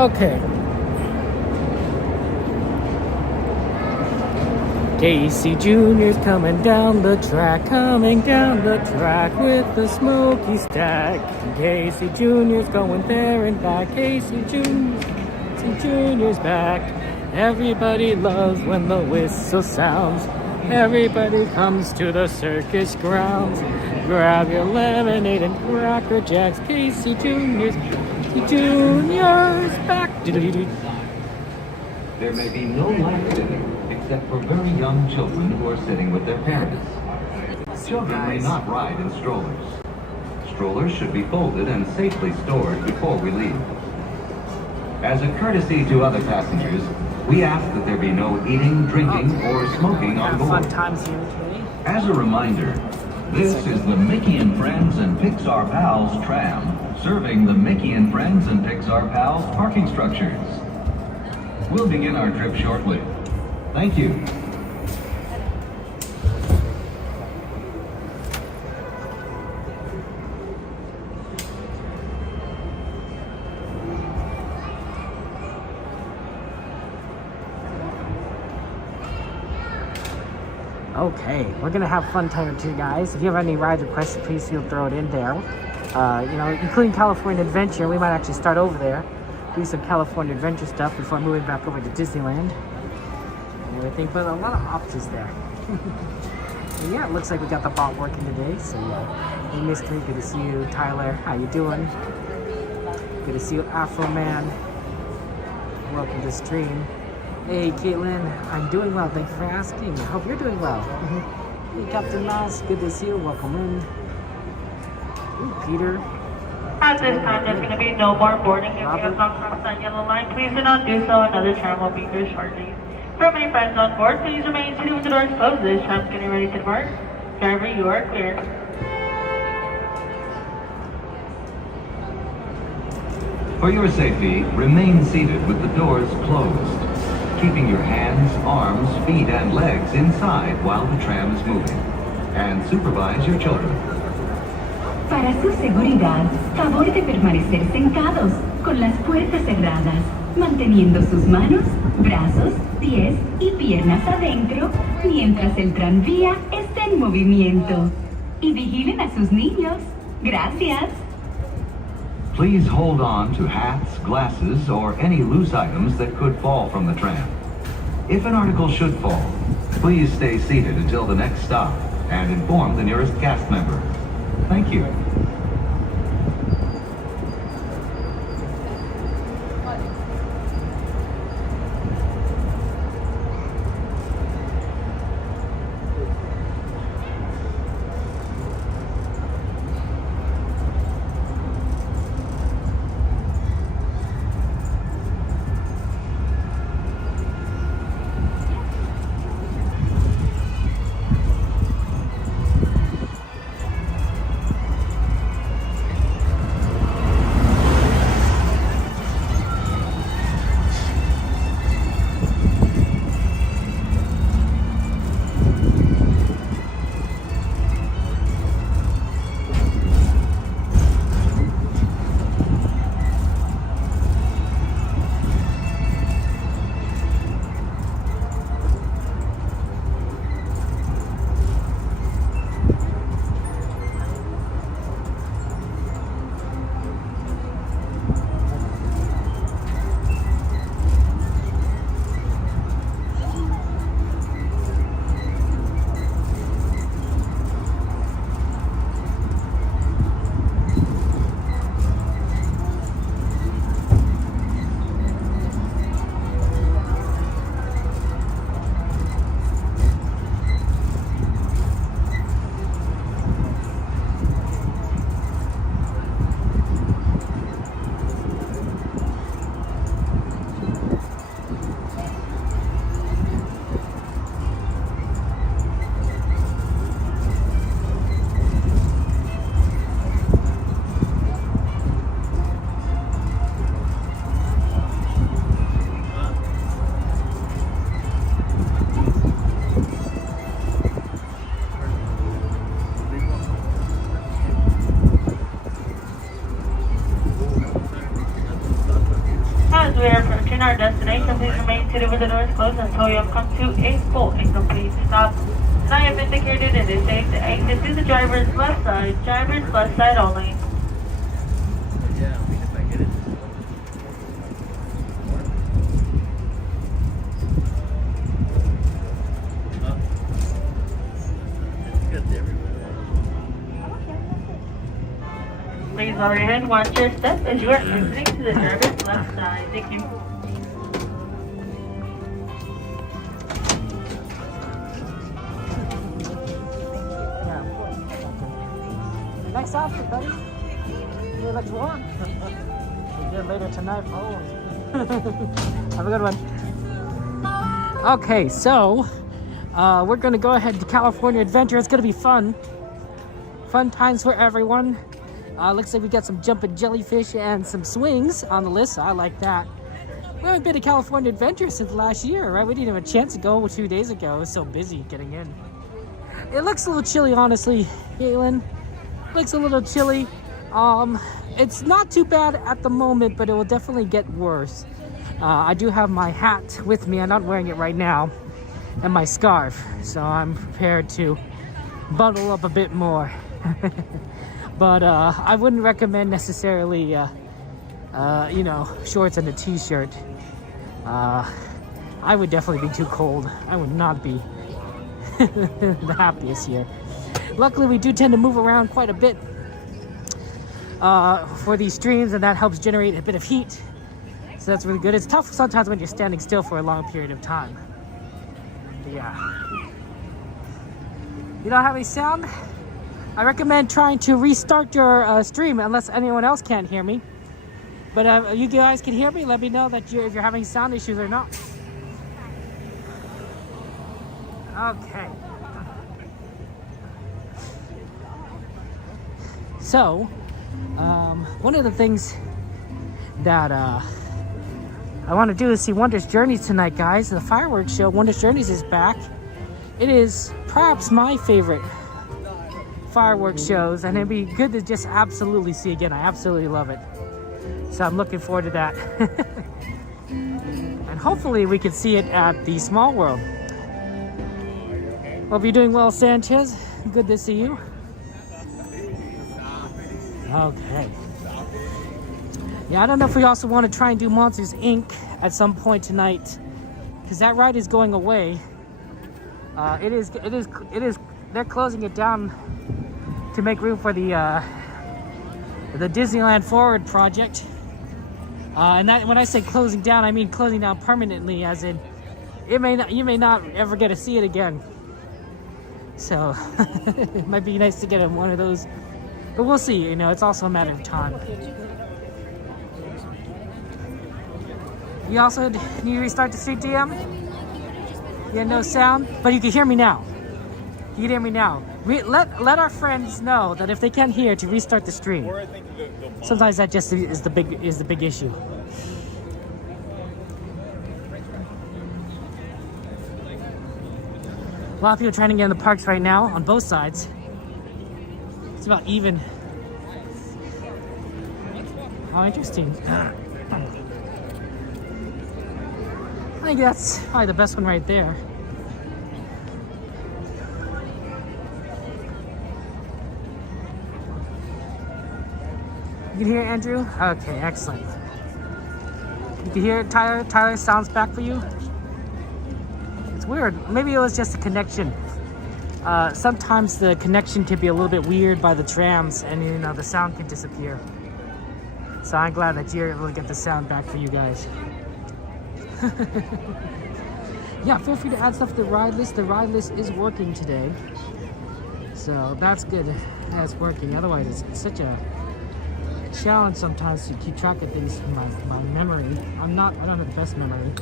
Okay. Casey Jr.'s coming down the track with the smoky stack. Casey Jr.'s going there and back. Casey Jr.'s back. Everybody loves when the whistle sounds. Everybody comes to the circus grounds. Grab your lemonade and Cracker Jacks. Casey Jr.'s back. There may be no life sitting except for very young children who are sitting with their parents. Children may not ride in strollers. Strollers should be folded and safely stored before we leave. As a courtesy to other passengers, we ask that there be no eating, drinking, or smoking on board. As a reminder, this is the Mickey and Friends and Pixar Pals Tram, serving the Mickey and Friends and Pixar Pals parking structures. We'll begin our trip shortly. Thank you. Okay, we're gonna have fun time too, guys. If you have any ride requests, please feel throw it in there. Including California Adventure. We might actually start over there, do some California Adventure stuff before moving back over to Disneyland and everything. But a lot of options there. And yeah, it looks like we got the bot working today. So hey, Mystery, good to see you. Tyler, how you doing? Good to see you, Afro Man. Welcome to the stream. Hey, Caitlin, I'm doing well. Thank you for asking. I hope you're doing well. Hey, Captain Mouse, good to see you. Welcome in. Ooh, Peter. At this time, there's going to be no more boarding. If you have not crossed that yellow line, please do not do so. Another tram will be here shortly. For many friends on board, please remain seated with the doors closed. This tram's getting ready to depart. Driver, you are clear. For your safety, remain seated with the doors closed, keeping your hands, arms, feet, and legs inside while the tram is moving. And supervise your children. Para su seguridad, favor de permanecer sentados con las puertas cerradas, manteniendo sus manos, brazos, pies y piernas adentro mientras el tranvía está en movimiento. Y vigilen a sus niños. Gracias. Please hold on to hats, glasses, or any loose items that could fall from the tram. If an article should fall, please stay seated until the next stop and inform the nearest cast member. Thank you. reaching our destination, please remain seated with the doors closed until you have come to a full and complete stop. And I have indicated it is safe to exit to the driver's left side only. Please lower your head, watch your step as you are exiting to the driver's left side. Thank you. Nice outfit, buddy. You look warm. We'll get later tonight. Oh. Have a good one. Okay, so we're gonna go ahead to California Adventure. It's gonna be fun. Fun times for everyone. Looks like we got some jumping jellyfish and some swings on the list. So I like that. We haven't been to California Adventure since last year, right? We didn't have a chance to go 2 days ago. I was so busy getting in. It looks a little chilly, honestly, Caitlin. Looks a little chilly. It's not too bad at the moment, but it will definitely get worse. I do have my hat with me. I'm not wearing it right now, and my scarf, so I'm prepared to bundle up a bit more. But I wouldn't recommend necessarily, you know, shorts and a t-shirt. I would definitely be too cold. I would not be the happiest here. Luckily, we do tend to move around quite a bit for these streams, and that helps generate a bit of heat. So that's really good. It's tough sometimes when you're standing still for a long period of time. But yeah. You don't have any sound? I recommend trying to restart your stream unless anyone else can't hear me. But you guys can hear me. Let me know that if you're having sound issues or not. Okay. So, one of the things that I want to do is see Wondrous Journeys tonight, guys. The fireworks show, Wondrous Journeys, is back. It is perhaps my favorite fireworks shows, and it'd be good to just absolutely see again. I absolutely love it. So I'm looking forward to that. And hopefully we can see it at the Small World. Hope you're doing well, Sanchez. Good to see you. Okay. Yeah, I don't know if we also want to try and do Monsters Inc. at some point tonight, because that ride is going away. It is. They're closing it down to make room for the Disneyland Forward project. And that, when I say closing down, I mean closing down permanently, as in you may not ever get to see it again. So it might be nice to get one of those, but we'll see. You know, it's also a matter of time. You also need to restart the street, DM? You had no sound, but you can hear me now. You can hear me now. Let our friends know that if they can't hear, to restart the stream. Sometimes that just is the big issue. A lot of people trying to get in the parks right now on both sides. It's about even. How interesting. I think that's probably the best one right there. You can hear it, Andrew? Okay, excellent. You can hear it, Tyler? Tyler, sounds back for you? It's weird. Maybe it was just a connection. Sometimes the connection can be a little bit weird by the trams, and you know, the sound can disappear. So I'm glad that you're able to get the sound back for you guys. Yeah, feel free to add stuff to the ride list. The ride list is working today, so that's good. Yeah, it's working. Otherwise, it's such a challenge sometimes to keep track of things in my memory. I don't have the best memory.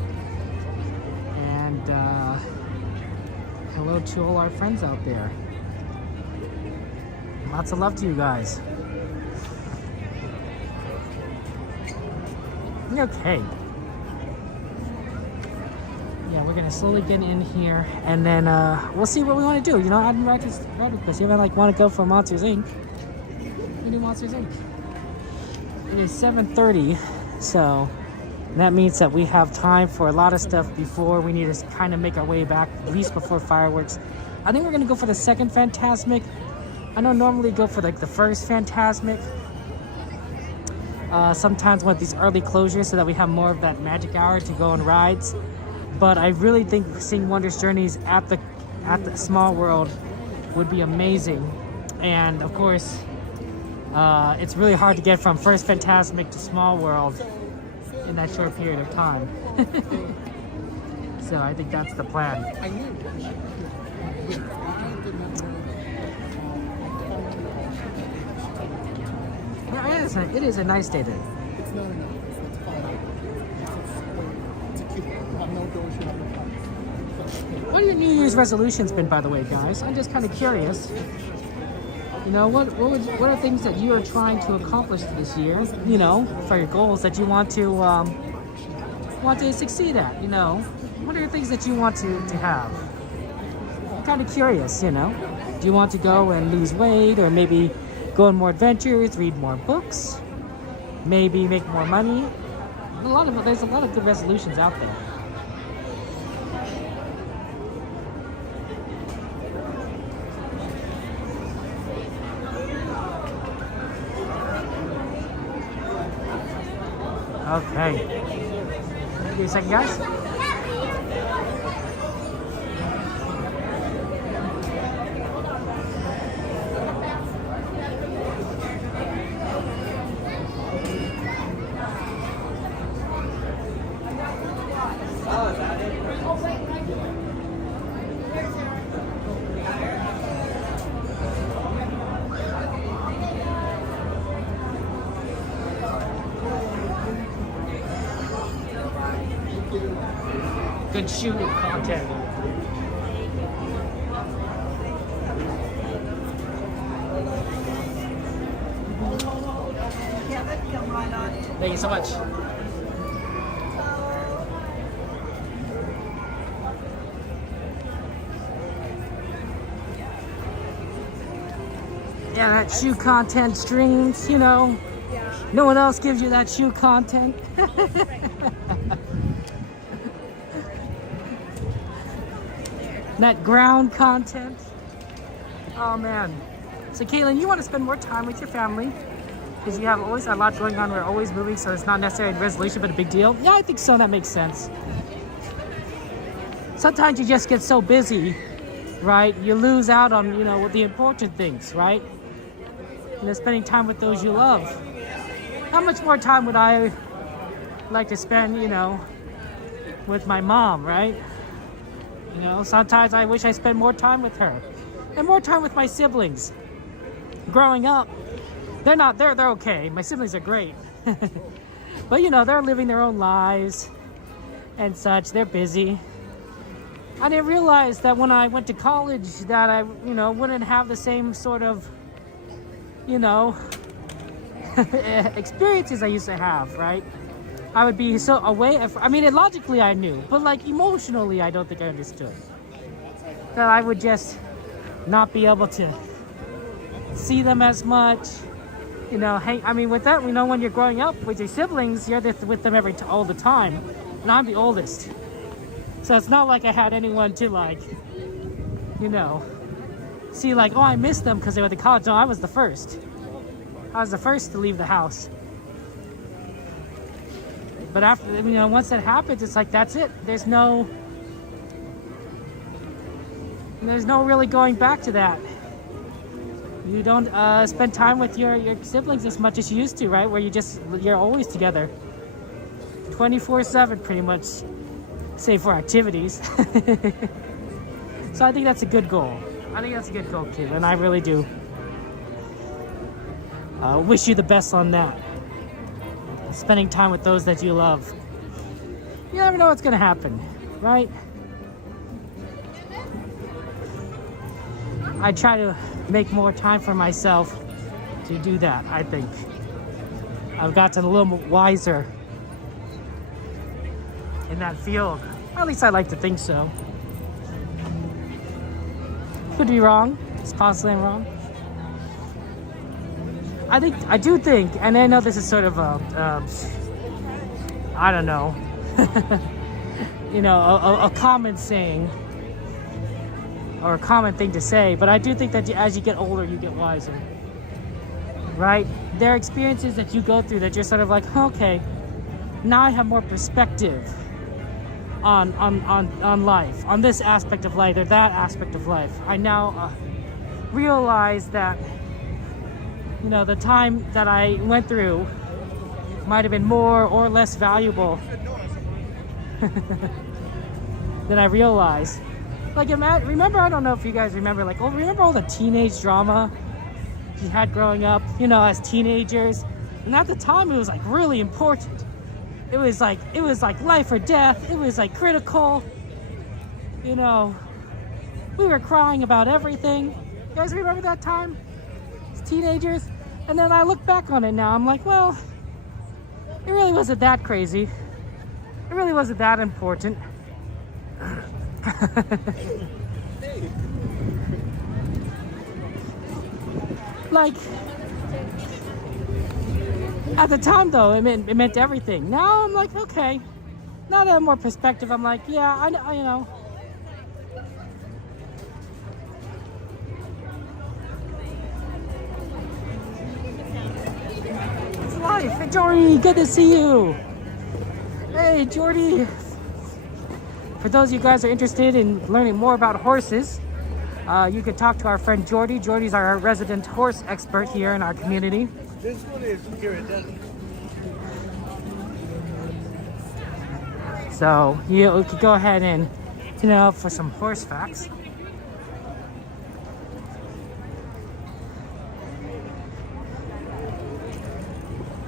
And hello to all our friends out there. Lots of love to you guys. Okay. Yeah, we're gonna slowly get in here, and then we'll see what we want to do. You know, add ride request. You might want to go for Monsters Inc. We do Monsters Inc. It is 7:30, so And that means that we have time for a lot of stuff before we need to kind of make our way back, at least before fireworks. I think we're gonna go for the second Fantasmic. I don't normally go for like the first Fantasmic. Sometimes with these early closures so that we have more of that magic hour to go on rides. But I really think seeing Wondrous Journeys at the Small World would be amazing. And of course, it's really hard to get from first Fantasmic to Small World in that short period of time. So I think that's the plan. Yeah, it is a nice day today. It's not enough. It's fine. It's cute. Have no doors, you have no pockets. What have your New Year's resolutions been, by the way, guys? I'm just kind of curious. You know, what are things that you are trying to accomplish this year? You know, for your goals that you want to succeed at. You know, what are the things that you want to have? I'm kind of curious. You know, do you want to go and lose weight, or maybe go on more adventures, read more books, maybe make more money? There's a lot of good resolutions out there. Okay. Give me a second, guys. Good shooting content. Thank you so much. Yeah, that shoe content streams, you know. No one else gives you that shoe content. That ground content. Oh man. So Caitlin, you want to spend more time with your family because you have always a lot going on. We're always moving, so it's not necessarily a resolution, but a big deal. Yeah, I think so. That makes sense. Sometimes you just get so busy, right? You lose out on, you know, the important things, right? You know, spending time with those you love. How much more time would I like to spend, you know, with my mom, right? You know, sometimes I wish I spent more time with her and more time with my siblings. Growing up, they're okay. My siblings are great. But you know, they're living their own lives and such. They're busy. I didn't realize that when I went to college that I, you know, wouldn't have the same sort of, you know, experiences I used to have, right? I would be so away. I mean, logically I knew, but like emotionally, I don't think I understood. That I would just not be able to see them as much. You know, I mean, with that, we know when you're growing up with your siblings, you're with them all the time. And I'm the oldest. So it's not like I had anyone to like, you know, see like, oh, I missed them because they went to college. No, I was the first. I was the first to leave the house. But after, you know, once that happens, it's like, that's it. There's no really going back to that. You don't spend time with your siblings as much as you used to, right? Where you're always together. 24/7 pretty much, save for activities. So I think that's a good goal. I think that's a good goal, kid, and I really do. Wish you the best on that. Spending time with those that you love. You never know what's gonna happen, right? I try to make more time for myself to do that, I think. I've gotten a little wiser in that field. At least I like to think so. Could be wrong. It's possibly wrong. I do think, and I know this is sort of I don't know, you know, a common saying or a common thing to say, but I do think that as you get older, you get wiser, right? There are experiences that you go through that you're sort of like, okay, now I have more perspective on life, on this aspect of life or that aspect of life. I now realize that, you know, the time that I went through might have been more or less valuable than I realized. Like, remember, I don't know if you guys remember, like, oh, remember all the teenage drama you had growing up, you know, as teenagers? And at the time, it was like really important. It was like life or death. It was like critical. You know, we were crying about everything. You guys remember that time? As teenagers? And then I look back on it now, I'm like, well, it really wasn't that crazy. It really wasn't that important. Like, at the time though, it meant everything. Now I'm like, okay. Now that I have more perspective, I'm like, yeah, I you know. It's life. Hey, Jordy, good to see you. Hey, Jordy. For those of you guys who are interested in learning more about horses, you could talk to our friend Jordy. Jordy's our resident horse expert here in our community. This one is here at Disney. So you could go ahead and, you know, for some horse facts.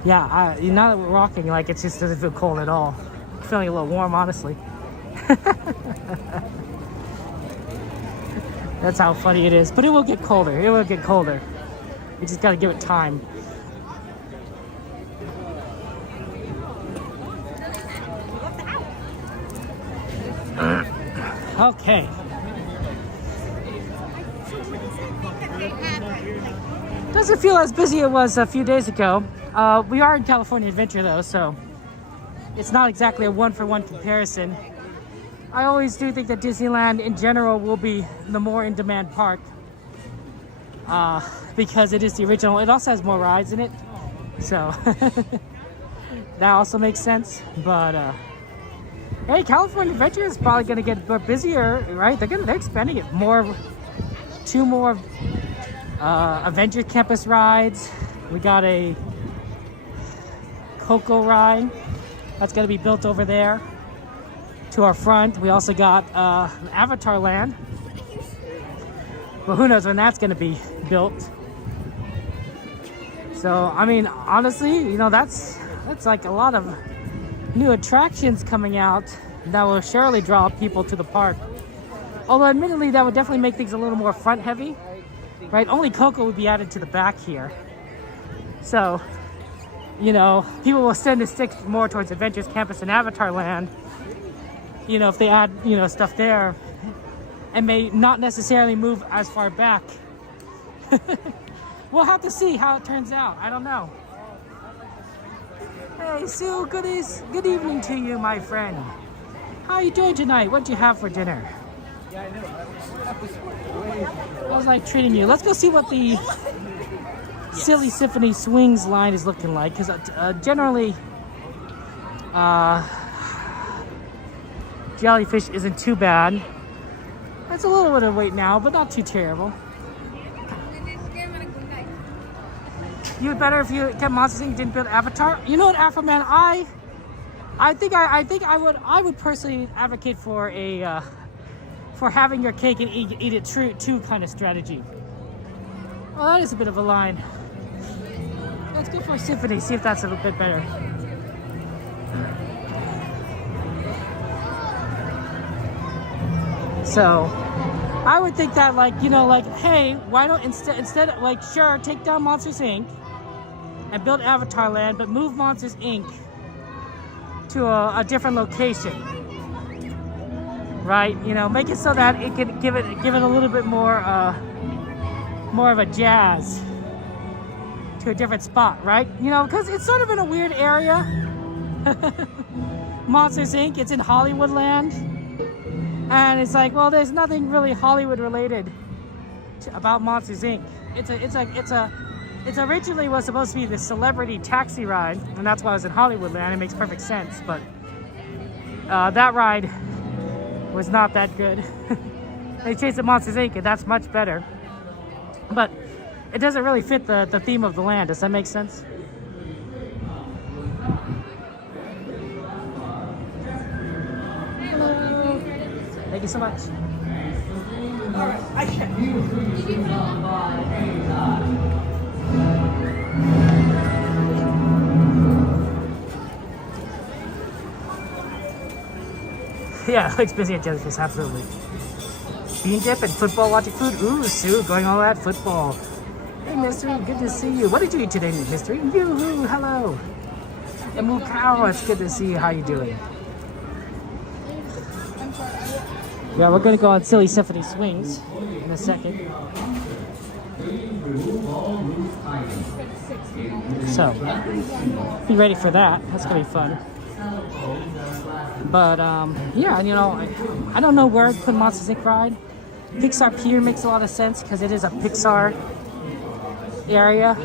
Yeah, now that we're walking, like, it just doesn't feel cold at all. I'm feeling a little warm, honestly. That's how funny it is. But it will get colder. It will get colder. We just gotta give it time. Okay. Doesn't feel as busy as it was a few days ago. We are in California Adventure though, so it's not exactly a one-for-one comparison. I always do think that Disneyland in general will be the more in-demand park because it is the original. It also has more rides in it, so that also makes sense. But hey, California Adventure is probably going to get more busier, right? They're expanding it more. 2 more Adventure Campus rides. We got a Coco ride that's going to be built over there to our front. We also got Avatar Land. Well, who knows when that's going to be built. So, I mean, honestly, you know, that's like a lot of new attractions coming out that will surely draw people to the park. Although, admittedly, that would definitely make things a little more front heavy, right? Only Coco would be added to the back here. So, you know, people will tend to stick more towards Adventures Campus and Avatar Land, you know, if they add, you know, stuff there, and may not necessarily move as far back. We'll have to see how it turns out. I don't know. Hey, Sue, good evening to you, my friend. How are you doing tonight? What'd you have for dinner? How's life treating you? Let's go see what the Silly Symphony Swings line is looking like, because generally Jellyfish isn't too bad. It's a little bit of wait now, but not too terrible. You would better if you kept Monsters Inc. didn't build Avatar. You know what, Afroman? I think I would personally advocate for a for having your cake and eat it too kind of strategy. Well, that is a bit of a line. Let's go for Symphony. See if that's a little bit better. So, I would think that, like, you know, like, hey, why don't instead like, sure, take down Monsters Inc. and build Avatar Land, but move Monsters Inc. to a different location, right? You know, make it so that it can give it a little bit more of a jazz to a different spot, right? You know, because it's sort of in a weird area. Monsters Inc. It's in Hollywood land, and it's like, well, there's nothing really Hollywood related about Monsters Inc. It's originally was supposed to be the celebrity taxi ride, and that's why it was in Hollywood land. It makes perfect sense, but that ride was not that good. They changed it to Monsters Inc., and that's much better. But it doesn't really fit the theme of the land. Does that make sense? Hello. Thank you so much. Yeah, it looks busy at Jellyfish, absolutely. Bean dip and football watching food. Ooh, Sue, going all that football. Hey, Mystery, good to see you. What did you eat today, Mystery? Yoo-hoo, hello. And Moo Cow, it's good to see you. How you doing? Yeah, we're gonna go on Silly Symphony swings in a second. So, be ready for that. That's gonna be fun. But yeah, you know, I don't know where I'd put Monsters Inc. ride. Pixar Pier makes a lot of sense because it is a Pixar area.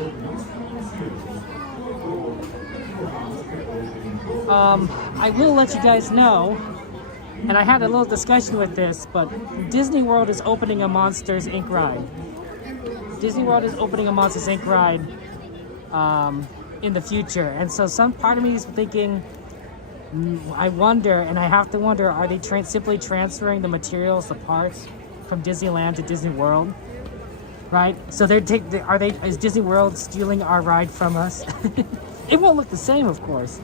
I will let you guys know, and I had a little discussion with this, but Disney World is opening a Monsters Inc. ride. Disney World is opening a Monsters Inc. ride in the future, and so some part of me is thinking, I wonder, and I have to wonder, are they simply transferring the materials, the parts, from Disneyland to Disney World? Right? So is Disney World stealing our ride from us? It won't look the same, of course.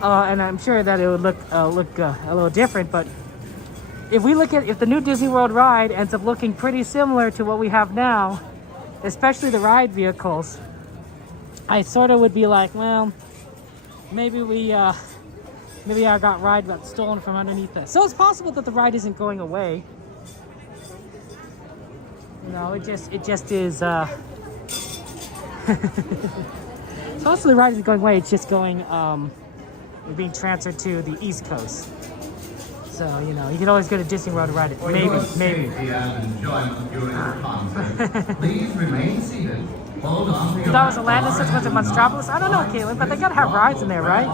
And I'm sure that it would look a little different, but if the new Disney World ride ends up looking pretty similar to what we have now, especially the ride vehicles, I sort of would be like, well, maybe I got ride got stolen from underneath us. So it's possible that the ride isn't going away. You know, it just is. It's possible the ride isn't going away. It's just going, being transferred to the East Coast. So you know, you can always go to Disney World to ride it. Maybe. Safety and enjoyment during the concert. Please remain seated. Hold on to your That was a land since was it Monstropolis? I don't know, Caitlin, but they gotta have rides in there, right?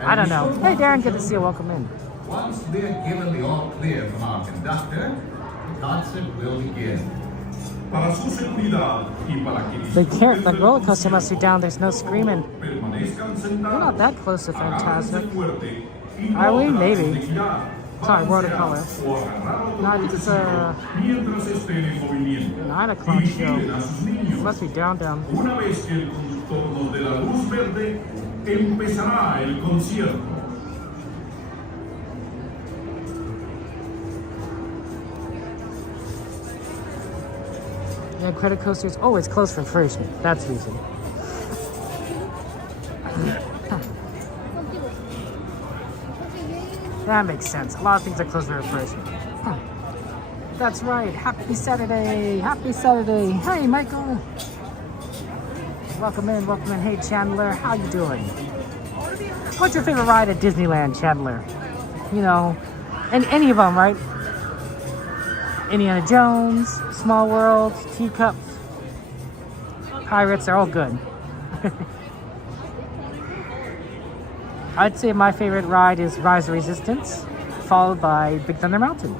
I don't know. Hey, Darren, good to see you. Welcome in. Once we're given the all clear from our conductor, the concert will begin. The roller coaster must be down. There's no screaming. We're not that close to Fantasmic. Are we? Maybe. Sorry, watercolor. It's a 9 o'clock show. It must be down. Una vez que el conductor nos dé la luz verde, empezará el concierto. Yeah, credit coasters. Oh, it's closed for refurbishment. That's the reason. That makes sense. A lot of things are closed for refurbishment. Huh. That's right. Happy Saturday. Happy Saturday. Hey, Michael. Welcome in. Hey, Chandler. How you doing? What's your favorite ride at Disneyland, Chandler? You know, and any of them, right? Indiana Jones, Small World, Teacups, Pirates, they're all good. I'd say my favorite ride is Rise of Resistance, followed by Big Thunder Mountain.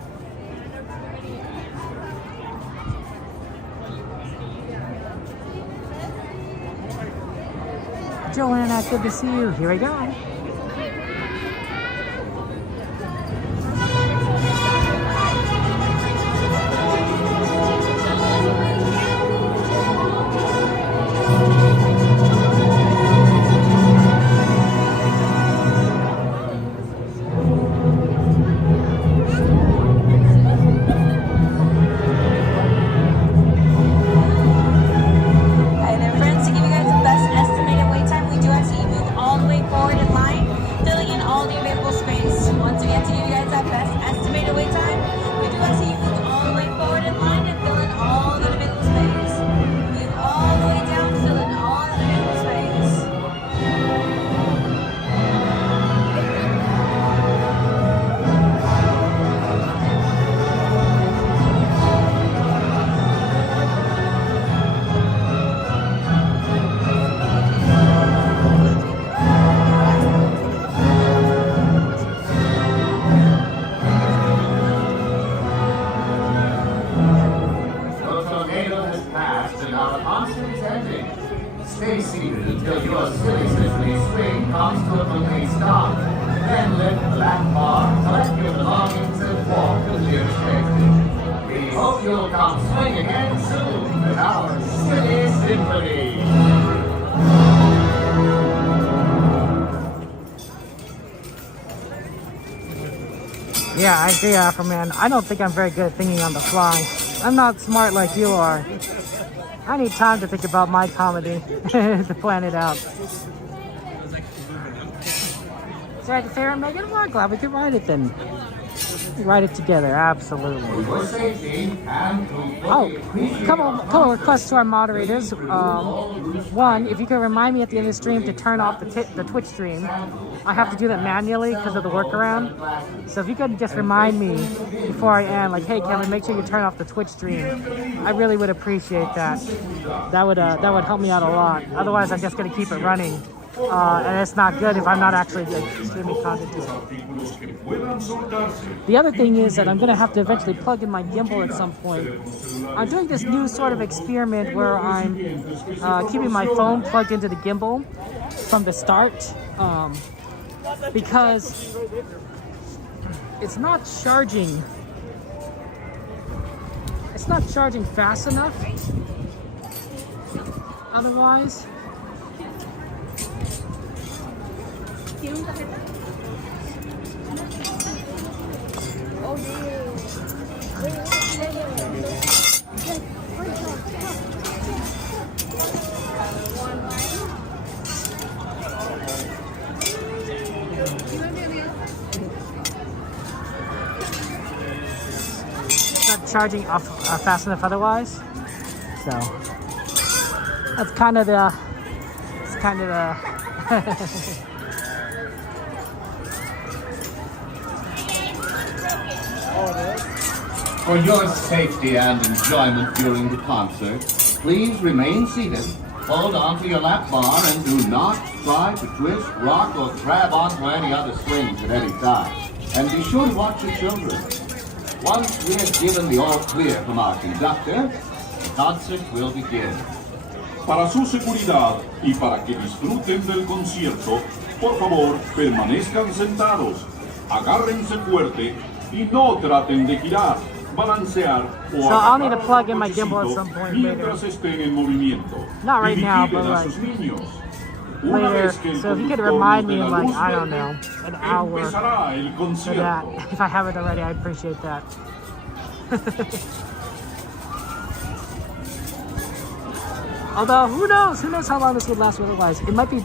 Joanna, good to see you. Here we go. Hi there, friends. To give you guys the best estimated wait time, we do have to move all the way forward in line. past and our concert is ending. Stay seated until your silly Symphony swing comes to a complete stop. Then lift the lap bar, collect your belongings, and walk to the nearest exit. We hope you'll come swing again soon with our silly Symphony. Yeah, I agree, Afroman. I don't think I'm very good at thinking on the fly. I'm not smart like you are. I need time to think about my comedy to plan it out. Is that fair, Megan? Well, I'm glad we could write it then. Write it together, absolutely. Oh, couple requests to our moderators. One, if you could remind me at the end of the stream to turn off the Twitch stream. I have to do that manually because of the workaround. So if you could just remind me before I end, like, hey Kevin, make sure you turn off the Twitch stream. I really would appreciate that. That would help me out a lot. Otherwise, I'm just gonna keep it running. And it's not good if I'm not actually streaming content to it. The other thing is that I'm going to have to eventually plug in my gimbal at some point. I'm doing this new sort of experiment where I'm keeping my phone plugged into the gimbal from the start because it's not charging. It's not charging fast enough. Otherwise. It's not charging fast enough otherwise. So that's kind of the. It's kind of the. For your safety and enjoyment during the concert, please remain seated, hold on to your lap bar, and do not try to twist, rock, or grab onto any other swings at any time. And be sure to watch your children. Once we have given the all clear from our conductor, the concert will begin. Para su seguridad y para que disfruten del concierto, por favor, permanezcan sentados, agárrense fuerte y no traten de girar, balancear o So I'll need to plug in my gimbal at some point later. estén en movimiento. Not right now, but like later. So if you could remind me in like, I don't know, an hour for that. If I haven't already, I'd appreciate that. Although, who knows? Who knows how long this would last otherwise? It might be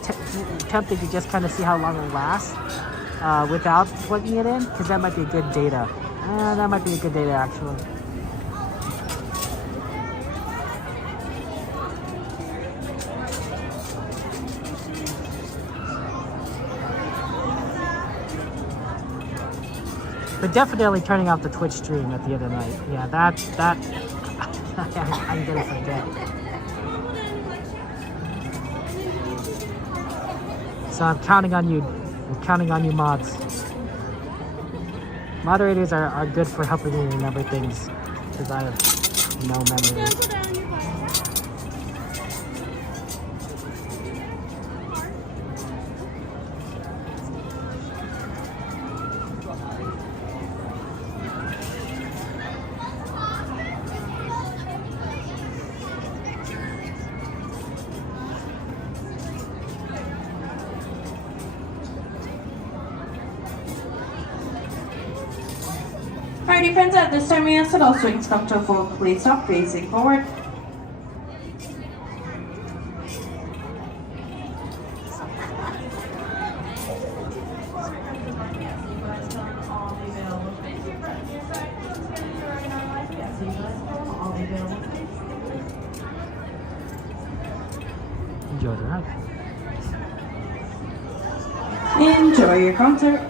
tempting to just kind of see how long it lasts without plugging it in, because that might be good data. That might be a good data, actually. But definitely turning off the Twitch stream at the end of the night. Yeah, that I'm gonna forget. So I'm counting on you. I'm counting on you, mods. Moderators are good for helping me remember things because I have no memory. Alrighty friends, at this time we ask that all swings come to a full complete stop facing forward. Enjoy the ride. Enjoy your concert.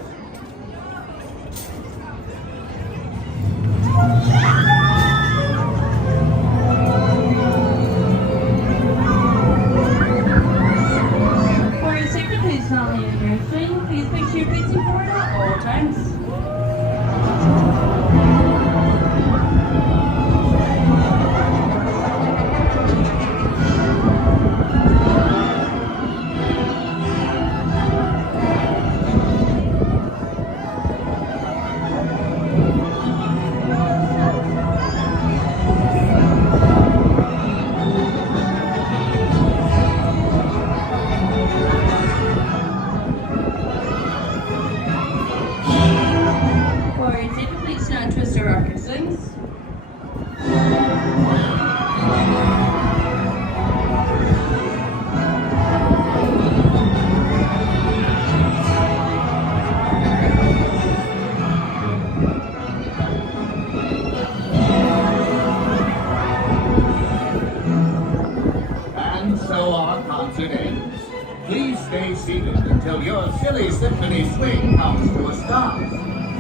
concert ends. Please stay seated until your silly symphony swing comes to a stop.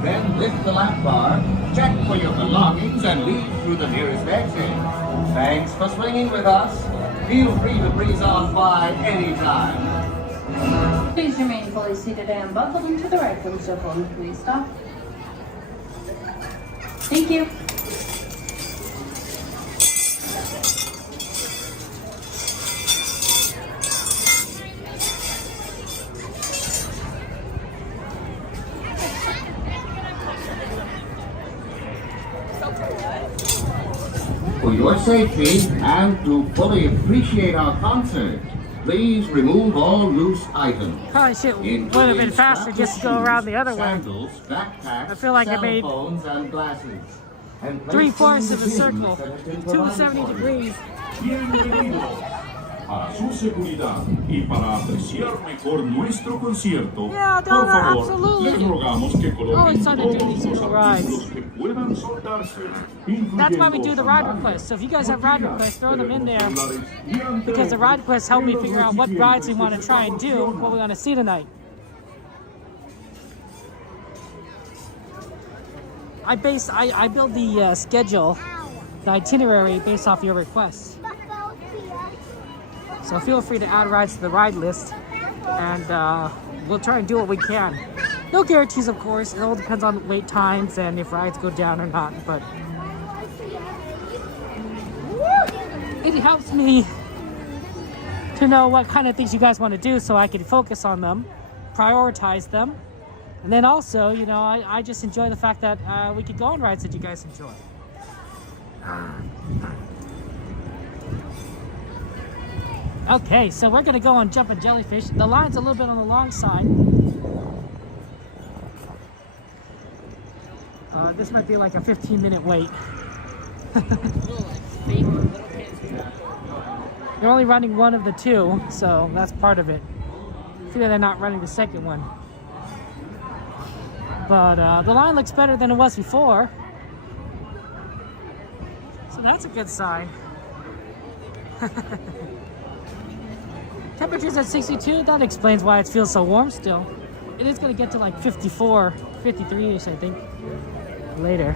Then lift the lap bar, check for your belongings, and leave through the nearest exit. Thanks for swinging with us. Feel free to breeze on by anytime. Please remain fully seated and buckled into the right from so phone. Please stop. Thank you. For your safety and to fully appreciate our concert, please remove all loose items. Probably would have been faster just to go around the other way. Sandals, backpacks, I feel like I cell made phones, and glasses. And place 3/4 them of a in circle, bins that have been 270 provided for you. degrees. Bienvenidos. Para su seguridad y para apreciar mejor nuestro concierto, Yeah, por favor, absolutely. les rogamos que Always coloquen trying to do todos these los little rides. artículos que puedan soldarse, That's why we do the ride incluyendo requests. So if you guys have ride sandalias, requests, throw them in there. teléfonos celulares y Because the ride requests help me figure out what rides we want to try and do, recipientes what we want to see tonight. I build the schedule, the itinerary based off your requests. So feel free to add rides to the ride list, and we'll try and do what we can. No guarantees, of course. It all depends on wait times and if rides go down or not, but it helps me to know what kind of things you guys want to do so I can focus on them, prioritize them, and then also, you know, I just enjoy the fact that we could go on rides that you guys enjoy. Okay, so we're gonna go on Jumpin' Jellyfish. The line's a little bit on the long side. This might be like a 15-minute wait. They're only running one of the two, so that's part of it. See that they're not running the second one. But the line looks better than it was before. So that's a good sign. Temperature's at 62, that explains why it feels so warm still. It is gonna get to like 54, 53-ish, I think, later.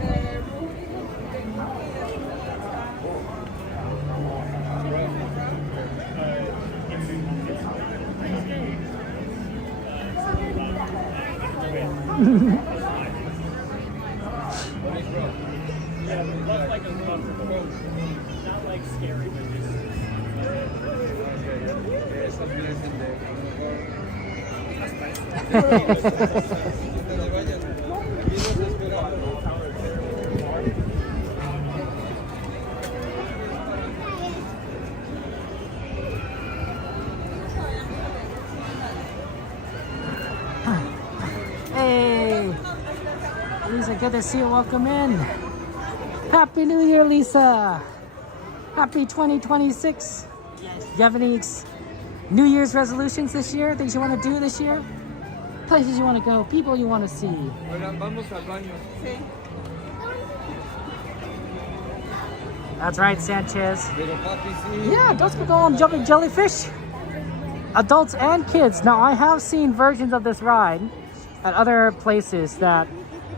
Hey, Lisa, good to see you. Welcome in. Happy New Year, Lisa. Happy 2026. Do you have any New Year's resolutions this year? Things you want to do this year? Places you want to go? People you want to see? That's right, Sanchez. Yeah, let's go on Jumping Jellyfish. Adults and kids. Now, I have seen versions of this ride at other places that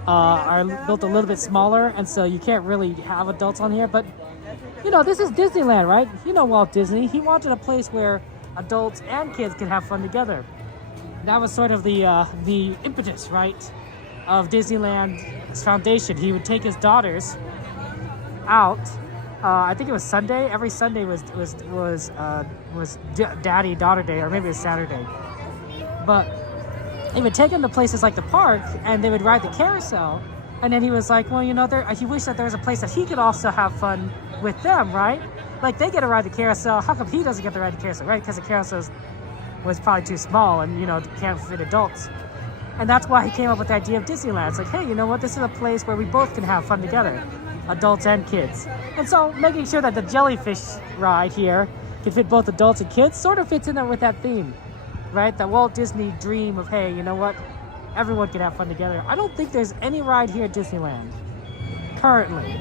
are built a little bit smaller, and so you can't really have adults on here. But, you know, this is Disneyland, right? You know Walt Disney. He wanted a place where adults and kids could have fun together. That was sort of the impetus, right, of Disneyland's foundation. He would take his daughters out. I think it was Sunday. Every Sunday was Daddy-Daughter Day, or maybe it was Saturday. But he would take them to places like the park, and they would ride the carousel. And then he was like, well, you know, he wished that there was a place that he could also have fun with them, right? Like, they get to ride the carousel. How come he doesn't get to ride the carousel, right? Because the carousel was probably too small and, you know, can't fit adults. And that's why he came up with the idea of Disneyland. It's like, hey, you know what? This is a place where we both can have fun together, adults and kids. And so making sure that the Jellyfish ride here can fit both adults and kids sort of fits in there with that theme, right? The Walt Disney dream of, hey, you know what? Everyone can have fun together. I don't think there's any ride here at Disneyland currently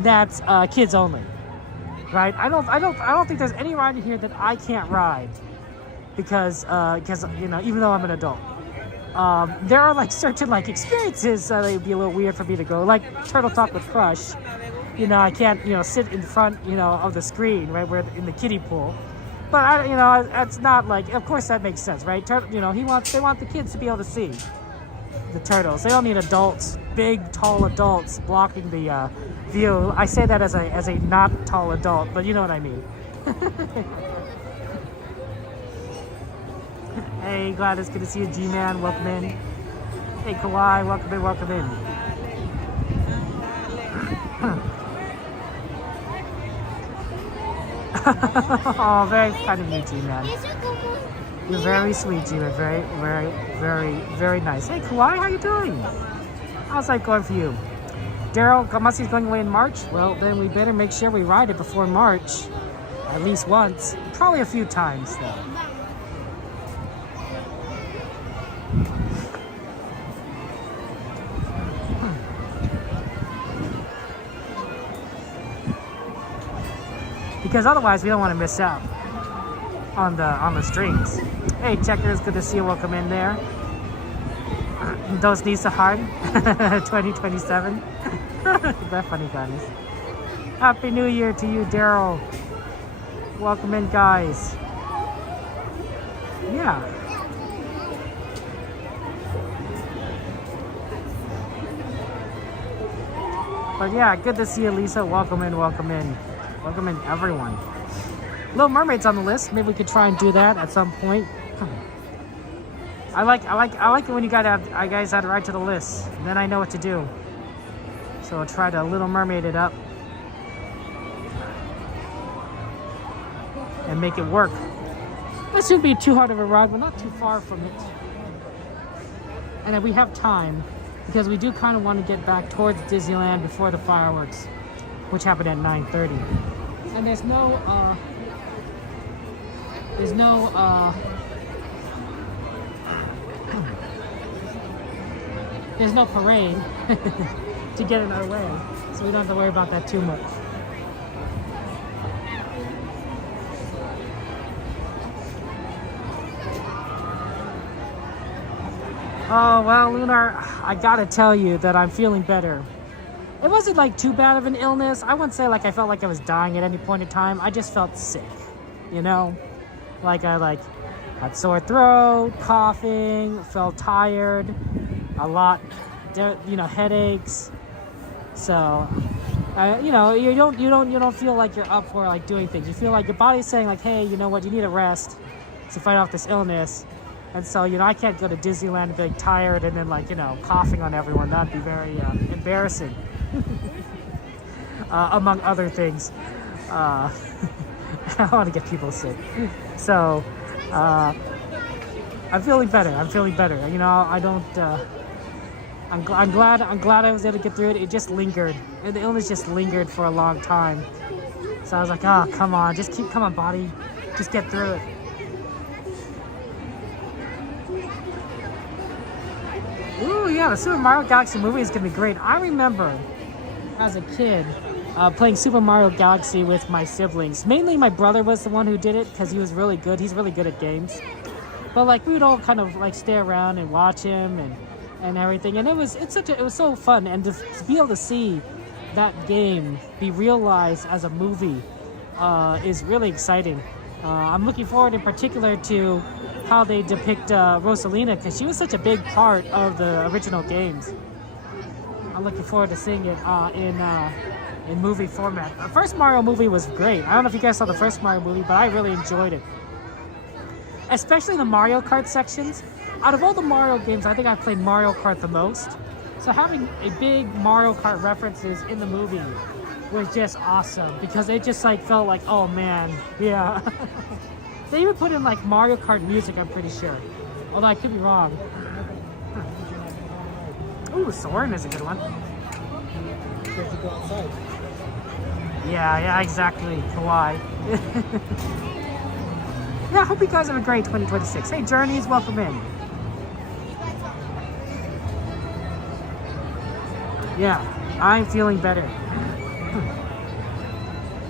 that's kids only. right? I don't think there's any ride here that I can't ride because you know, even though I'm an adult. There are like certain like experiences that would be a little weird for me to go, like Turtle Talk with Crush. You know, I can't, you know, sit in front, you know, of the screen, right, where in the kiddie pool. But you know, it's not like, of course that makes sense, right? You know, they want the kids to be able to see the turtles. They don't need adults, big, tall adults blocking the view. I say that as a not tall adult, but you know what I mean. Hey, Gladys, good to see you. G-Man, welcome in. Hey, Kawhi, welcome in, welcome in. Oh, very kind of you, G-Man. You're very sweet, G-Man. Very, very, very, very nice. Hey, Kawhi, how you doing? How's life going for you? Daryl, Kamasi's going away in March? Well, then we better make sure we ride it before March. At least once. Probably a few times, though. Because otherwise we don't want to miss out on the streams. Hey, Checkers, good to see you. Welcome in there. Those needs to hard 2027. That funny, guys. Happy New Year to you, Daryl. Welcome in, guys. Yeah. But yeah, good to see you, Lisa. Welcome in, welcome in. Welcome in, everyone. Little Mermaid's on the list. Maybe we could try and do that at some point. I like it when you guys add right to the list. And then I know what to do. So I'll try to Little Mermaid it up and make it work. This shouldn't be too hard of a ride. We're not too far from it. And then we have time because we do kind of want to get back towards Disneyland before the fireworks, which happened at 9:30. And there's no parade to get in our way, so we don't have to worry about that too much. Oh, well, Lunar, I gotta tell you that I'm feeling better. It wasn't like too bad of an illness. I wouldn't say like I felt like I was dying at any point in time. I just felt sick, you know? Like I had sore throat, coughing, felt tired, a lot, you know, headaches. So, you know, you don't feel like you're up for like doing things. You feel like your body's saying like, hey, you know what, you need a rest to fight off this illness. And so, you know, I can't go to Disneyland and be like tired and then like, you know, coughing on everyone. That'd be very embarrassing. Among other things. I don't want to get people sick. So, I'm feeling better. You know, I don't, I'm glad I was able to get through it. It just lingered. The illness just lingered for a long time. So I was like, oh, come on, come on, body. Just get through it. Ooh, yeah, the Super Mario Galaxy movie is going to be great. I remember as a kid playing Super Mario Galaxy with my siblings. Mainly my brother was the one who did it because he was really good. He's really good at games. But like we would all kind of like stay around and watch him and everything. And it was so fun. And to be able to see that game be realized as a movie is really exciting. I'm looking forward in particular to how they depict Rosalina, because she was such a big part of the original games. I'm looking forward to seeing it in movie format. The first Mario movie was great. I don't know if you guys saw the first Mario movie, but I really enjoyed it. Especially the Mario Kart sections. Out of all the Mario games, I think I played Mario Kart the most. So having a big Mario Kart references in the movie was just awesome, because it just like felt like, oh man, yeah. They even put in like Mario Kart music, I'm pretty sure. Although I could be wrong. Ooh, Soren is a good one. You have to go outside. Yeah, exactly. Kawaii. Yeah, I hope you guys have a great 2026. Hey, Journeys, welcome in. Yeah, I'm feeling better.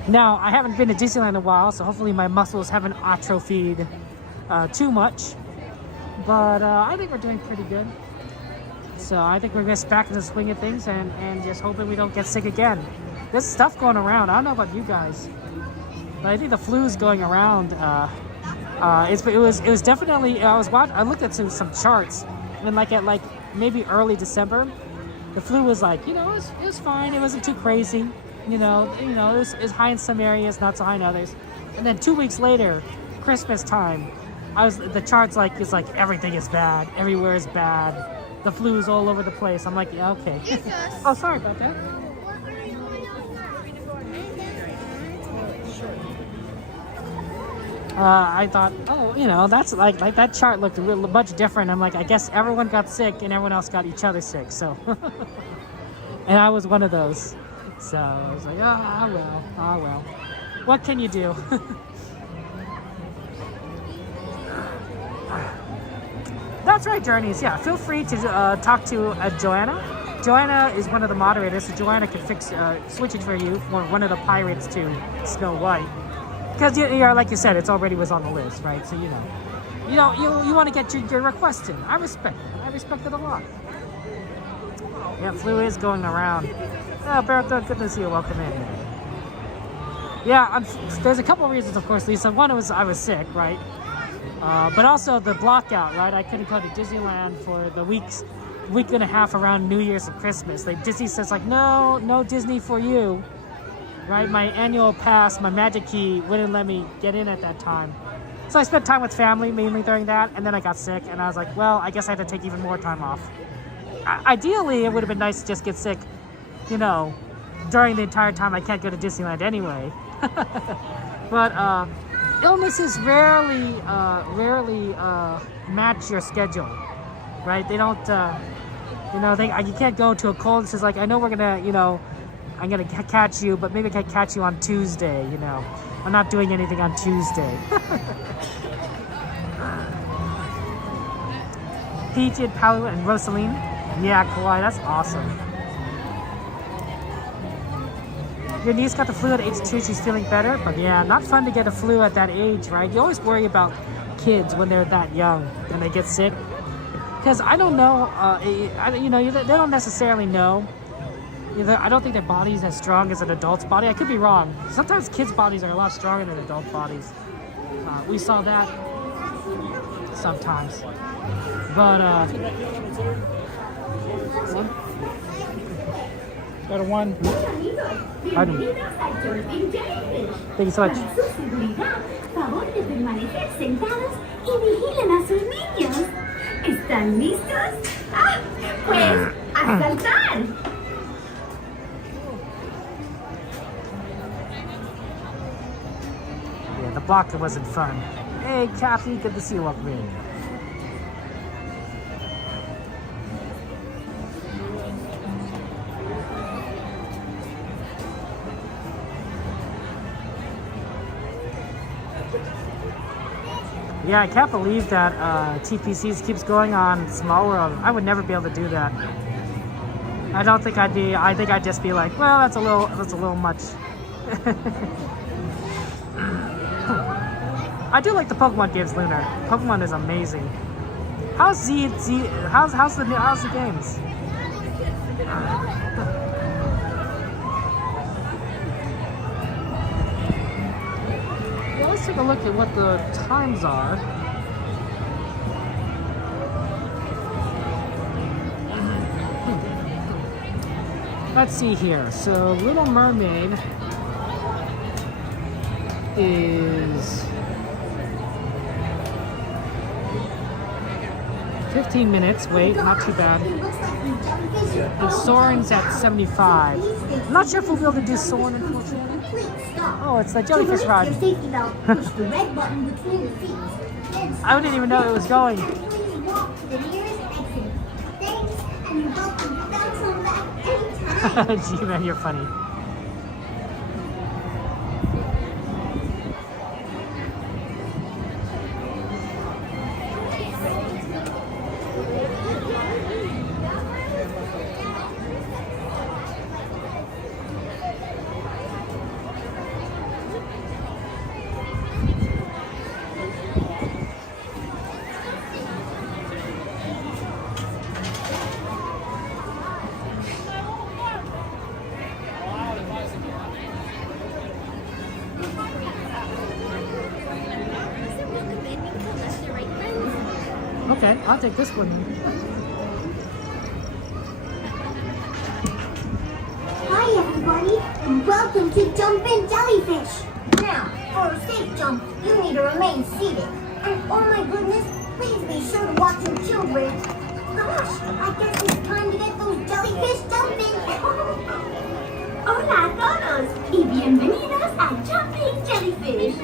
Now, I haven't been to Disneyland in a while, so hopefully my muscles haven't atrophied too much. But I think we're doing pretty good. So I think we're just back in the swing of things and just hoping we don't get sick again. There's stuff going around. I don't know about you guys, but I think the flu's going around. It was definitely. I looked at some charts, and at maybe early December, the flu was like, it was fine. It wasn't too crazy. It was high in some areas, not so high in others. And then 2 weeks later, Christmas time, the charts it's like everything is bad, everywhere is bad, the flu is all over the place. I'm like, yeah, okay. Oh, sorry about that. I thought, that's like that chart looked much different. I'm like, I guess everyone got sick and everyone else got each other sick. So, and I was one of those. So I was like, oh well. What can you do? That's right, Journeys. Yeah, feel free to talk to Joanna. Joanna is one of the moderators, so Joanna can switch it for you for one of the pirates to Snow White. Because like you said, it's already was on the list, right? So you want to get your request in. I respect it. I respect it a lot. Yeah, flu is going around. Oh, Bertha, good to see you. Welcome in. Yeah, there's a couple reasons, of course, Lisa. One was I was sick, right? But also the blockout, right? I couldn't go to Disneyland for the week and a half around New Year's and Christmas. Disney says no Disney for you, right? My annual pass, my magic key wouldn't let me get in at that time. So I spent time with family mainly during that, and then I got sick, and I was like, well, I guess I had to take even more time off. Ideally, it would have been nice to just get sick, during the entire time I can't go to Disneyland anyway. But illnesses rarely match your schedule, right? They don't, you can't go to a cold and says like, I know we're gonna, I'm gonna catch you, but maybe I can catch you on Tuesday, I'm not doing anything on Tuesday. Peach, Paolo, and Rosaline. Yeah, Kawhi, that's awesome. Your niece got the flu at age 2, she's feeling better, but yeah, not fun to get a flu at that age, right? You always worry about kids when they're that young and they get sick. Because I don't know, they don't necessarily know. I don't think their body's as strong as an adult's body. I could be wrong. Sometimes kids' bodies are a lot stronger than adult bodies. We saw that sometimes. But, got a 1. Pardon. Thank you so much. Para su seguridad, favor de permanecer sentados y vigilen a sus niños. ¿Están listos? ¡Ah! Pues, ¡a saltar! Yeah, the blocker wasn't fun. Hey, Kathy, good to see you. Welcome in. Yeah, I can't believe that TPCs keeps going on Small World. I would never be able to do that. I don't think I think I'd just be like, well, that's a little much. I do like the Pokemon games, Lunar. Pokemon is amazing. How's how's the games? Well, let's take a look at what the times are. Let's see here. So, Little Mermaid is 15 minutes. Wait, not too bad. And Soarin's at 75. I'm not sure if we'll be able to do Soarin', unfortunately. Oh, it's the Jellyfish ride. I didn't even know it was going. G-Man, you're funny. Okay, I'll take this one then. Hi everybody, and welcome to Jumpin' Jellyfish. Now, for a safe jump, you need to remain seated. And oh my goodness, please be sure to watch your children. Gosh, I guess it's time to get those jellyfish jumping. Hola a todos y bienvenidos a Jumping Jellyfish.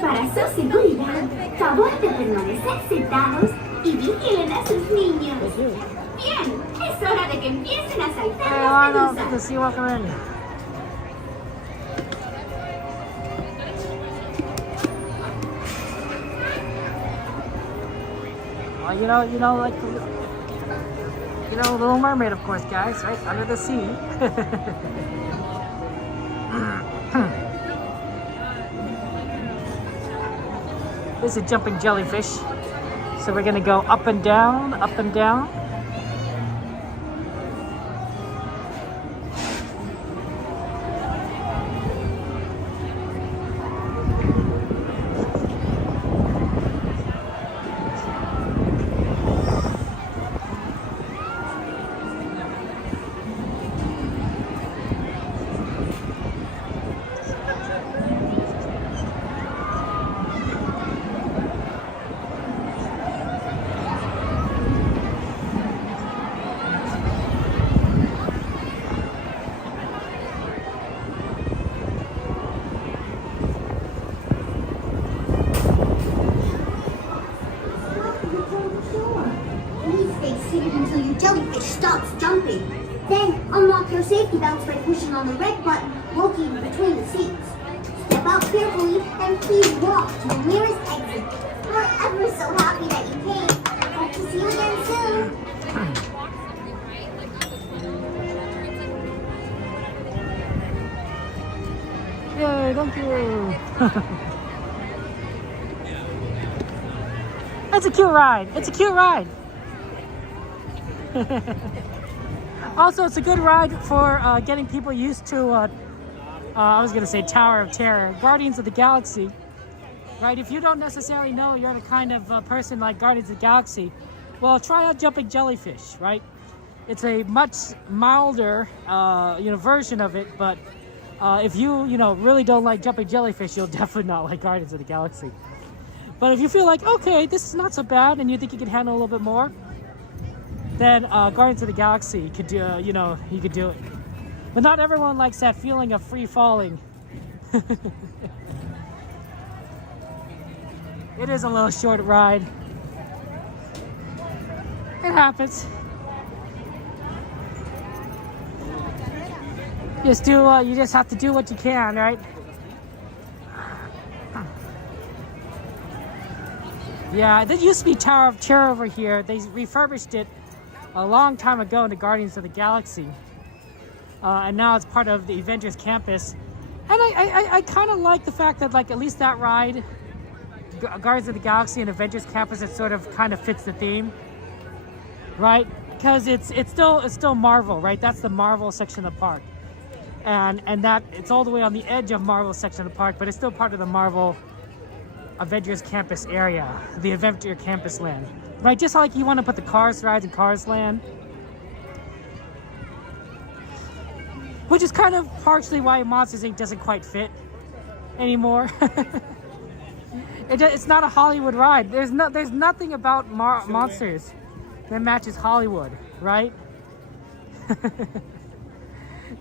Para su seguridad, favor de permanecer sentados y vigilen a sus niños. Bien, es hora de que empiecen a saltar Hey, las Arnold, medusas. good to see you. Welcome in. Well, like, Little Mermaid, of course, guys, right? Under the sea. This is Jumping Jellyfish. So we're gonna go up and down, up and down. Please stay seated until your jellyfish stops jumping. Then unlock your safety belts by pushing on the red button located between the seats. Step out carefully and please walk to the nearest exit. We're ever so happy that you came. Hope to see you again soon. Yay, thank you. It's a cute ride. It's a cute ride. Also, it's a good ride for getting people used to, I was going to say Tower of Terror, Guardians of the Galaxy. Right? If you don't necessarily know you're the kind of person like Guardians of the Galaxy, well, try out Jumping Jellyfish, right? It's a much milder, version of it, but if you, really don't like Jumping Jellyfish, you'll definitely not like Guardians of the Galaxy. But if you feel like, okay, this is not so bad, and you think you can handle a little bit more, then Guardians of the Galaxy could do, you could do it. But not everyone likes that feeling of free falling. It is a little short ride. It happens. You just have to do what you can, right? Yeah, there used to be Tower of Terror over here. They refurbished it a long time ago in the Guardians of the Galaxy. And now it's part of the Avengers campus. And I kind of like the fact that, like, at least that ride, Guardians of the Galaxy and Avengers campus, it sort of kind of fits the theme, right? Because it's still Marvel, right? That's the Marvel section of the park. And that it's all the way on the edge of Marvel section of the park, but it's still part of the Marvel Avengers campus area, the Avenger campus land, right? Just like you want to put the Cars rides in Cars land, which is kind of partially why Monsters Inc. doesn't quite fit anymore. It's not a Hollywood ride. There's nothing about Monsters that matches Hollywood, right?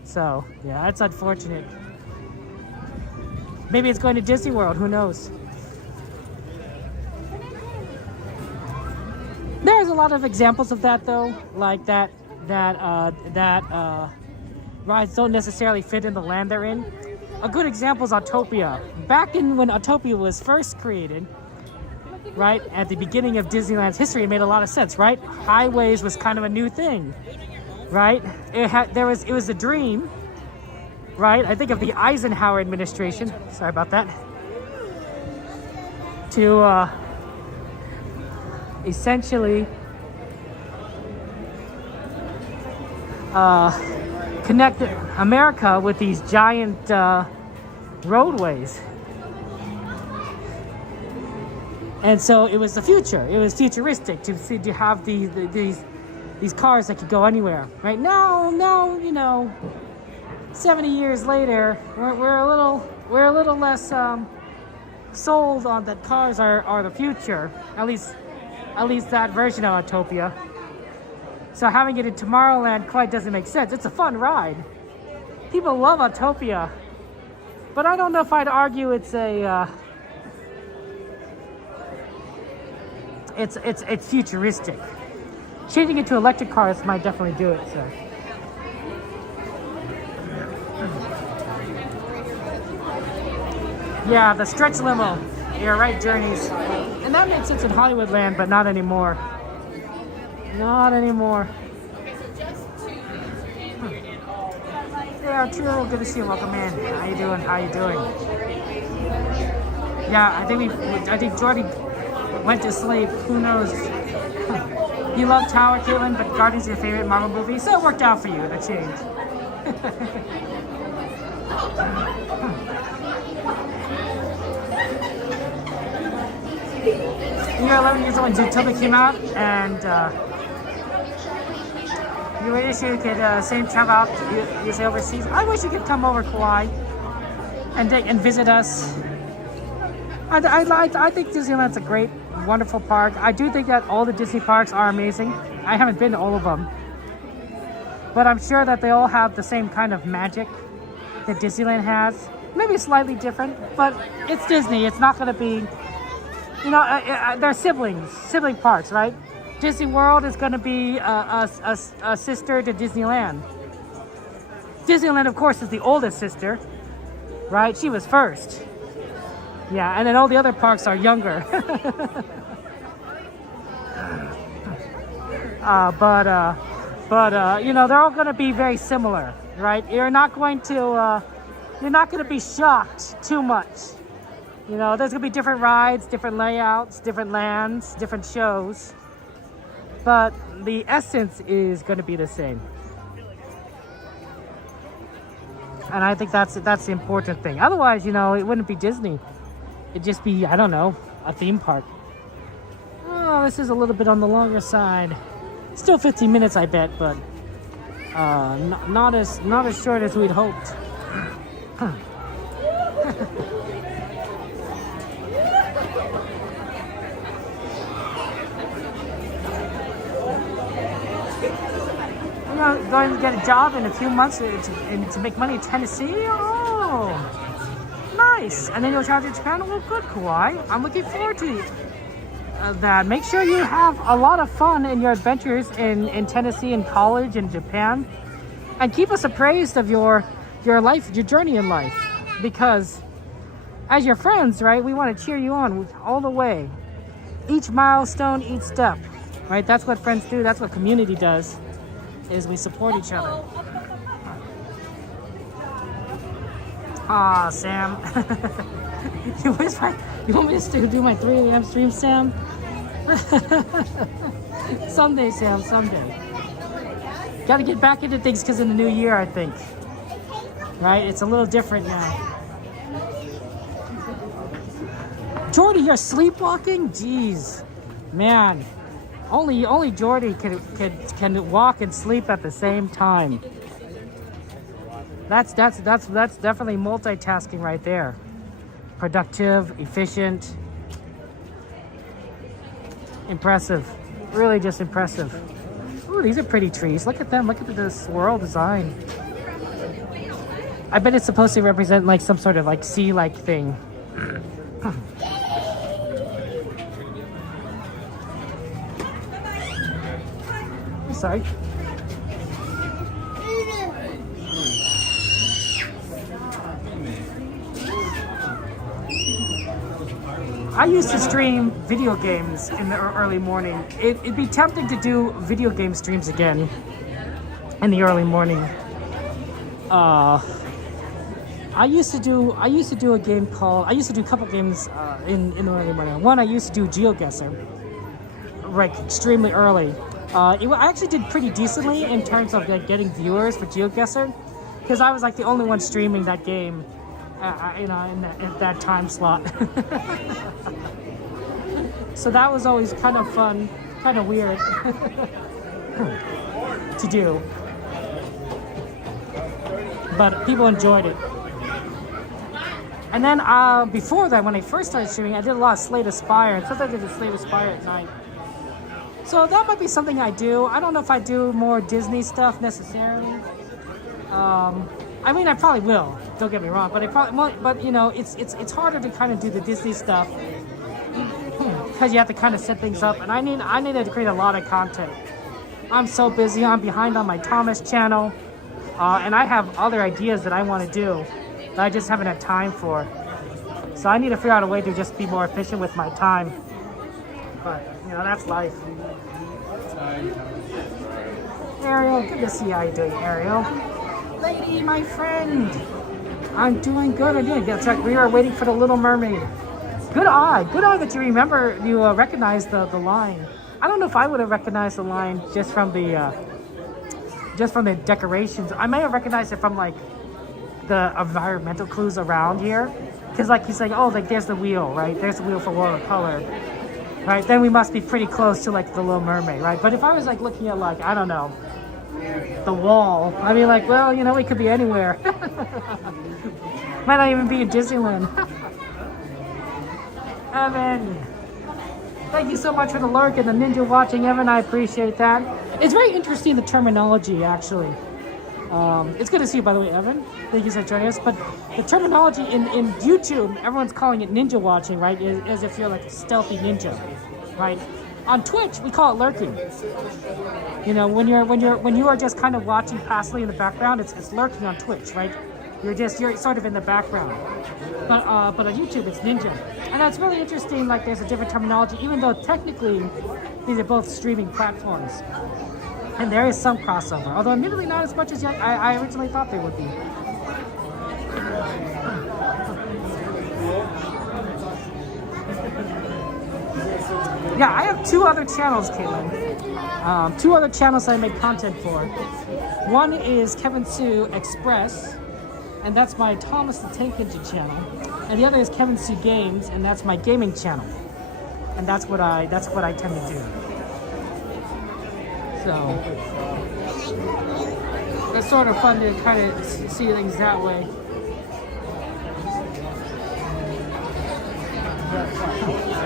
So yeah, that's unfortunate. Maybe it's going to Disney World. Who knows? There's a lot of examples of that, though, like that rides don't necessarily fit in the land they're in. A good example is Autopia. Back when Autopia was first created, right, at the beginning of Disneyland's history, it made a lot of sense, right? Highways was kind of a new thing, right? It was a dream, right? I think of the Eisenhower administration. Sorry about that. To essentially connect America with these giant roadways. And so it was the future. It was futuristic to have these cars that could go anywhere. Right now, you know, 70 years later, we're a little less sold on that cars are the future. At least that version of Autopia. So having it in Tomorrowland quite doesn't make sense. It's a fun ride. People love Autopia, but I don't know if I'd argue it's a it's futuristic. Changing it to electric cars might definitely do it. So. Yeah, the stretch limo. You're right, Journeys. And that made sense in Hollywoodland, but not anymore. Not anymore. Yeah, true. Good to see you. Welcome in. How you doing? How you doing? Yeah, I think Jordy went to sleep. Who knows? You love Tower, Caitlin, but Guardians is your favorite Marvel movie, so it worked out for you, the change. You're 11 years old when Zootopia came out, and you wish you could same travel out, you say overseas. I wish you could come over, Kauai, and visit us. I think Disneyland's a great, wonderful park. I do think that all the Disney parks are amazing. I haven't been to all of them, but I'm sure that they all have the same kind of magic that Disneyland has. Maybe slightly different, but it's Disney. It's not going to be, you know, they're sibling parks, right? Disney World is going to be a sister to Disneyland. Disneyland, of course, is the oldest sister, right? She was first. Yeah, and then all the other parks are younger. But you know, they're all going to be very similar, right? You're not going to be shocked too much. You know, there's going to be different rides, different layouts, different lands, different shows. But the essence is going to be the same. And I think that's the important thing. Otherwise, you know, it wouldn't be Disney. It'd just be, I don't know, a theme park. Oh, this is a little bit on the longer side. Still 15 minutes, I bet, but not as short as we'd hoped. You know, going to get a job in a few months to make money in Tennessee? Oh, nice. And then you'll travel to Japan? Well, good, Kauai. I'm looking forward to that. Make sure you have a lot of fun in your adventures in Tennessee and college and Japan. And keep us appraised of your life, your journey in life. Because as your friends, right, we want to cheer you on all the way. Each milestone, each step, right? That's what friends do. That's what community does, is we support each other. Ah, Sam. You want me to do my 3 a.m. stream, Sam? Someday, Sam, someday. Got to get back into things because in the new year, I think. Right? It's a little different now. Jordy, you're sleepwalking? Jeez. Man. Only Jordy can walk and sleep at the same time. That's definitely multitasking right there. Productive, efficient, impressive. Really just impressive. Ooh, these are pretty trees. Look at them. Look at the swirl design. I bet it's supposed to represent like some sort of like sea-like thing. Sorry. I used to stream video games in the early morning. It'd be tempting to do video game streams again in the early morning. I used to do a game called. I used to do a couple games in the early morning. One, I used to do GeoGuessr, right, extremely early. I actually did pretty decently in terms of getting viewers for GeoGuessr, because I was like the only one streaming that game, you know, in that time slot. So that was always kind of fun, kind of weird to do. But people enjoyed it. And then before that, when I first started streaming, I did a lot of Slay Aspire, and sometimes I did Slay Aspire at night. So that might be something I do. I don't know if I do more Disney stuff necessarily. I mean, I probably will. Don't get me wrong, but but you know, it's harder to kind of do the Disney stuff because you have to kind of set things up, and I need to create a lot of content. I'm so busy. I'm behind on my Thomas channel, and I have other ideas that I want to do that I just haven't had time for. So I need to figure out a way to just be more efficient with my time. But you know, that's life. Ariel, good to see how you're doing, Ariel. Lady, my friend. I'm doing good. I'm doing good. That's right. We are waiting for the Little Mermaid. Good eye. Good eye that you remember. You recognize the line. I don't know if I would have recognized the line just from the decorations. I may have recognized it from like the environmental clues around here, because like he's like, oh, like there's the wheel, right? There's the wheel for watercolor, right? Then we must be pretty close to like the Little Mermaid, right? But if I was like looking at like, I don't know, the wall, I'd be like, well, you know, it could be anywhere. Might not even be in Disneyland. Evan, thank you so much for the lurk and the ninja watching, Evan. I appreciate that. It's very interesting, the terminology, actually. It's good to see you, by the way, Evan. Thank you for joining us. But the terminology in YouTube, everyone's calling it ninja watching, right? As if you're like a stealthy ninja, right? On Twitch, we call it lurking. You know, when you are just kind of watching passively in the background, it's lurking on Twitch, right? You're sort of in the background. But on YouTube, it's ninja, and that's really interesting. Like, there's a different terminology, even though technically these are both streaming platforms. And there is some crossover, although admittedly not as much as I originally thought there would be. Yeah, I have two other channels, Caitlin. Two other channels I make content for. One is Kevin Sue Express, and that's my Thomas the Tank Engine channel. And the other is Kevin Sue Games, and that's my gaming channel. And that's what I tend to do. So it's sort of fun to kind of see things that way.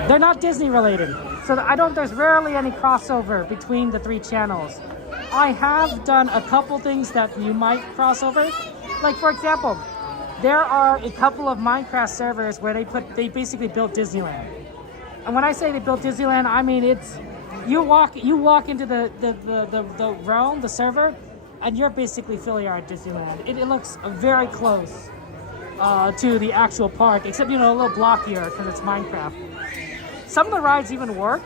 They're not Disney related, so there's rarely any crossover between the three channels. I have done a couple things that you might cross over. Like, for example, there are a couple of Minecraft servers where they basically built Disneyland. And when I say they built Disneyland, I mean it's you walk into the realm, the server, and you're basically feeling you're at Disneyland. It looks very close to the actual park, except, you know, a little blockier because it's Minecraft. Some of the rides even work,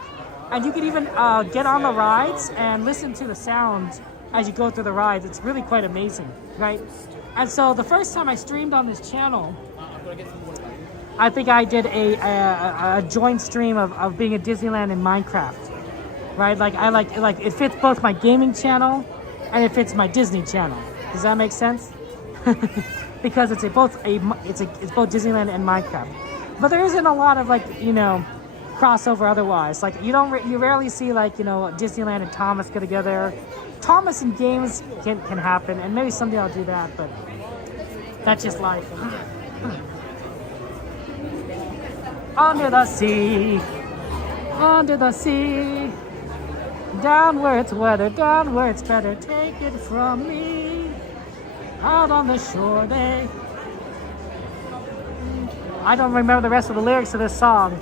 and you can even get on the rides and listen to the sound as you go through the rides. It's really quite amazing, right? And so the first time I streamed on this channel, I think I did a joint stream of being at Disneyland and Minecraft. Right, like I like it fits both my gaming channel and it fits my Disney channel. Does that make sense? Because it's both Disneyland and Minecraft. But there isn't a lot of, like, you know, crossover otherwise. Like, you rarely see, like, you know, Disneyland and Thomas get together. Thomas and games can happen, and maybe someday I'll do that, but that's just life. Under the sea, down where it's weather, down where it's better, take it from me. Out on the shore they... I don't remember the rest of the lyrics of this song.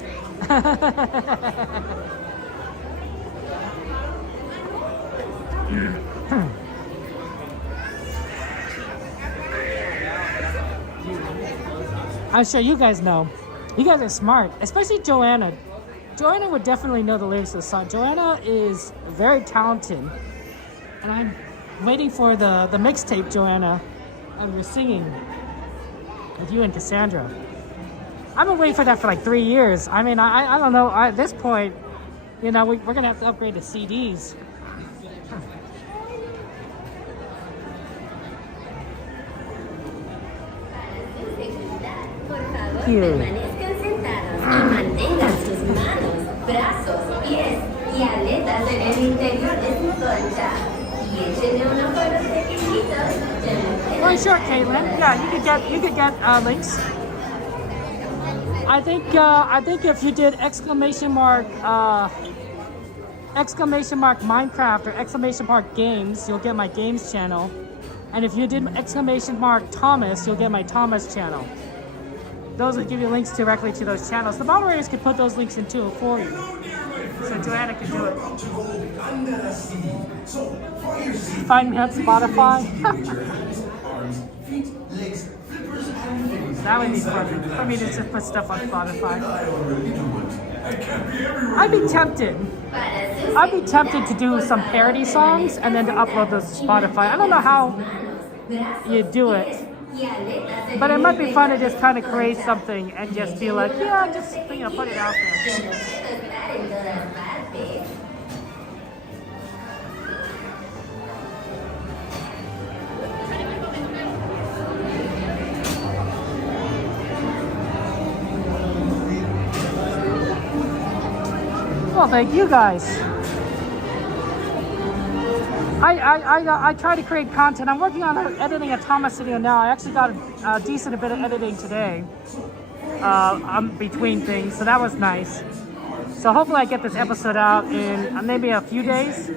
I'm sure you guys know. You guys are smart, especially Joanna. Joanna would definitely know the lyrics of the song. Joanna is very talented, and I'm waiting for the mixtape, Joanna, and we're singing with you and Cassandra. I've been waiting for that for like 3 years. I mean, I don't know. At this point, you know, we're gonna have to upgrade to CDs. Permanezcan sentados y mantengan sus manos, brazos, pies y aletas en el interior de su concha. Y échenle unos palos pequeñitos. Well, sure, Caitlin. Yeah, you could get links. I think if you did exclamation mark Minecraft or exclamation mark games, you'll get my games channel. And if you did exclamation mark Thomas, you'll get my Thomas channel. Those will give you links directly to those channels. The moderators could put those links in too for you. So Joanna can do it. Find me on Spotify. That would be fun for me to just put stuff on Spotify. I'd be tempted to do some parody songs and then to upload those to Spotify. I don't know how you do it, but it might be fun to just kind of create something and just be like, yeah, just put it out there. Well, thank you guys. I try to create content. I'm working on editing a Thomas video now. I actually got a decent bit of editing today. Between things, so that was nice. So hopefully I get this episode out in maybe a few days.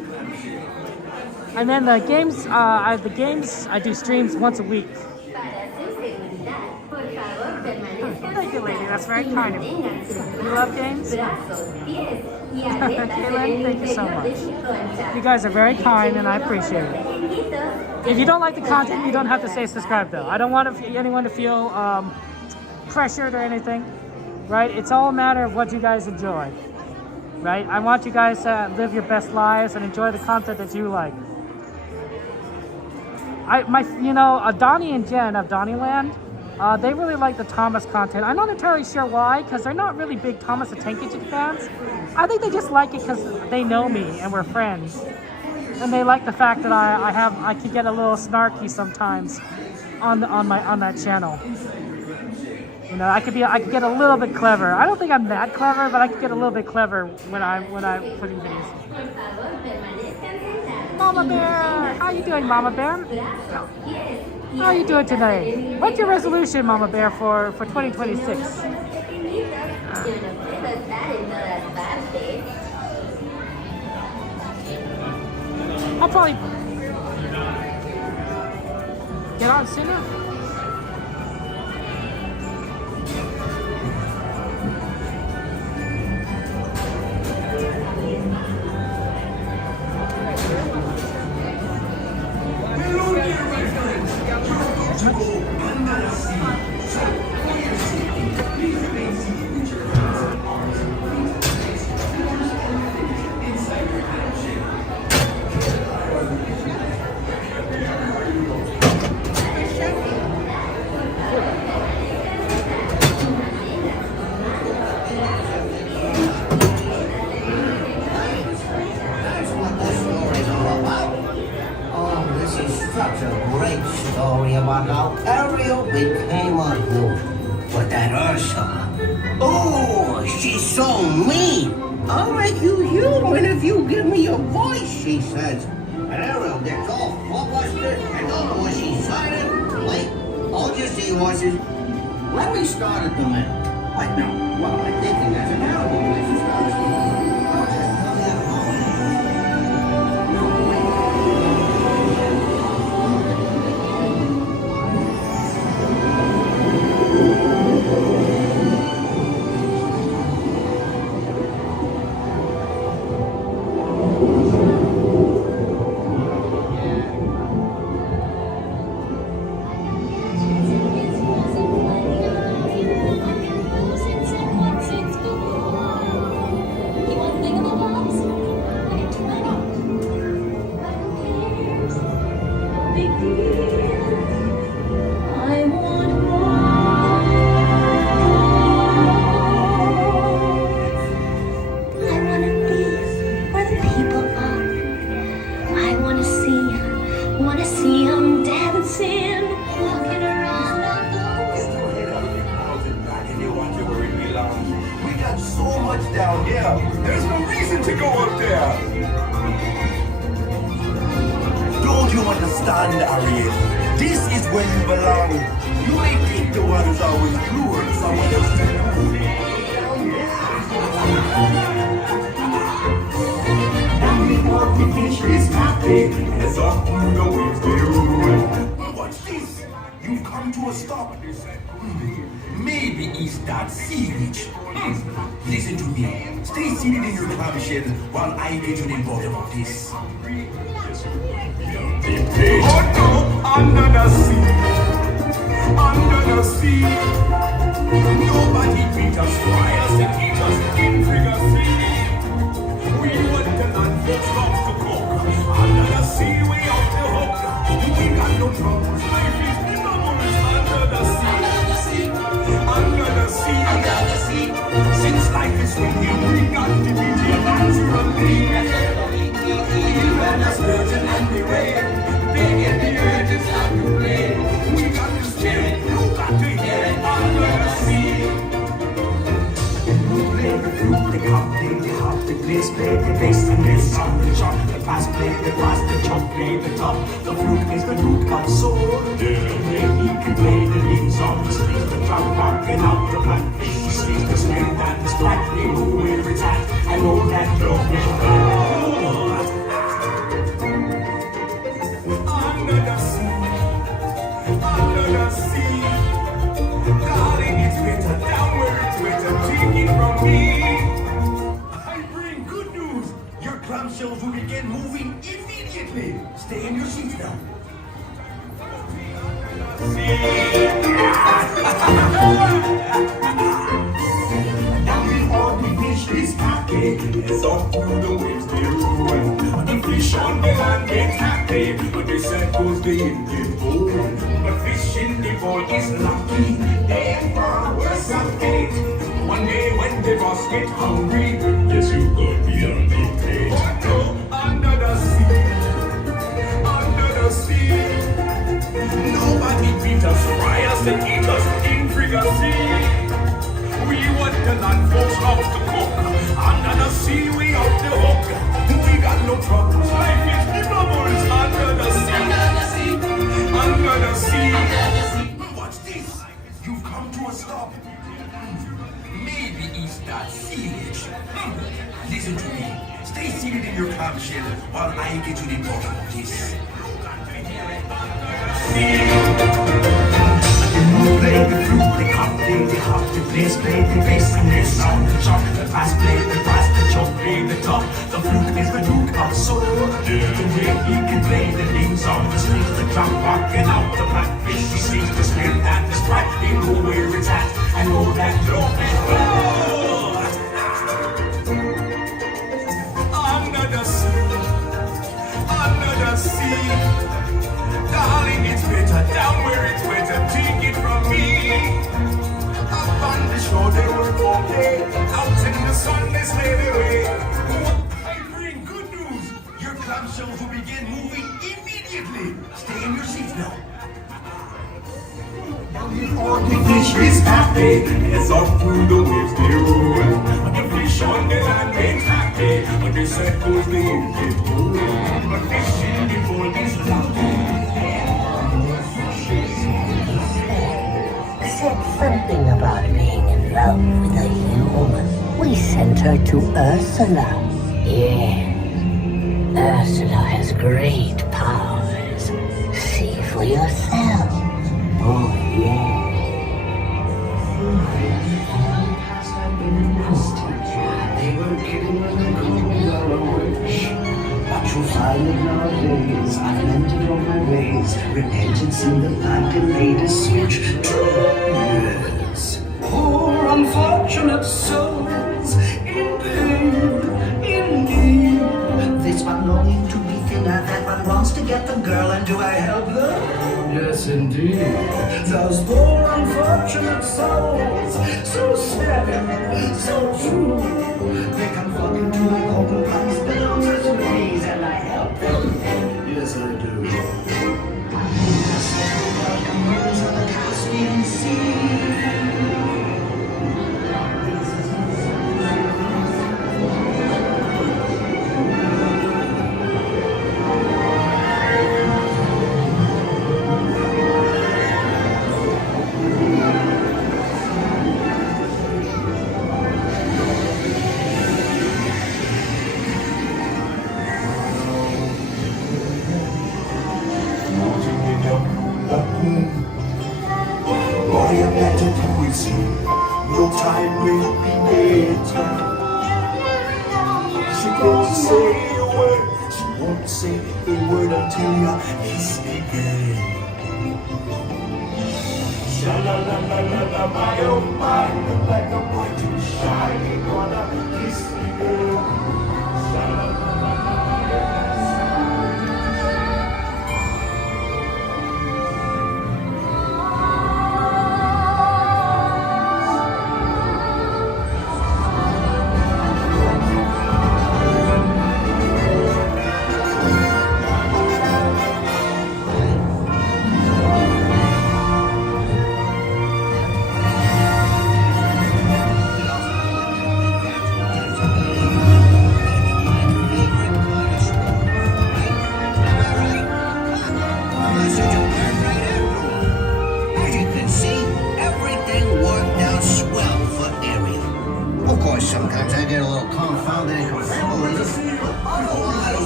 And then the games, I do streams once a week. Thank you, lady. That's very kind of you. You love games? Caitlin, thank you so much. You guys are very kind, and I appreciate it. If you don't like the content, you don't have to say subscribe, though. I don't want anyone to feel pressured or anything, right? It's all a matter of what you guys enjoy, right? I want you guys to live your best lives and enjoy the content that you like. Donnie and Jen of Donnieland, they really like the Thomas content. I'm not entirely sure why, because they're not really big Thomas the Tank Engine fans. I think they just like it because they know me and we're friends, and they like the fact that I can get a little snarky sometimes on that channel. You know, I could get a little bit clever. I don't think I'm that clever, but I could get a little bit clever when I'm putting these. Mama Bear, how you doing, Mama Bear? How are you doing today? What's your resolution, Mama Bear, for 2026? I'll probably get on sooner. About how Ariel became a human. But that Ursula, oh, she's so mean. I'll make you human if you give me a voice, she says. And Ariel gets all flustered and all bushy-sided. Wait, hold your seahorses. Let me start at the middle. Wait, no, well, I'm thinking that's an terrible place to start. I'll just tell you how. what's down here. There's no reason to go up there. Don't you understand, Ariel? This is where you belong. You may think the water's always bluer than someone else's blue. Down before the fish is happy, as up through the waves they roll. What's this? You've come to a stop. Maybe it's that seaweed. Listen to me. Stay seated in your clamshell while I get you the bottom of this. Oh no, under the sea. Under the sea. Nobody beat us, fry us and eat us in fricassee. We want the land folks love to cook. Under the sea, we off the hook. We got no troubles. Life is phenomenal under the sea. Under the sea. Under the sea. Since life is swinging, we got to be here naturally. Even the sturgeon and the rain, big and the earth is not to play. We got the spirit, you got to hear it under the sea. We play the flute, the cup, the harp, the bliss, play the bass, and the song, the chop, the bass, play the brass, the chop, play the top. The flute is the root of soul. The way he can play the lead song, the strings, the drum, rocking out the blackfish. He sees the snare and the strike, they know where it's at. I know that drum is under the sea, under the sea. Darling, it's better down where it's better. Take it from me. I bring good news. Your clamshells will begin moving immediately. Stay in your seats now. Down before the fish is happy, it's off through the waves they roll. The fish on the land ain't happy, but they said goes the Indian bowl. The fish in the bowl is lucky, they far worse of fate. One day when the boss get hungry, yes you could be on the plate. Oh, under the sea, under the sea. Nobody beat us, fry us and eat us in fricassee. We want the land folks love to cook. Under the sea, we off the hook. We got no troubles. Life is the bubbles under the sea. Under the sea. What's this? You've come to a stop. Maybe it's that seaweed. Listen to me. Stay seated in your clamshell while I get to the bottom of this. Play the flute, the cup, play the harp, the bass, play the bass, and the song, the chop, the bass, play the brass, the chop, play the top. The flute is the root of soul. The way he can play the lead song, the strings, the drum, rocking out the blackfish. He sees the snare and the strike, they know where it's at. I know that drum is under the sea, under the sea. Darling, it's better down where it's better. Take it from me. Up on the shore they work all day. Out in the sun they slave away. I bring good news. Your clamshells will begin moving immediately. Stay in your seats now. The fish is happy. It's up through the waves they roll. The fish on the land ain't happy, but they said goes the Indian bowl. The fish in the bowl is lucky. Said something about being in love with a human. We sent her to Ursula. Yeah. Ursula has great powers. See for yourself. Oh, yeah. They were kidding when they called me a witch. But you'll find that nowadays I've mended all my ways. Repentance in the land and made a switch. Yes. Poor unfortunate souls in pain, in need. This one longing to be thinner, that one wants to get the girl, and do I help them? Yes, indeed. Those poor unfortunate souls, so sad, so true. They come flocking to my golden pines, billows and ways, and I help them. Yes, I do. Birds on the Caspian Sea. She won't say a word. She won't say a word until you kiss me good. Sha la la la la la, my oh my, look like a boy too shy. Ain't gonna kiss me good. Sha la la la la la. Sometimes I get a little confounded and confused. Had a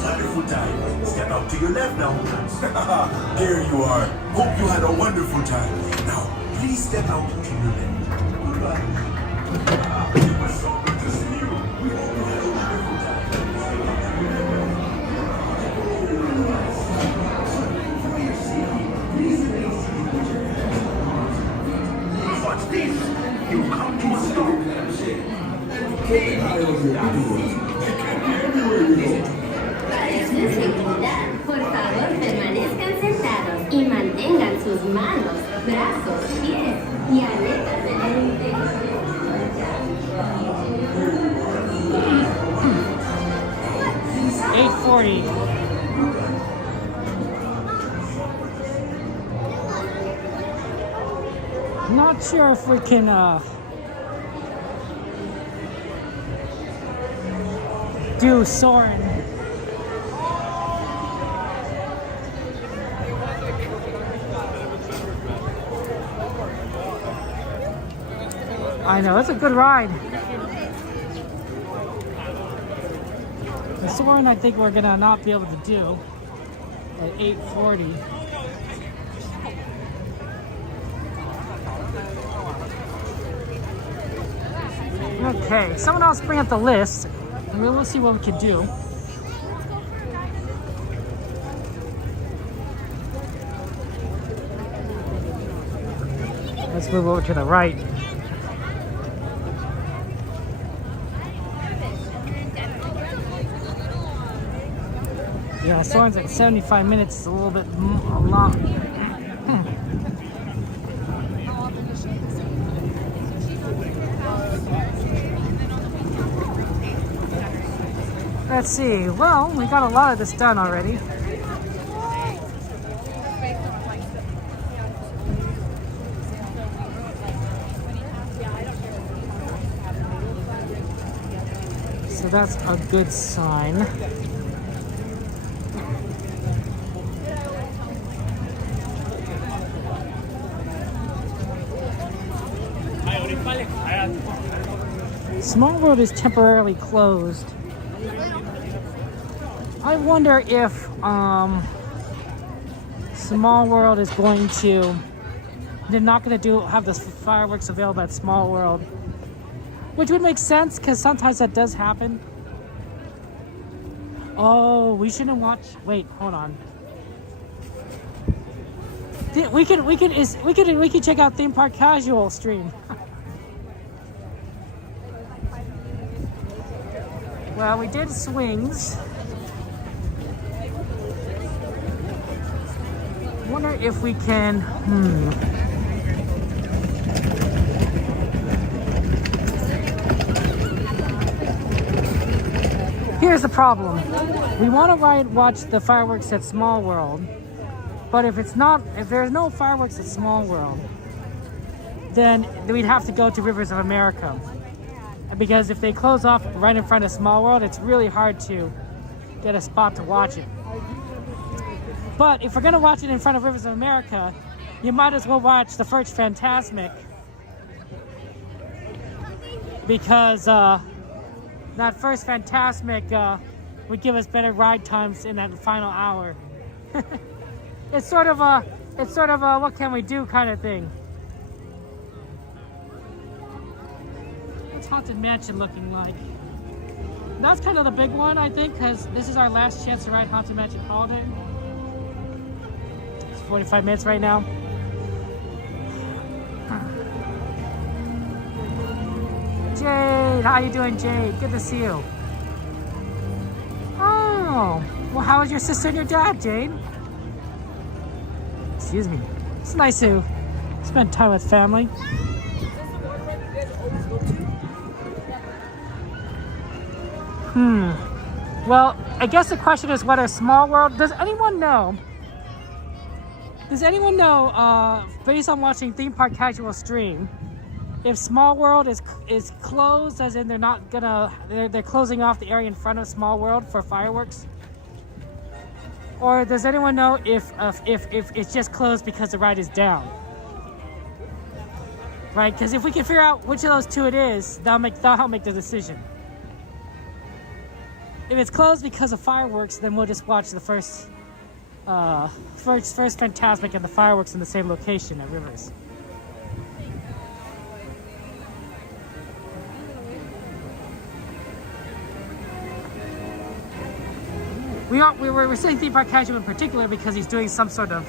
wonderful time. Step out to your left now. There you are. Hope you had a wonderful time. Now, please step out to your left. Goodbye. It was so good to see you. We hope you had a wonderful time. What's this? You come to a stop. Parece seguridad. Por favor, permanezcan sentados y mantengan sus manos, brazos, pies y aletas en el interior. 8:40. Not sure if we can do Soarin'. I know, it's a good ride. The Soarin', I think we're gonna not be able to do at 8:40. Okay, someone else bring up the list. And we'll see what we can do. Let's move over to the right. Yeah, Soarin's like 75 minutes. It's a little bit long. Let's see. Well, we got a lot of this done already. So that's a good sign. Small World is temporarily closed. I wonder if Small World is going to, they're not going to have the fireworks available at Small World, which would make sense because sometimes that does happen. Oh, we shouldn't watch. Wait, hold on. We could check out Theme Park Casual stream. Well, we did swings. Wonder if we can. Here's the problem. We want to watch the fireworks at Small World, but if there's no fireworks at Small World, then we'd have to go to Rivers of America. Because if they close off right in front of Small World, it's really hard to get a spot to watch it. But if we're gonna watch it in front of Rivers of America, you might as well watch the first Fantasmic, because that first Fantasmic would give us better ride times in that final hour. It's sort of a what can we do kind of thing. Haunted Mansion looking like? That's kind of the big one, I think, because this is our last chance to ride Haunted Mansion Holiday. It's 45 minutes right now. Jade, how you doing, Jade? Good to see you. Oh, well, how was your sister and your dad, Jade? Excuse me. It's nice to spend time with family. Well, I guess the question is whether Small World. Does anyone know? Based on watching Theme Park Casual stream, if Small World is closed, as in they're closing off the area in front of Small World for fireworks? Or does anyone know if it's just closed because the ride is down? Right? Because if we can figure out which of those two it is, that'll help make the decision. If it's closed because of fireworks, then we'll just watch the first Fantasmic and the fireworks in the same location at Rivers. We're saying Theme Park Casual in particular because he's doing some sort of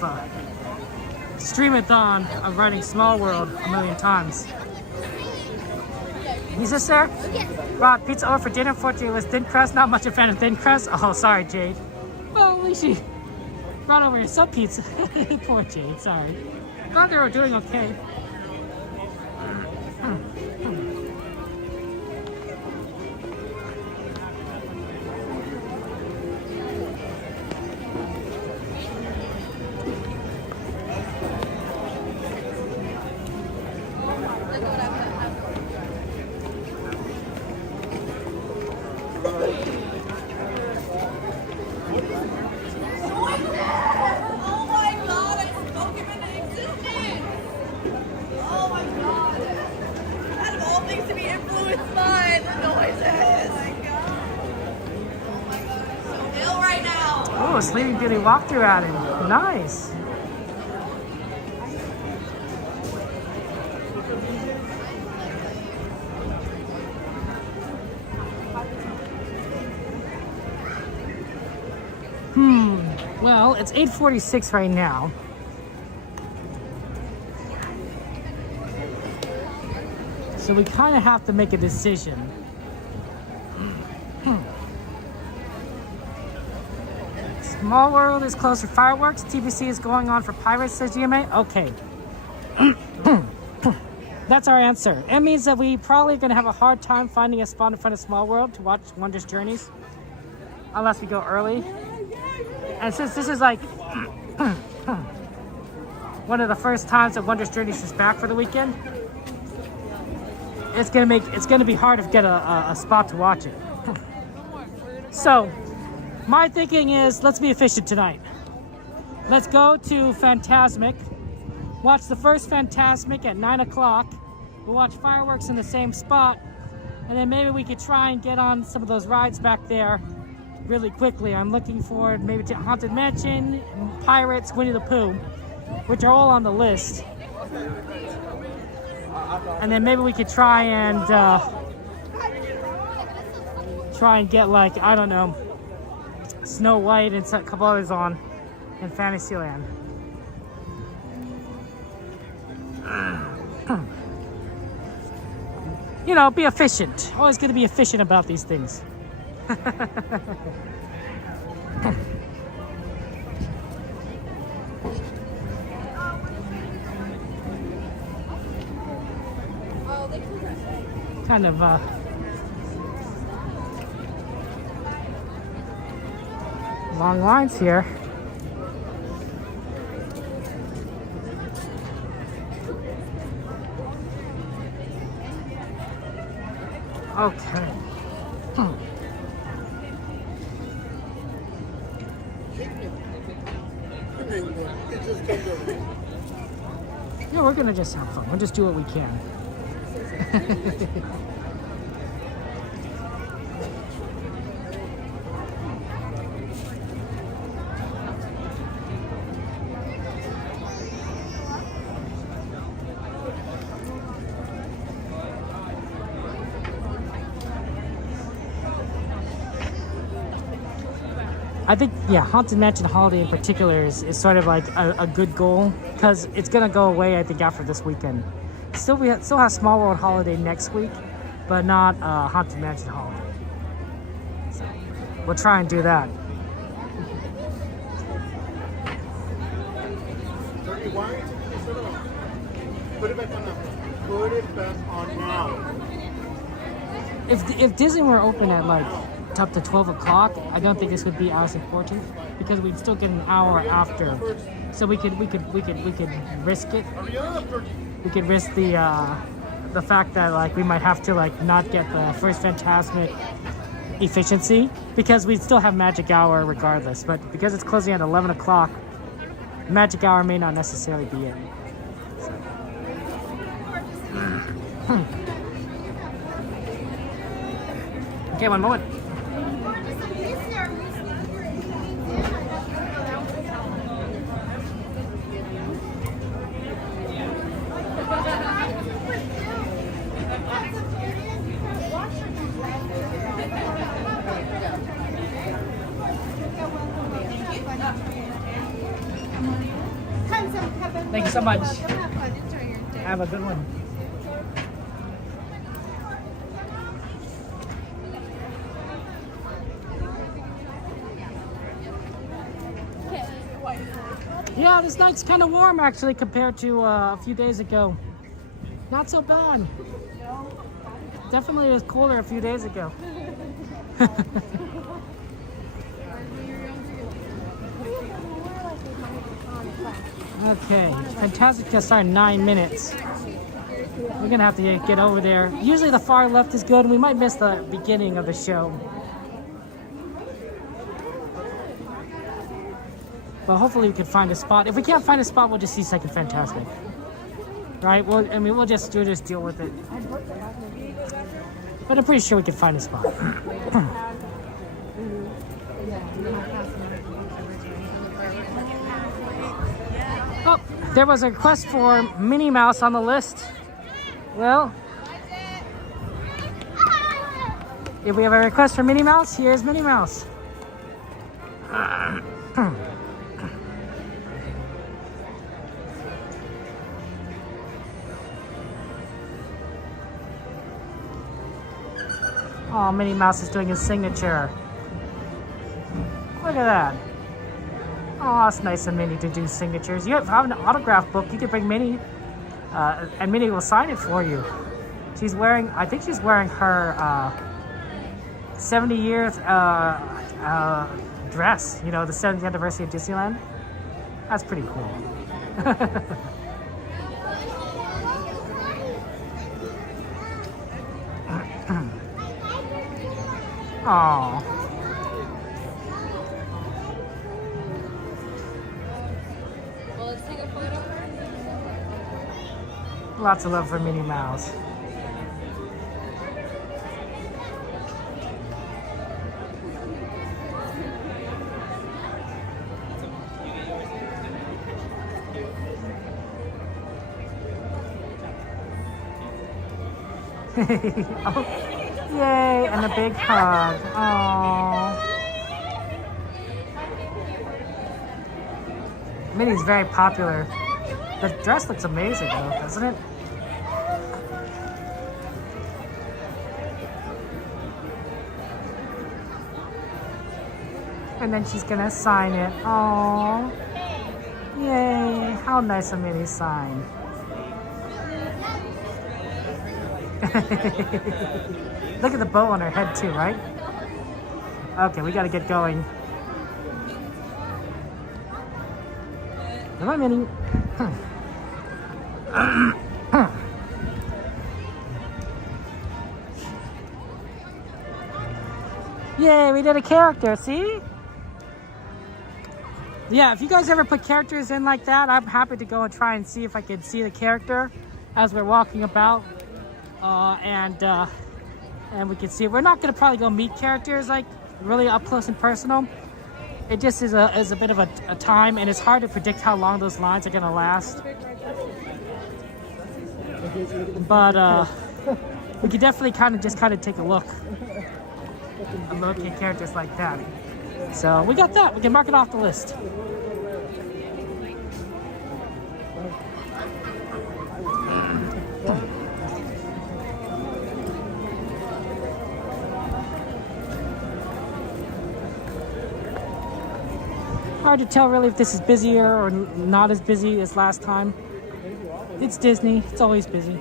stream-a-thon of riding Small World a million times. Is this there? Rob, pizza order for dinner. Unfortunately, it was thin crust. Not much a fan of thin crust. Oh, sorry, Jade. Well, at least she brought over some pizza. Poor Jade, sorry. Thought they were doing okay. Sleeping Beauty walkthrough added. Nice. Well, it's 8:46 right now. So we kind of have to make a decision. Small World is closed for fireworks. TBC is going on for pirates, says GMA. Okay. That's our answer. It means that we probably going to have a hard time finding a spot in front of Small World to watch Wondrous Journeys. Unless we go early. And since this is like one of the first times that Wondrous Journeys is back for the weekend, it's gonna be hard to get a spot to watch it. So my thinking is, let's be efficient tonight. Let's go to Fantasmic, watch the first Fantasmic at 9 o'clock. We'll watch fireworks in the same spot, and then maybe we could try and get on some of those rides back there really quickly. I'm looking forward maybe to Haunted Mansion, Pirates, Winnie the Pooh, which are all on the list. And then maybe we could try and get, like, I don't know, Snow White and a couple others on in Fantasyland. You know, be efficient. Always going to be efficient about these things. Kind of long lines here. Okay. Yeah, we're gonna just have fun. We'll just do what we can. I think, yeah, Haunted Mansion Holiday in particular is sort of like a good goal because it's going to go away, I think, after this weekend. We still have Small World Holiday next week, but not Haunted Mansion Holiday. So we'll try and do that. Why are you taking this off? Put it back on now. Put it back on now. If Disney were open at like up to 12 o'clock, I don't think this would be as important because we'd still get an hour after. So we could risk it. We could risk the fact that like we might have to like not get the first Fantasmic efficiency because we'd still have Magic Hour regardless. But because it's closing at 11 o'clock, Magic Hour may not necessarily be it. So. Okay, one moment. Thank you so much. Have a good one. Yeah, this night's kind of warm actually compared to a few days ago. Not so bad. Definitely was colder a few days ago. Okay, Fantasmic just started in 9 minutes. We're gonna have to get over there. Usually the far left is good. We might miss the beginning of the show. But hopefully we can find a spot. If we can't find a spot, we'll just see Second Fantasmic. Right? Well, I mean, we'll just deal with it. But I'm pretty sure we can find a spot. Oh, there was a request for Minnie Mouse on the list. Well, if we have a request for Minnie Mouse, here's Minnie Mouse. Oh, Minnie Mouse is doing his signature. Look at that. Oh, it's nice of Minnie to do signatures. You have an autograph book. You can bring Minnie, and Minnie will sign it for you. She's wearing, I think she's wearing her 70 years dress. You know, the 70th anniversary of Disneyland. That's pretty cool. Aww. Lots of love for Minnie Mouse. Oh, yay, and a big hug. Aww. Minnie's very popular. The dress looks amazing though, doesn't it? And then she's gonna sign it. Aww. Yay, how nice of Minnie's sign. Look at the bow on her head too, right? Okay, we gotta get going. Come on, Minnie. Yay, we did a character, see? Yeah, if you guys ever put characters in like that, I'm happy to go and try and see if I can see the character as we're walking about. And we can see, we're not gonna probably go meet characters like really up close and personal. It just is a bit of a time, and it's hard to predict how long those lines are gonna last. But we can definitely kind of take a look at characters like that. So we got that. We can mark it off the list. Hard to tell really if this is busier or not as busy as last time. It's Disney. It's always busy.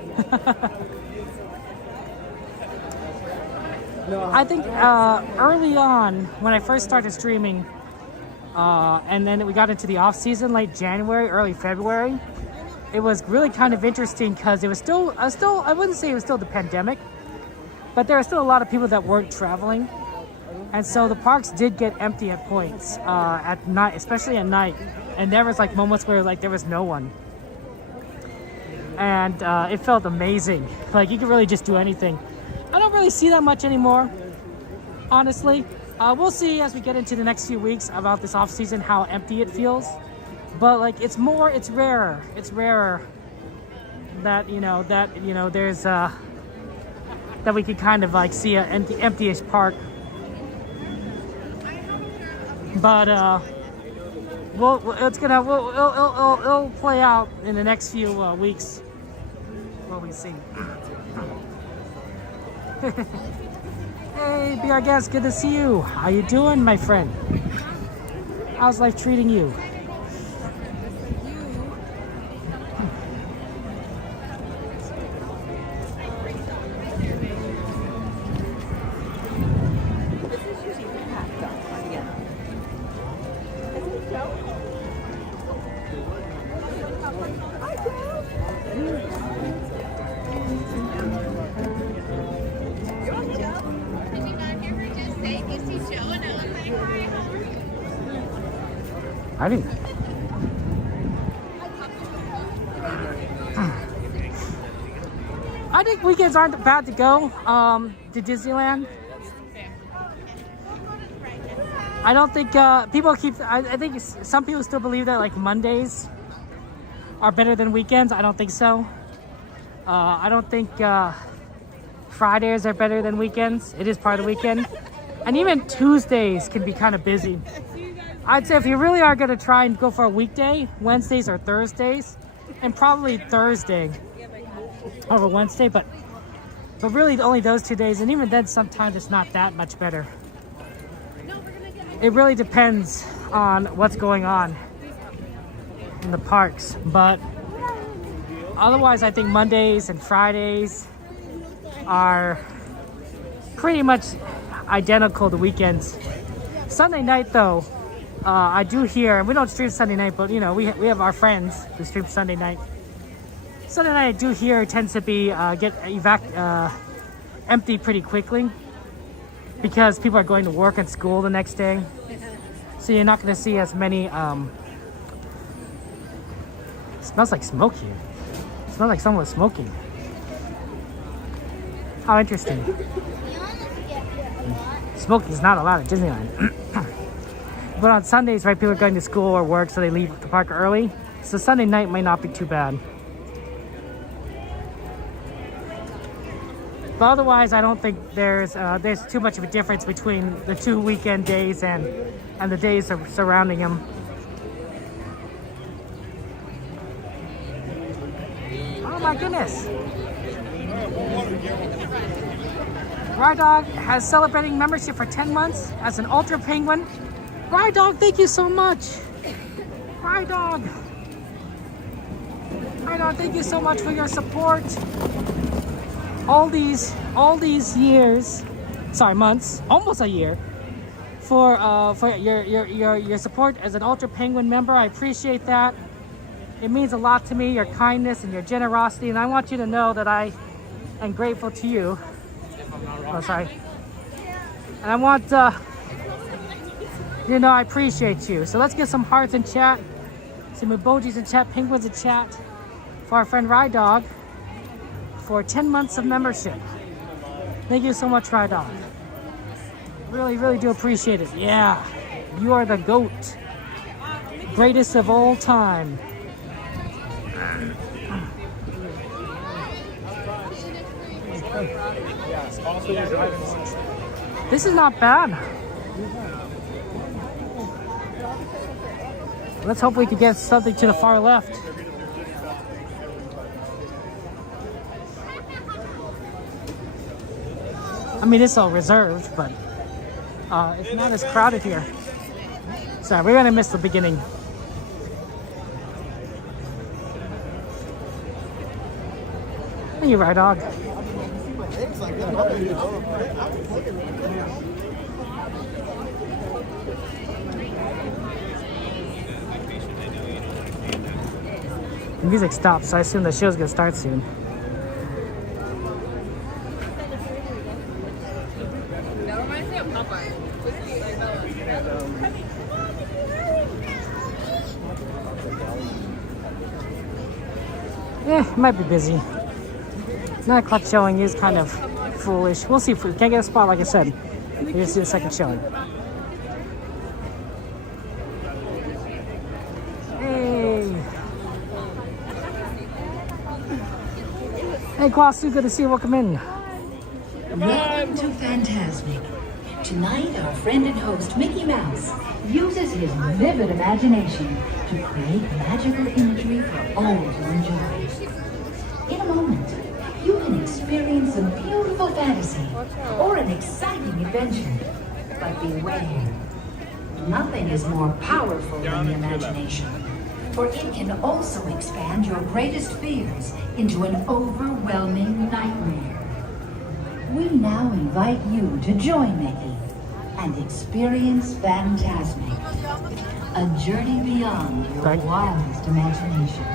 I think early on, when I first started streaming, and then we got into the off season, late January, early February, it was really kind of interesting because it was still, I wouldn't say it was still the pandemic, but there were still a lot of people that weren't traveling. And so the parks did get empty at points, at night, especially at night. And there was like moments where like there was no one. And it felt amazing. Like you could really just do anything. I don't really see that much anymore, honestly. We'll see as we get into the next few weeks about this off season how empty it feels. But like it's rarer. It's rarer that there's that we could kind of like see an empty-ish park. But it'll play out in the next few weeks. What we see. Hey, be our guest. Good to see you. How you doing, my friend? How's life treating you? I didn't. I think weekends aren't bad to go to Disneyland. I don't think people keep. I think some people still believe that like Mondays are better than weekends. I don't think so. I don't think Fridays are better than weekends. It is part of the weekend, and even Tuesdays can be kind of busy. I'd say if you really are going to try and go for a weekday, Wednesdays or Thursdays, and probably Thursday over Wednesday, but really only those 2 days, and even then sometimes it's not that much better. It really depends on what's going on in the parks, but otherwise I think Mondays and Fridays are pretty much identical to weekends. Sunday night though, I do hear, and we don't stream Sunday night, but you know, we have our friends who stream Sunday night. Sunday night I do hear tends to be empty pretty quickly because people are going to work and school the next day. So you're not going to see as many, it smells like smoke here. It smells like someone was smoking. How interesting. Smoking is not allowed at Disneyland. But on Sundays, right, people are going to school or work, so they leave the park early. So Sunday night might not be too bad. But otherwise, I don't think there's too much of a difference between the 2 weekend days and the days surrounding them. Oh my goodness! Ride Dog has celebrating membership for 10 months as an Ultra Penguin. Ride Dog, thank you so much. Ride Dog. Ride Dog, thank you so much for your support. All these years, sorry, months, almost a year, for your support as an Ultra Penguin member. I appreciate that. It means a lot to me, your kindness and your generosity, and I want you to know that I am grateful to you. Oh, sorry. And I want, you know, I appreciate you. So let's get some hearts in chat, some emojis in chat, penguins in chat for our friend Ride Dog for 10 months of membership. Thank you so much, Ride Dog. Really, really do appreciate it. Yeah, you are the GOAT. Greatest of all time. This is not bad. Let's hope we can get something to the far left. I mean, it's all reserved, but it's not as crowded here. Sorry, we're gonna miss the beginning. You're right, dog. The music stopped, so I assume the show's gonna start soon. It might be busy. 9 o'clock showing is kind of foolish. We'll see if we can't get a spot, like I said. Here's the second showing. Hey! Hey, Kwasu, good to see you. Welcome in. Welcome to Fantasmic. Tonight, our friend and host, Mickey Mouse, uses his vivid imagination to create magical imagery for all to enjoy. In a moment, you can experience a beautiful fantasy or an exciting adventure. But beware, nothing is more powerful than the imagination, for it can also expand your greatest fears into an overwhelming nightmare. We now invite you to join Mickey and experience Fantasmic, a journey beyond your wildest imagination.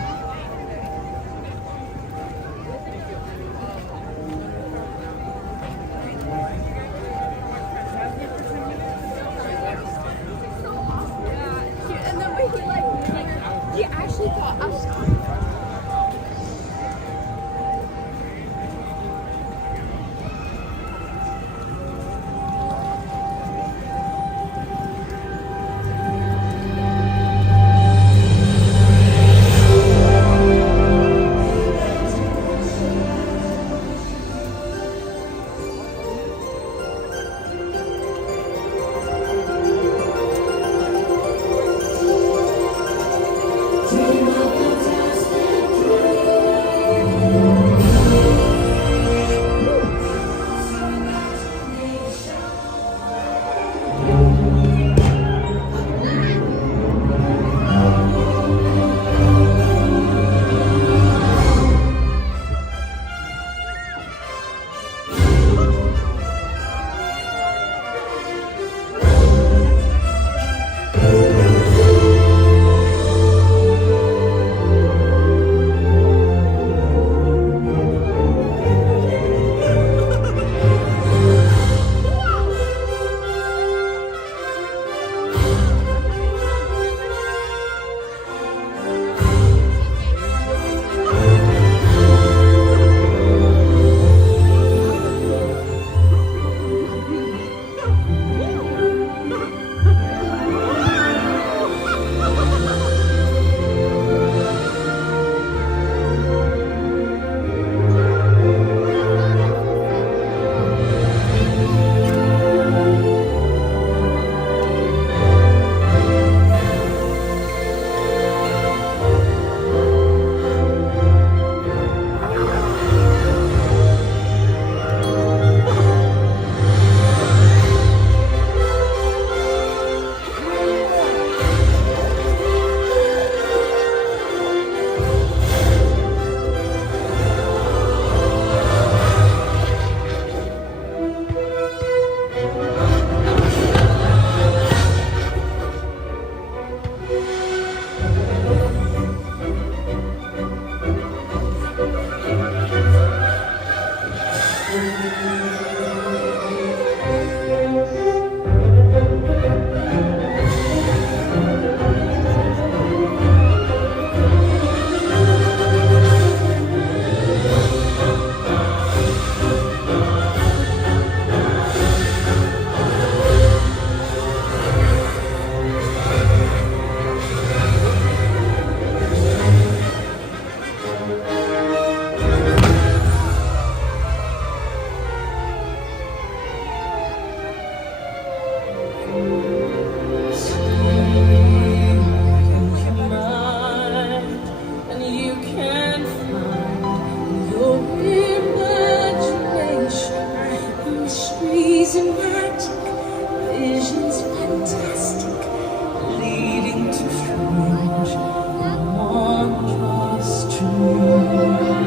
mysteries and magic, visions fantastic, leading to strange and wondrous journeys.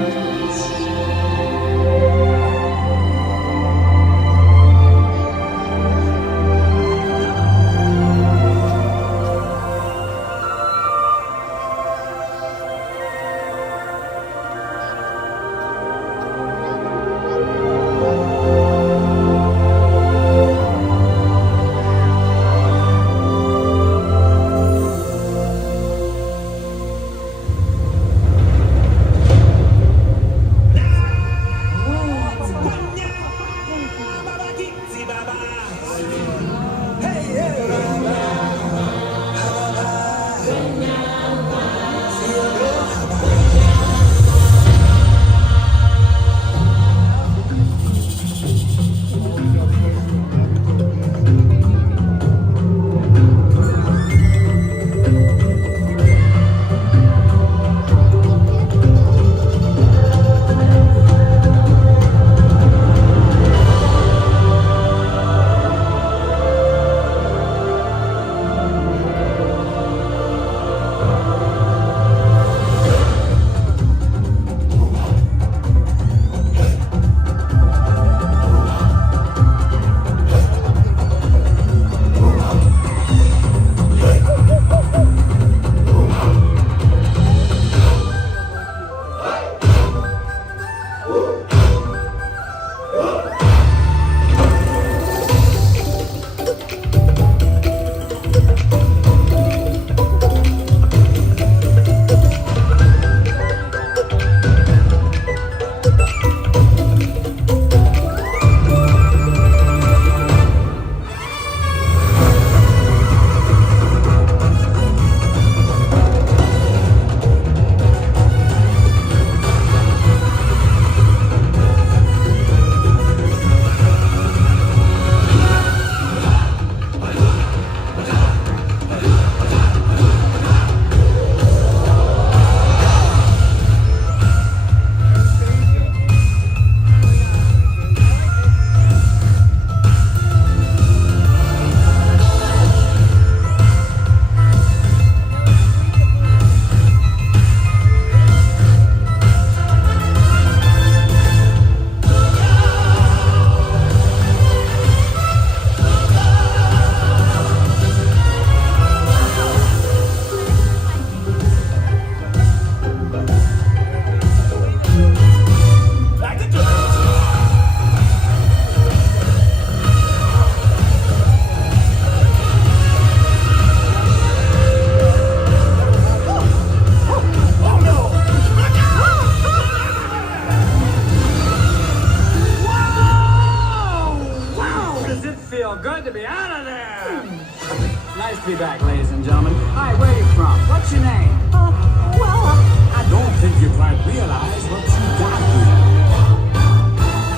Nice to be back, ladies and gentlemen. Hi, where are you from? What's your name? I don't think you quite realize what you got here.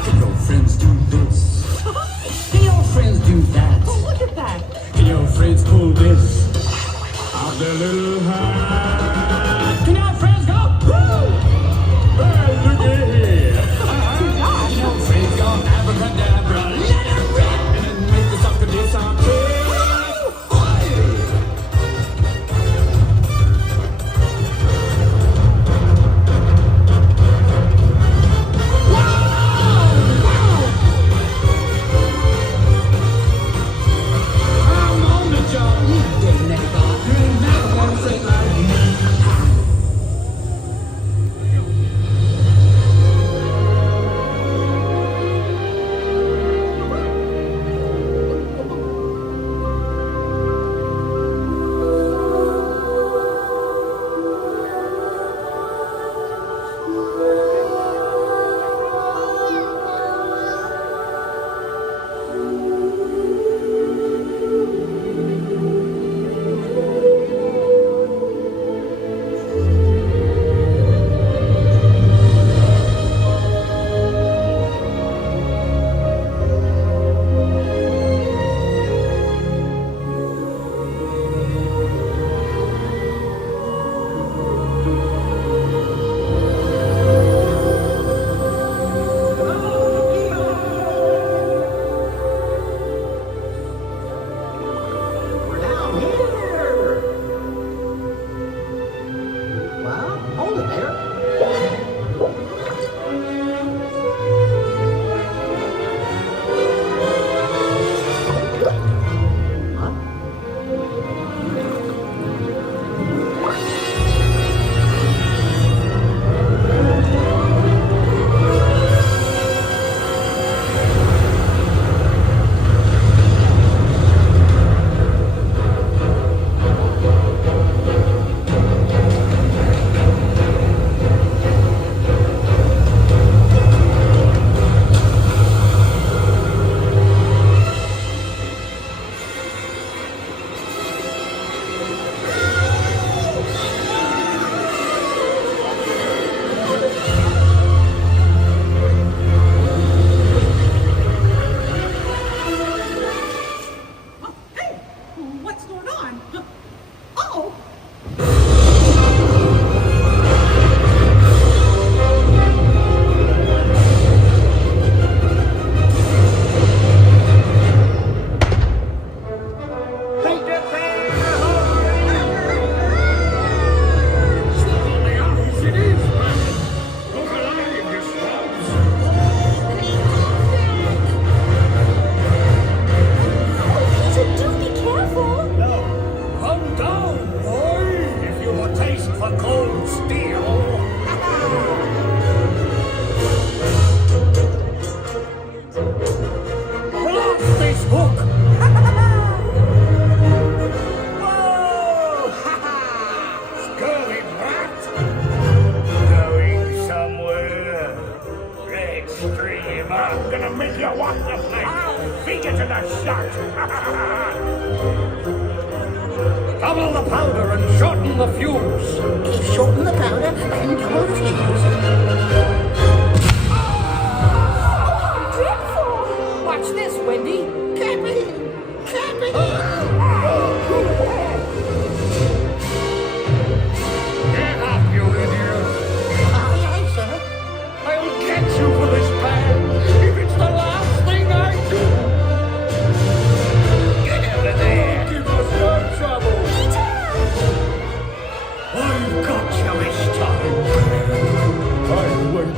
Can your friends do this? Can your friends do that? Oh, look at that. Can your friends pull this out their little hat? Can your friends go, woo? Hey, look at here. Can your friends go abracadabra, let it rip, and then make the sucker do something? hook. Whoa! Scurvy brat! Going somewhere. Red stream, I'm gonna make you walk the plank. I'll feed you to the shark. Double the powder and shorten the fuse. Shorten the powder and double the fuse. Watch this, Wendy. Cappy! Cappy! Get up, you idiot. Aye, aye, sir. I'll get you for this pan if it's the last thing I do. Get out of there. Give us no trouble. I've got you this time. I'll wait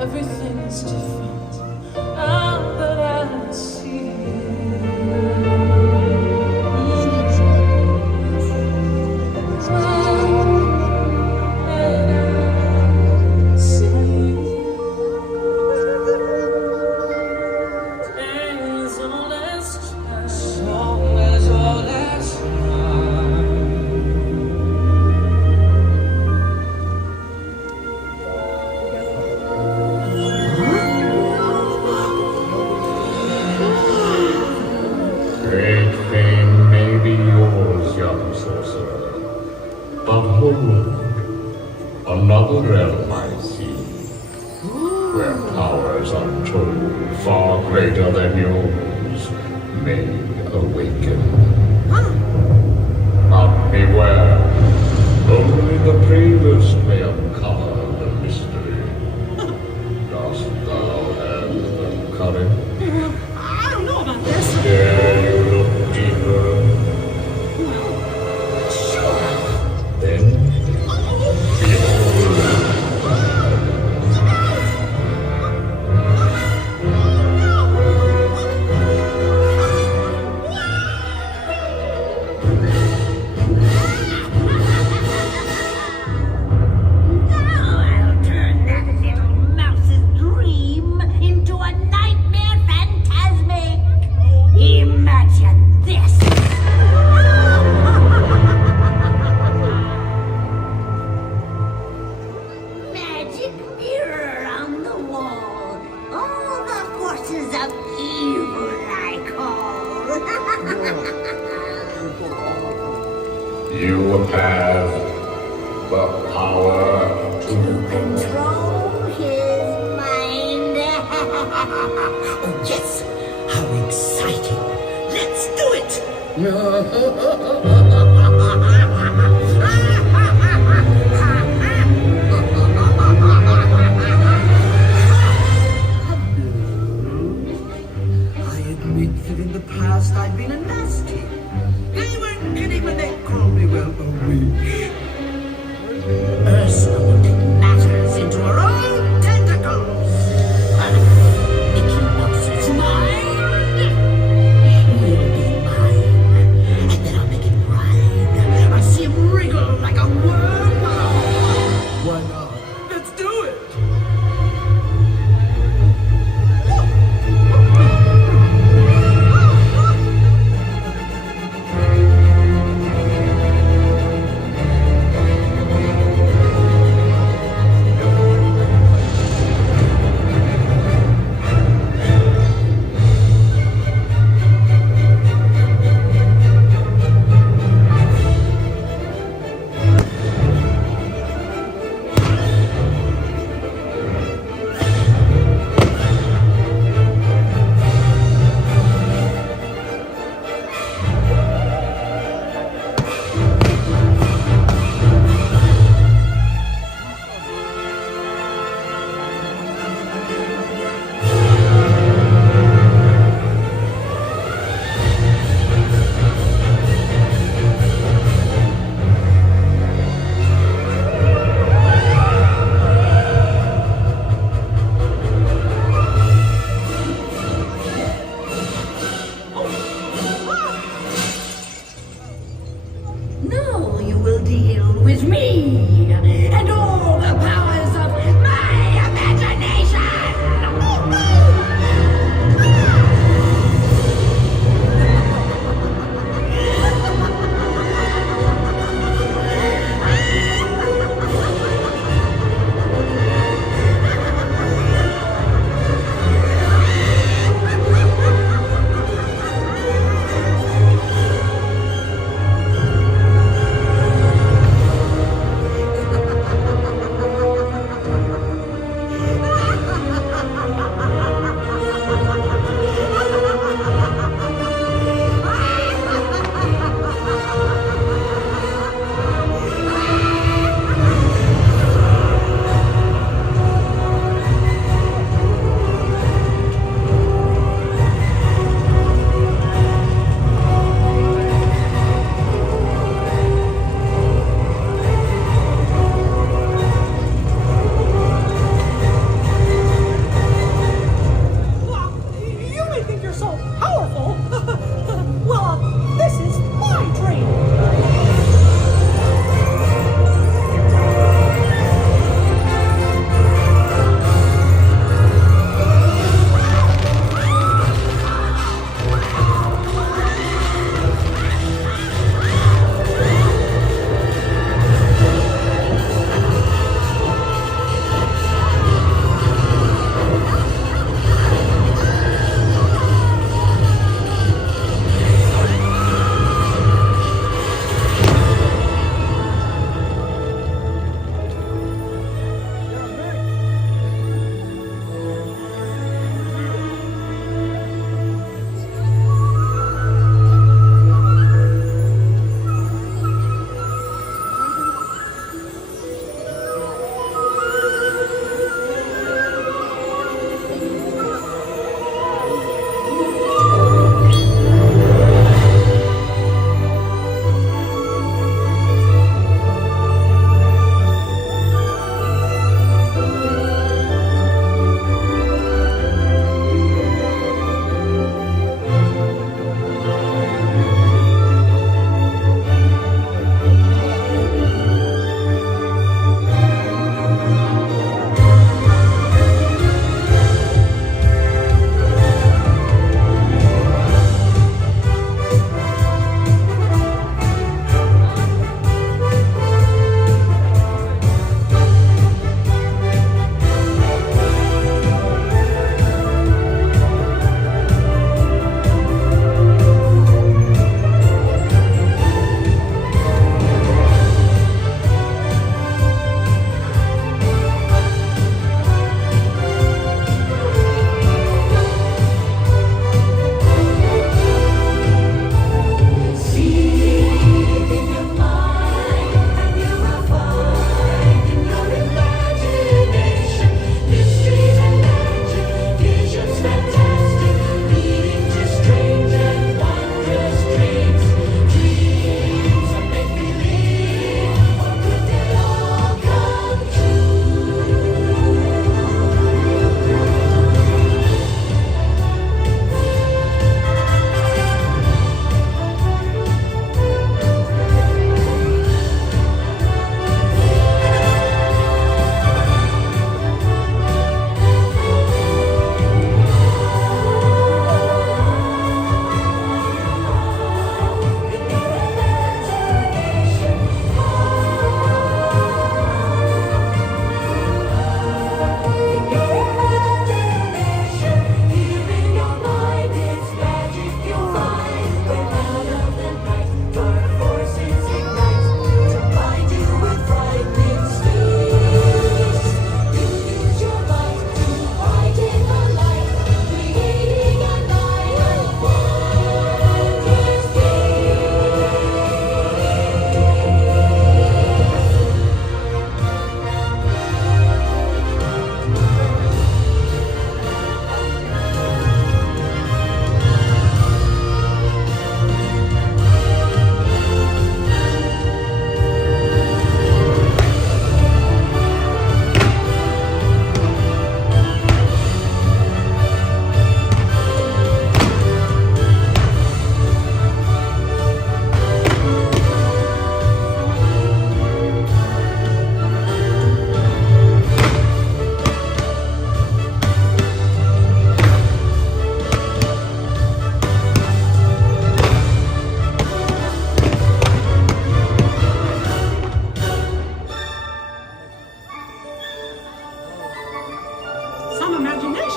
Everything is different now that I see Great fame may be yours, young sorcerer, but hold, another realm I see, where powers untold, far greater than yours, may awaken. But beware, only the bravest may uncover the mystery. Dost thou have the courage? I don't know about this. Dare you look deeper? Sure. Then, behold. Now I'll turn that little mouse's dream into a nightmare Fantasmic. Imagine this. Magic mirror on the wall. All the forces of evil I call. You have the power To control his mind. Oh, yes! How exciting! Let's do it! I admit that in the past I've been a nasty. They weren't kidding when they called me, well, a witch. Ursula will take matters into her own tentacles. Mickey Mouse's mind will be mine, and then I'll make it right.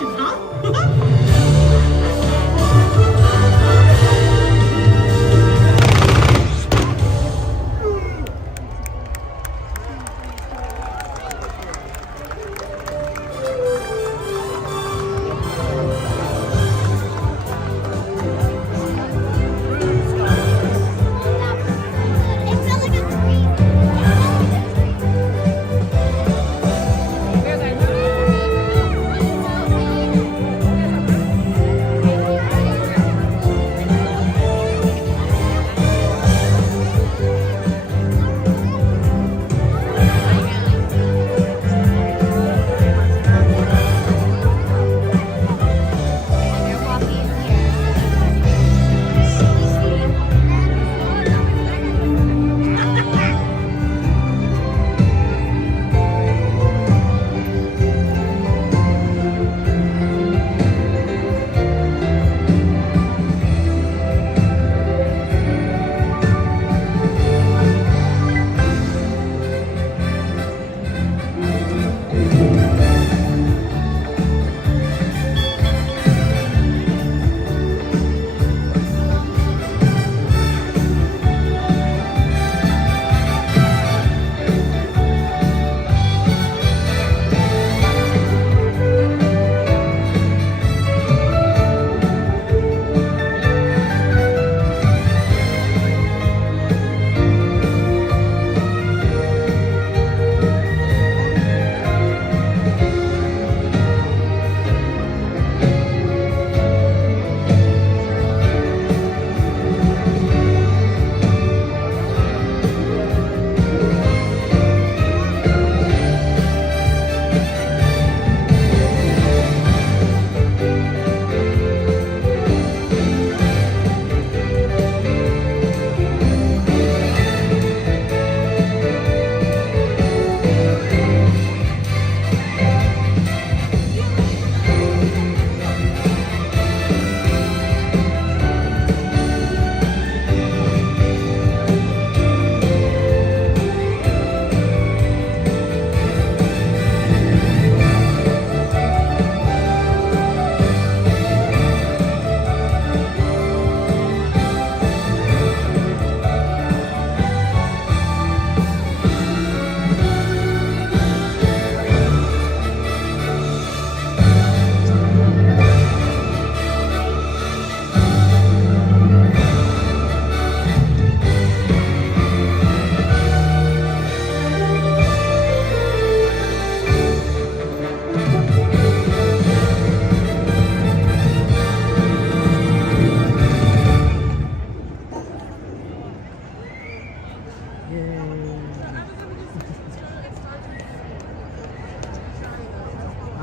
Congratulations, huh?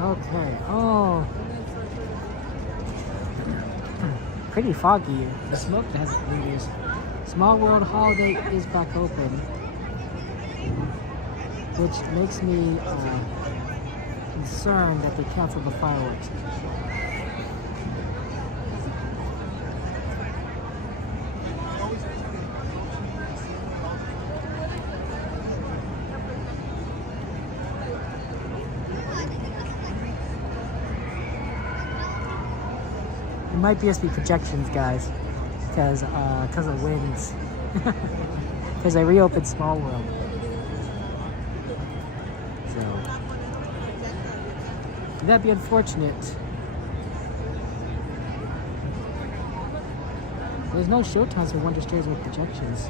Okay. Oh. Pretty foggy. The smoke hasn't reduced. Small World Holiday is back open, which makes me concerned that they canceled the fireworks. It might just be projections, guys, because of winds. Because I reopened Small World. So that'd be unfortunate. There's no show times for Wondrous Journeys with projections.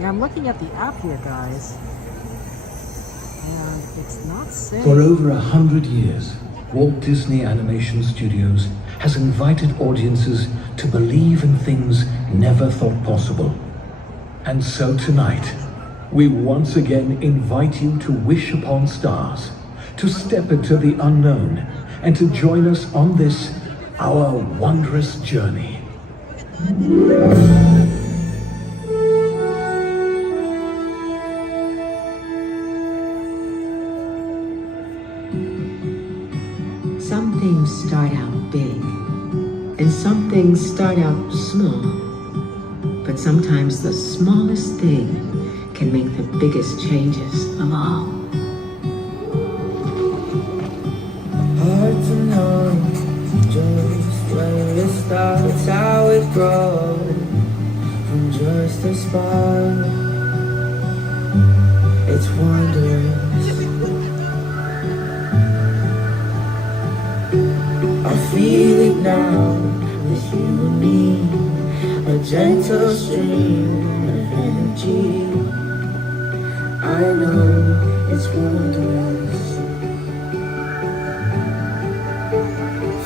Yeah, I'm looking at the app here, guys, and it's not saying... For over 100 years, Walt Disney Animation Studios has invited audiences to believe in things never thought possible. And so tonight, we once again invite you to wish upon stars, to step into the unknown and to join us on this, our wondrous journey. Some things start out big, and some things start out small. But sometimes the smallest thing can make the biggest changes of all. Hard to know just when it starts, how it grows from just a spark. It's wondrous. I feel it now, with you and me, a gentle stream of energy. I know it's wondrous.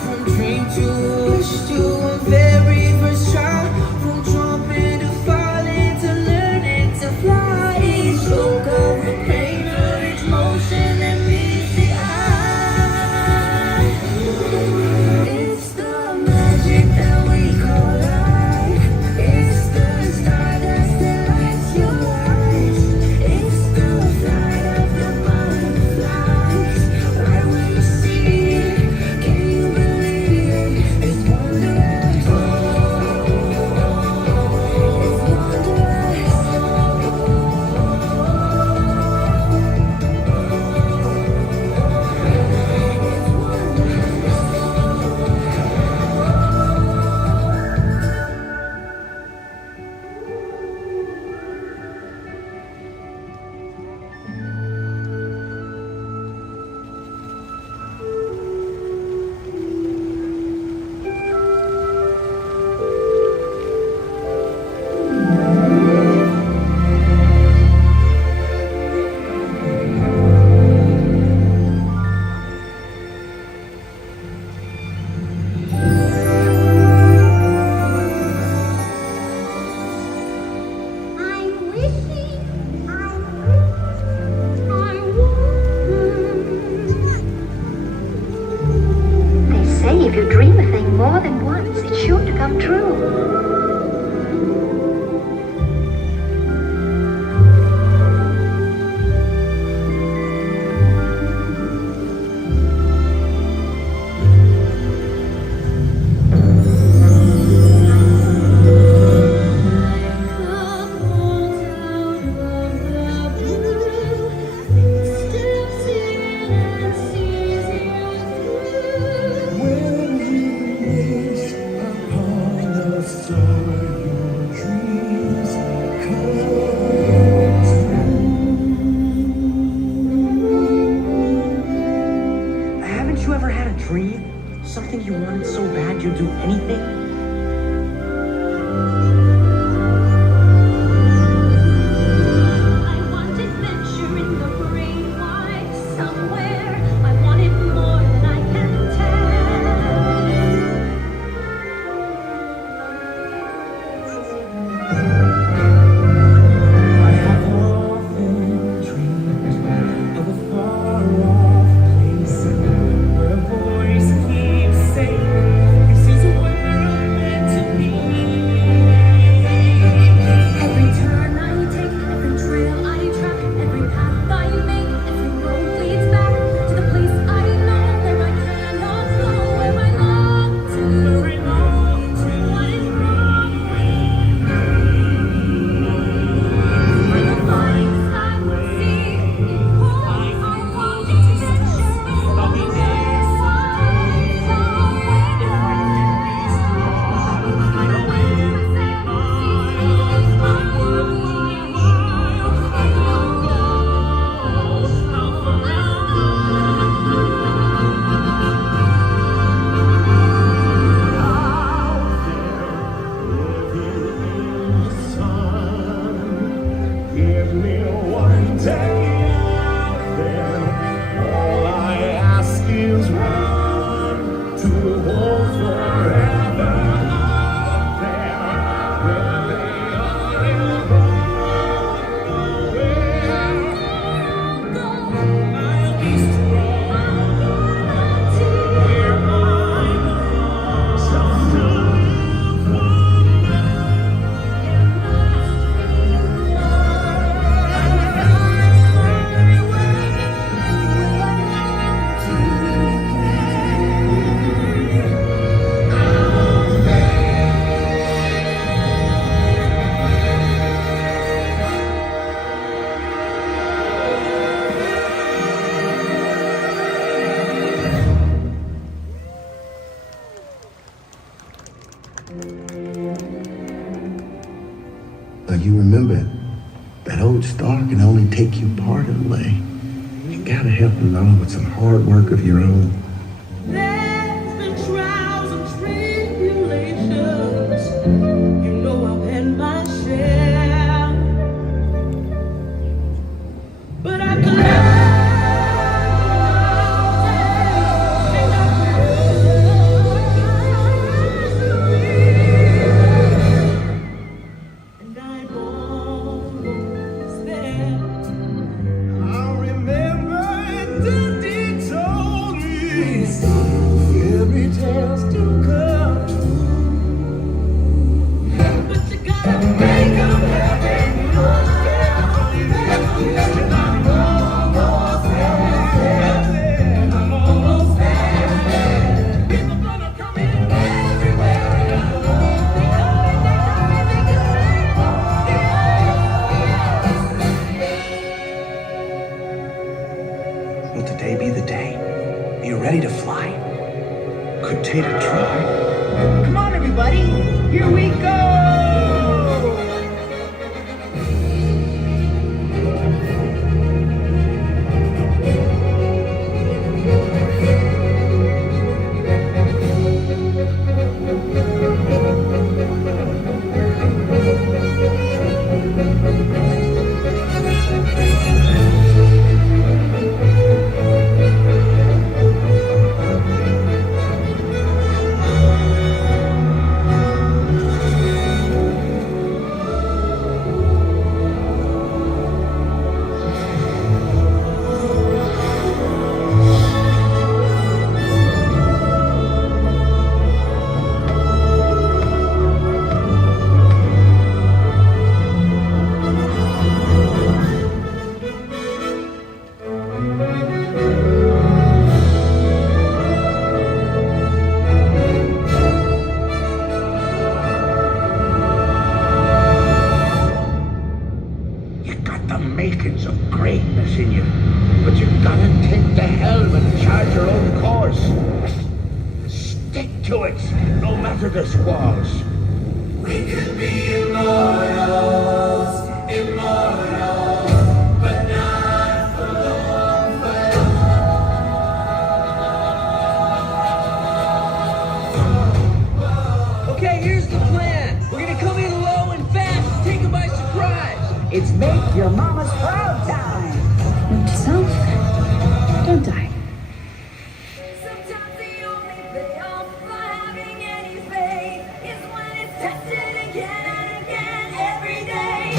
From dream to wish to a very first try, from jumping to falling to learning to fly. Each stroke of a painter, each motion that meets the eye. It's the magic that we call life. It's the stardust that lights your eyes. It's the flight of the butterflies. Right when you see it, can you believe it? It's wondrous. It's They say if you dream a thing more than once, it's sure to come true. Haven't you ever had a dream? Something you wanted so bad you'd do anything? I want adventure in the great wide somewhere. I want it more than I can I have often dreamed of a far-off place where a voice keeps saying, "This is where remember, that old star can only take you part of the way. You gotta help along with some hard work of your own. There's been trials and tribulations. You know I've had my share. But I can and I'm almost there. I remember Daddy told me fairy tales do come true, but you gotta make 'em happen. And I'm almost there. I'm almost there. People gonna come in everywhere. Will today be the day? Are you ready to fly? Could take a try. Come on, everybody. Here we go. You got the makings of greatness in you, but you gotta take the helm and charge your own course. Stick to it, no matter the squalls. We could be immortals, but not for long. Okay, here's the plan. We're gonna come in low and fast, take them by surprise. It's make your mama's proud time. Note to self, don't die. Sometimes the only payoff for having any faith is when it's tested again and again every day.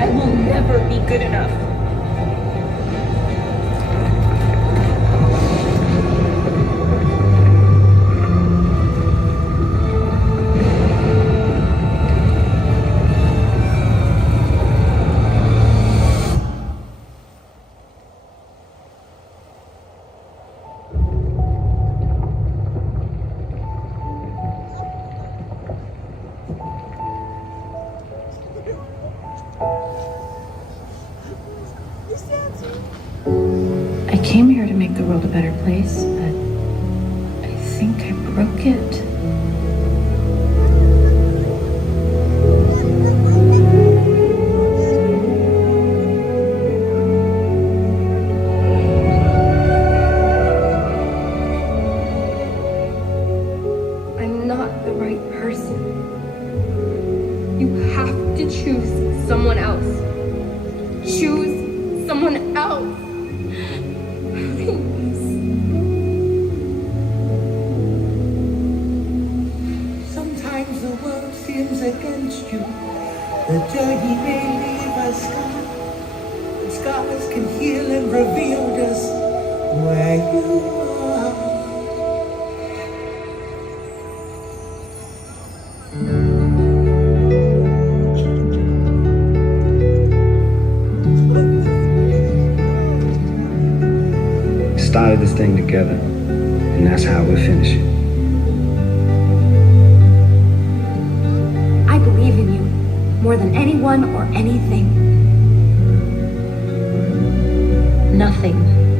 I will never be good enough. I came here to make the world a better place, but I think I broke it. I'm not the right person. You have to choose someone else. Choose someone else. Sometimes the world seems against you. The journey may leave a scar, but scars can heal and reveal just where you are. Started this thing together, and that's how we're finishing. I believe in you more than anyone or anything. Nothing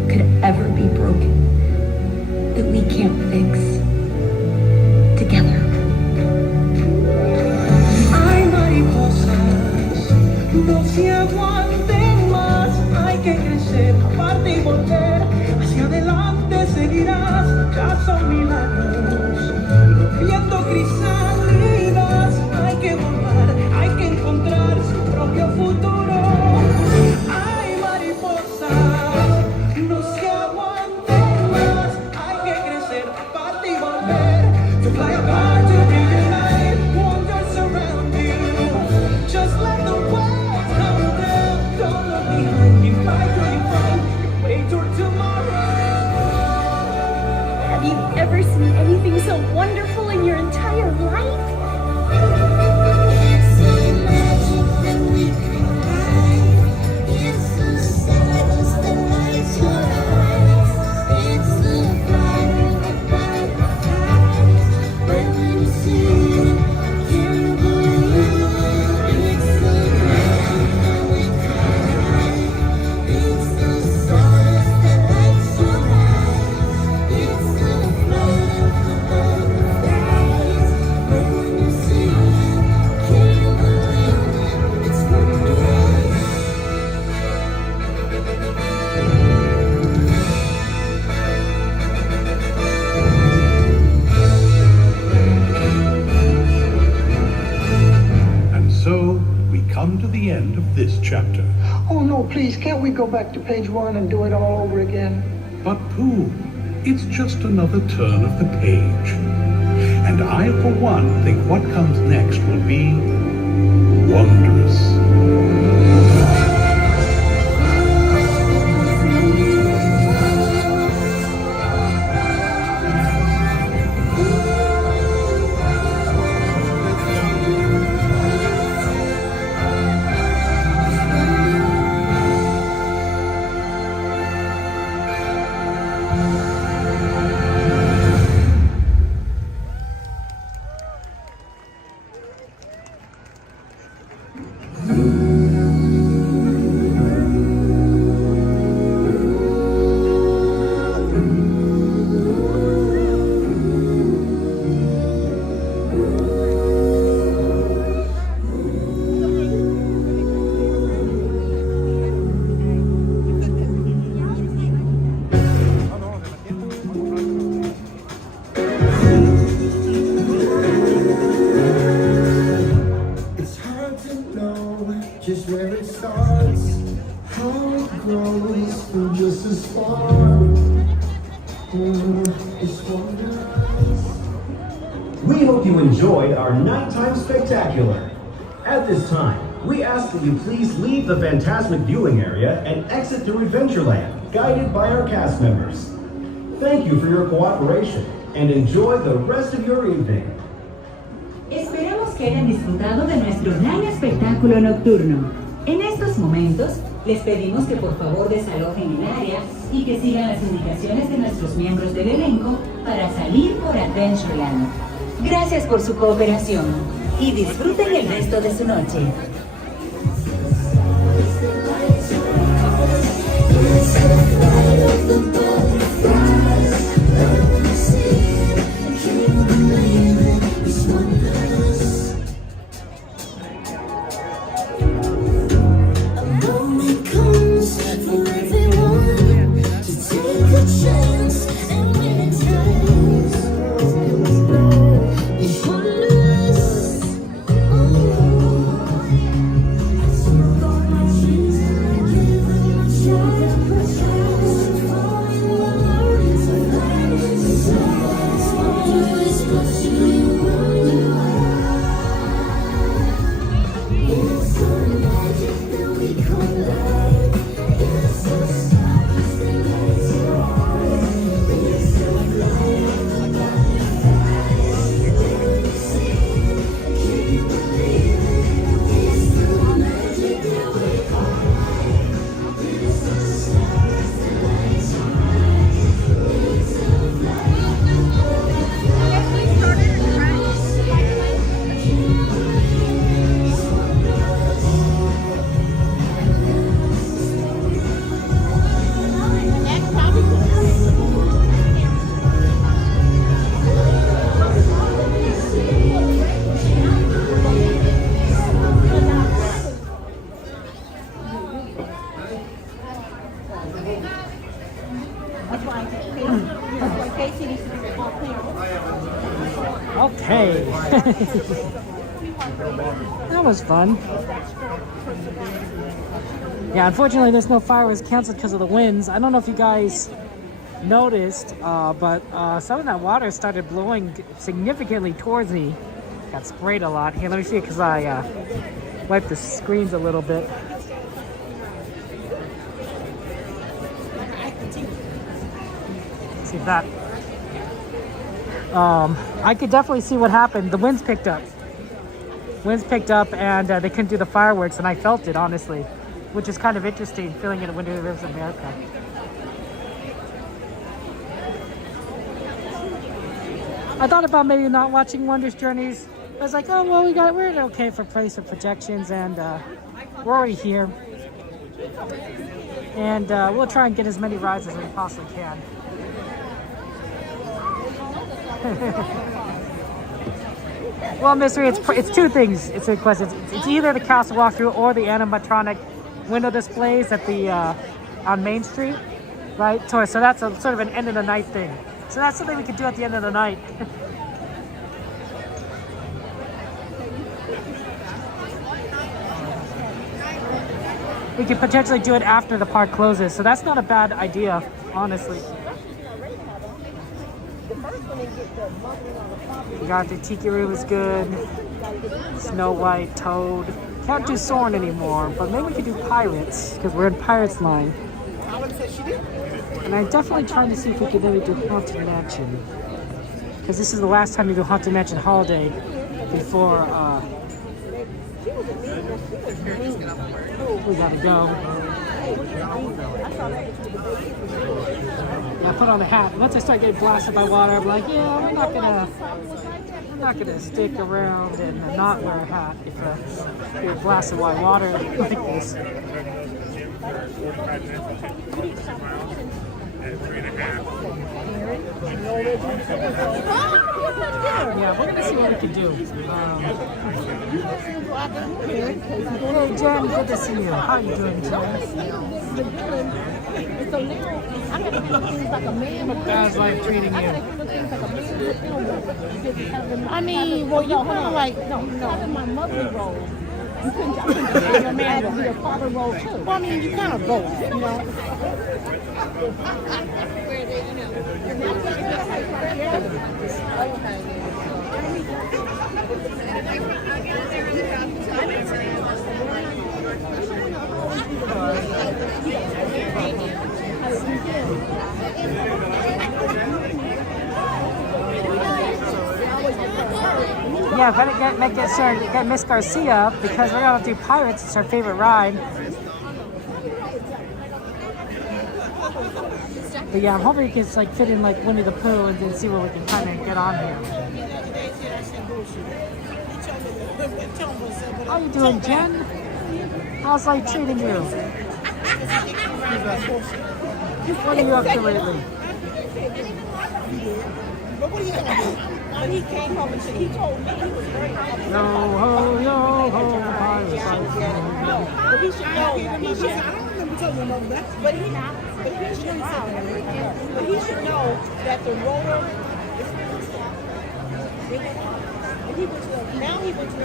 could ever be broken that we can't fix together. Hay mariposas, no se aguanten más, hay que crecer, aparte y volver, hacia adelante seguirás, ya son 1000 años, viendo crisálidas, hay que volar, hay que encontrar su propio futuro. Hay mariposas, no se aguanten más, hay que crecer, aparte y volver, to fly apart, to reunite, wonders around you, just let the waves come down, don't look behind you, fight till you find your way toward tomorrow. Have you ever seen anything so wonderful in your entire life? It's the magic that we create. It's the stardust that lights your eyes. It's the fire that butterflies. When you see it, can you believe it? It's the magic that we create. It's the stardust that lights your eyes. It's the fire that butterflies. When you see it, can you believe it? It's wondrous. And so, we come to the end of this chapter. Oh no, please, can't we go back to page 1 and do it all over again? But Pooh, it's just another turn of the page. And I, for one, think what comes next will be wondrous. It's hard to know just where it starts, how it grows from just a spark. It's wondrous. We hope you enjoyed our nighttime spectacular. At this time, we ask that you please leave the Fantasmic viewing area and exit through Adventureland, guided by our cast members. Thank you for your cooperation and enjoy the rest of your evening. Esperamos que hayan disfrutado de nuestro gran espectáculo nocturno. En estos momentos, les pedimos que por favor desalojen el área y que sigan las indicaciones de nuestros miembros del elenco para salir por Adventureland. Gracias por su cooperación y disfruten el resto de su noche. That was fun. Yeah, unfortunately there's no fireworks canceled because of the winds. I don't know if you guys noticed, but some of that water started blowing significantly towards me. Got sprayed a lot. Here, let me see it because I wiped the screens a little bit. See that. I could definitely see what happened. The winds picked up. Winds picked up and they couldn't do the fireworks, and I felt it, honestly, which is kind of interesting, feeling it when it lives in America. I thought about maybe not watching Wondrous Journeys. I was like, oh, well, we're okay for place of projections, and we're already here. And we'll try and get as many rides as we possibly can. Well, mystery, it's two things. It's a question. It's either the castle walkthrough or the animatronic window displays at the on Main Street, right? So that's a sort of an end of the night thing. So that's something we could do at the end of the night. We could potentially do it after the park closes, so that's not a bad idea, honestly. We got the Tiki Room is good. Snow White, Toad. Can't do Soarin' anymore, but maybe we could do Pirates, because we're in Pirates line. And I'm definitely trying to see if we could maybe do Haunted Mansion, because this is the last time you do Haunted Mansion Holiday before we gotta go. I put on the hat. Once I start getting blasted by water, I'm like, yeah, we're not gonna stick around and not wear a hat if I get blasted by water like this. Yeah, we're gonna see what we can do. Hey Jen, good to see you. How are you doing, Jen? How's life treating you? I mean, well, you kind of like, having my mother role. You couldn't be a father role too. Well, I mean, you kind of both, you know. Yeah, better get Miss Garcia, because we're gonna do Pirates. It's our favorite ride. But yeah, I'm hoping we can like fit in like Winnie the Pooh and then see what we can kind of get on here. How you doing, Jen? How's life treating you? What are you up to lately? When he came home and he told me he was very happy. Yo ho, Pirates. But he should know. He should. I don't remember telling him that. But he should know. But he should know that the roller. Now he went to the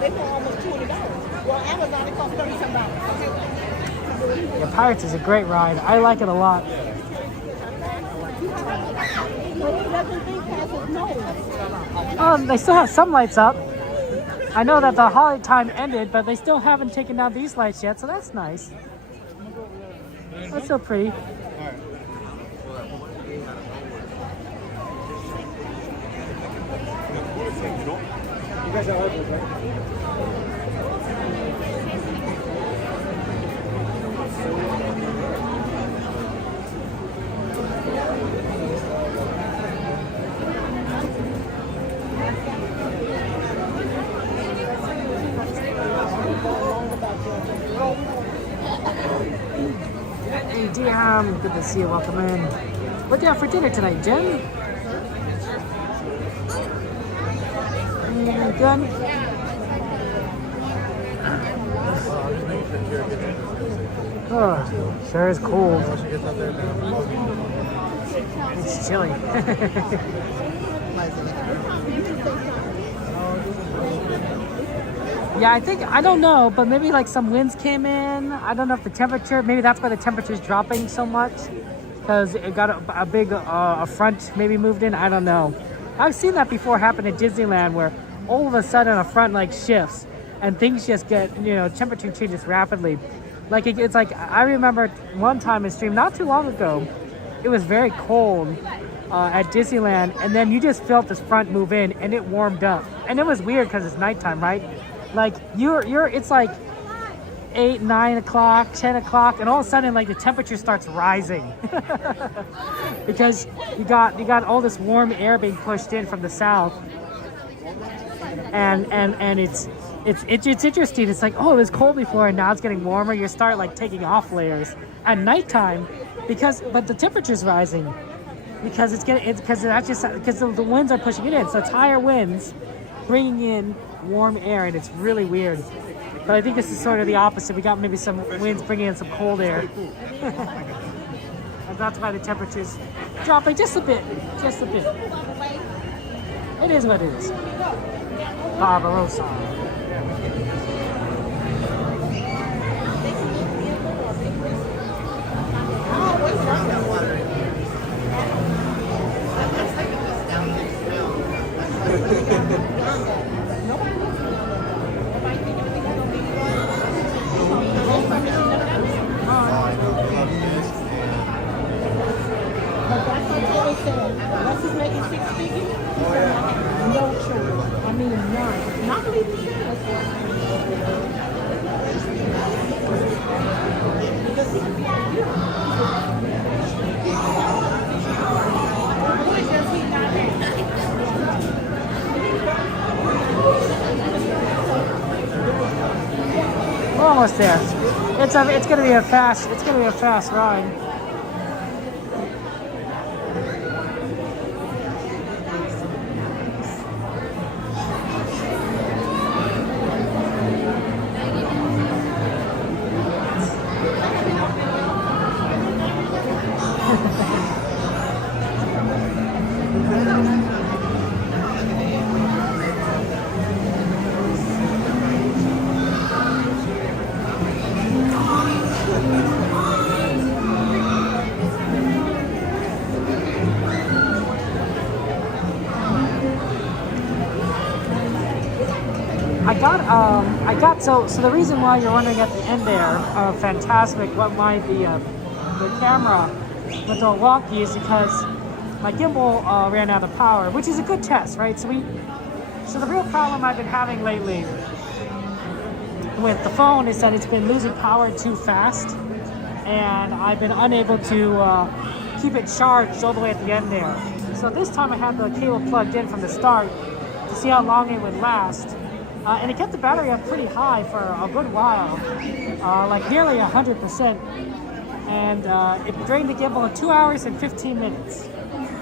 they for almost $200. Well, Amazon it cost $30-some. Yeah, Pirates is a great ride. I like it a lot. They still have some lights up. I know that the holiday time ended, but they still haven't taken down these lights yet, so that's nice. That's so pretty. You guys are open, right? Hey, Diam, good to see you. Welcome in. What do you have for dinner tonight, Jen? Good. Oh, sure is cold. It's chilly. Yeah, I don't know, but maybe like some winds came in. I don't know if the temperature, maybe that's why the temperature's dropping so much, because it got a big a front maybe moved in. I don't know. I've seen that before happen at Disneyland, where all of a sudden a front like shifts and things just get, temperature changes rapidly. Like it's like, I remember one time in stream not too long ago, it was very cold at Disneyland, and then you just felt this front move in and it warmed up. And it was weird because it's nighttime, right? Like it's like 8, 9 o'clock, 10 o'clock, and all of a sudden like the temperature starts rising because you got all this warm air being pushed in from the south, and it's interesting. It's like, oh, it was cold before and now it's getting warmer. You start like taking off layers at nighttime but the temperature's rising because because the winds are pushing it in. So it's higher winds bringing in warm air, and it's really weird. But I think this is sort of the opposite. We got maybe some winds bringing in some cold air. And that's why the temperature's dropping just a bit. Just a bit. It is what it is. Barbarossa. Unless he's making 6 figures, no children. I mean, none. Not leaving We're almost there. It's gonna be a fast ride. So the reason why you're wondering at the end there, Fantasmic, why the camera went all wonky is because my gimbal ran out of power, which is a good test, right? So the real problem I've been having lately with the phone is that it's been losing power too fast, and I've been unable to keep it charged all the way at the end there. So this time I had the cable plugged in from the start to see how long it would last. And it kept the battery up pretty high for a good while, like nearly 100%. And it drained the gimbal in 2 hours and 15 minutes.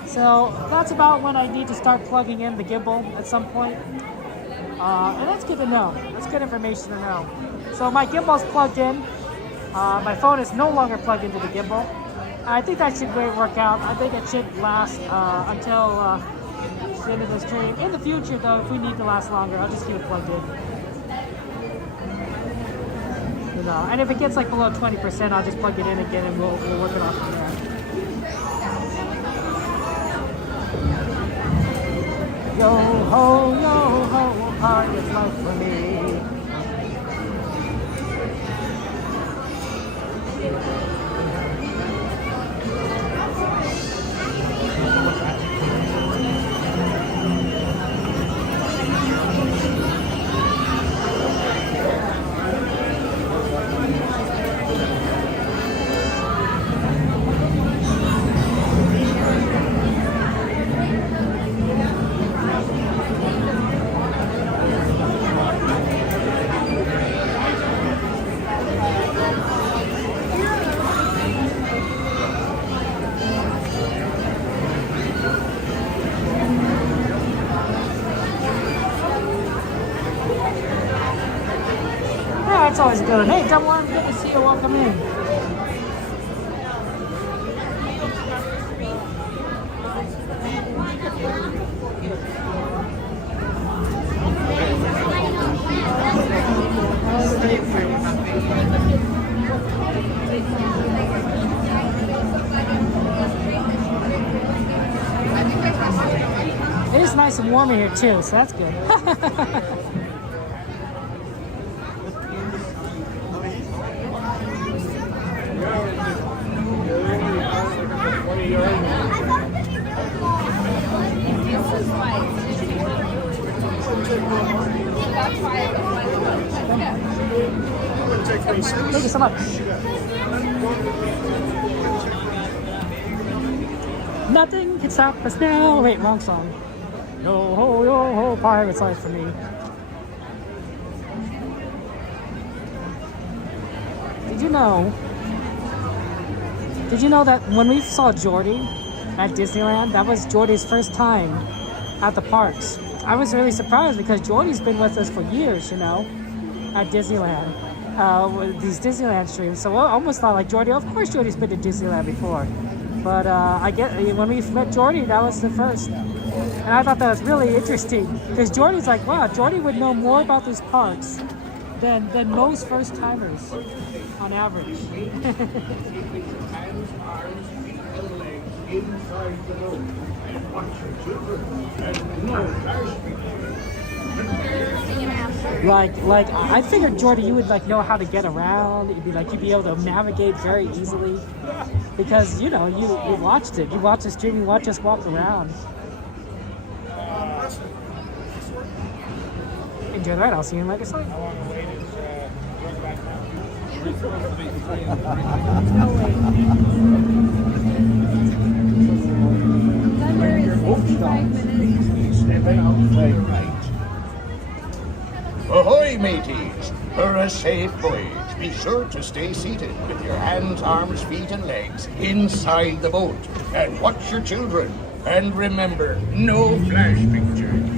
So that's about when I need to start plugging in the gimbal at some point. And that's good to know. That's good information to know. So my gimbal's plugged in. My phone is no longer plugged into the gimbal. I think that should work out. I think it should last until the end of the stream. In the future, though, if we need to last longer, I'll just keep it plugged in. And if it gets like below 20%, I'll just plug it in again and we'll work it off from there. Yo ho, hard is life for me. It's always good. Hey, Double R, good to see you. Welcome in. nice and warm in here too, so that's good. Thank you so much. Nothing can stop us now. Wait, wrong song. Yo ho, Pirate's Life for me. Did you know that when we saw Jordy at Disneyland, that was Jordy's first time at the parks? I was really surprised because Jordy's been with us for years, you know, at Disneyland, with these Disneyland streams. So I almost thought like Jordy, of course Jordy's been to Disneyland before. But when we met Jordy, that was the first. And I thought that was really interesting because Jordy's like, wow, Jordy would know more about these parks than most first timers on average. Like I figured, Jordy, you would like know how to get around. You'd be able to navigate very easily because you know you watched it. You watched the stream. You watched us walk around. Enjoy that. I'll see you in Legacy. Ahoy, mateys! For a safe voyage, be sure to stay seated with your hands, arms, feet, and legs inside the boat. And watch your children. And remember, no flash pictures.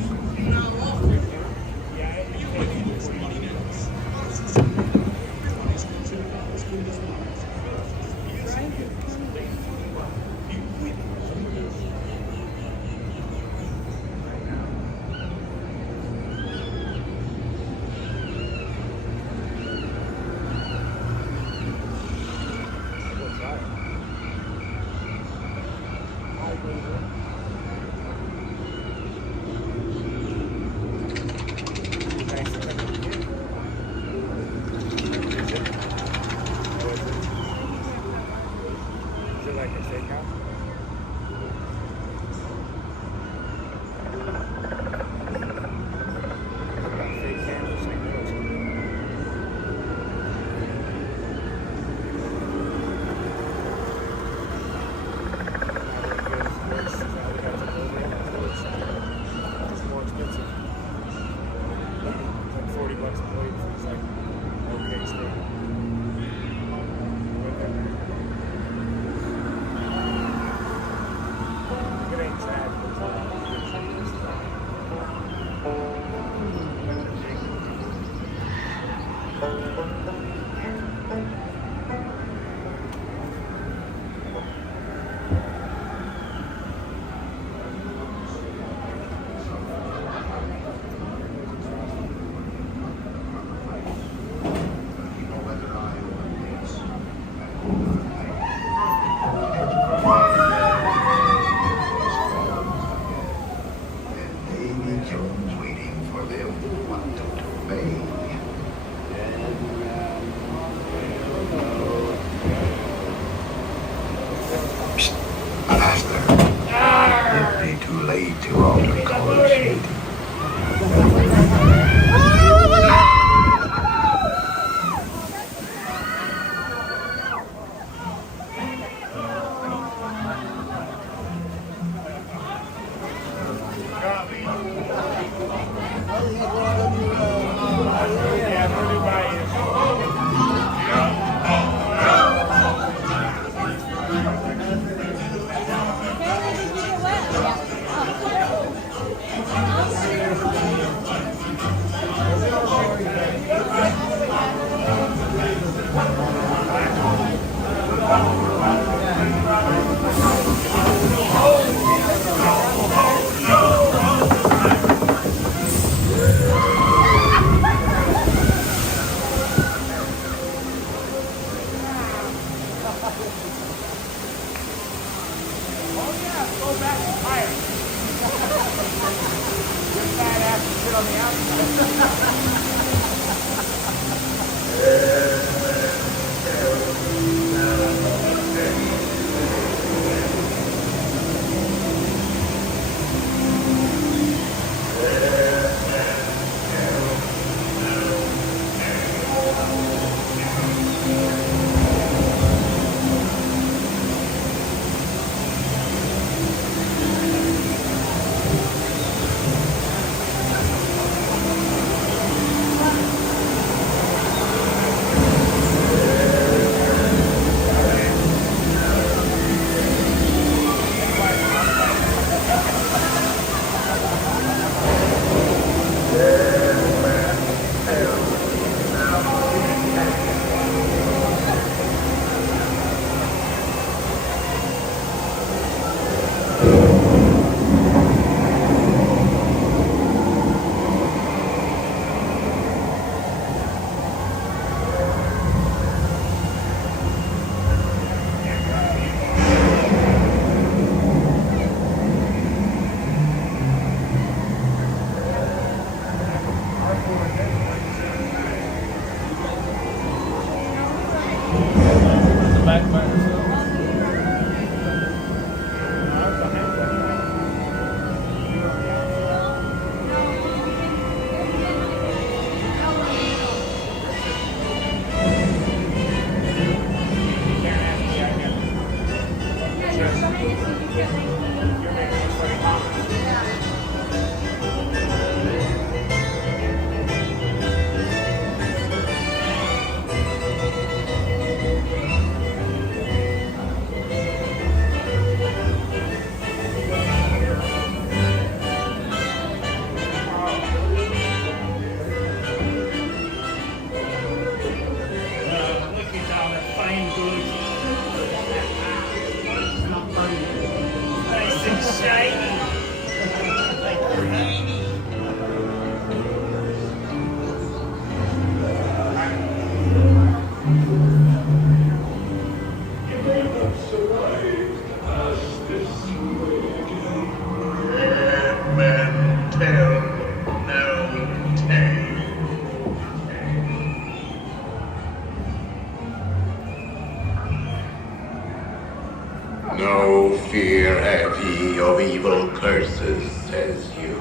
No fear have ye of evil curses, says you.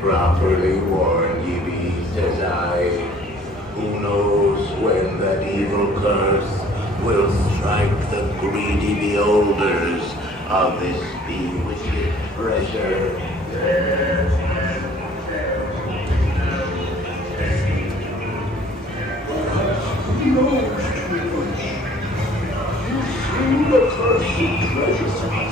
Properly warned ye be, says I. Who knows when that evil curse will strike the greedy beholders of this bewitched treasure. The cursed treasure spot.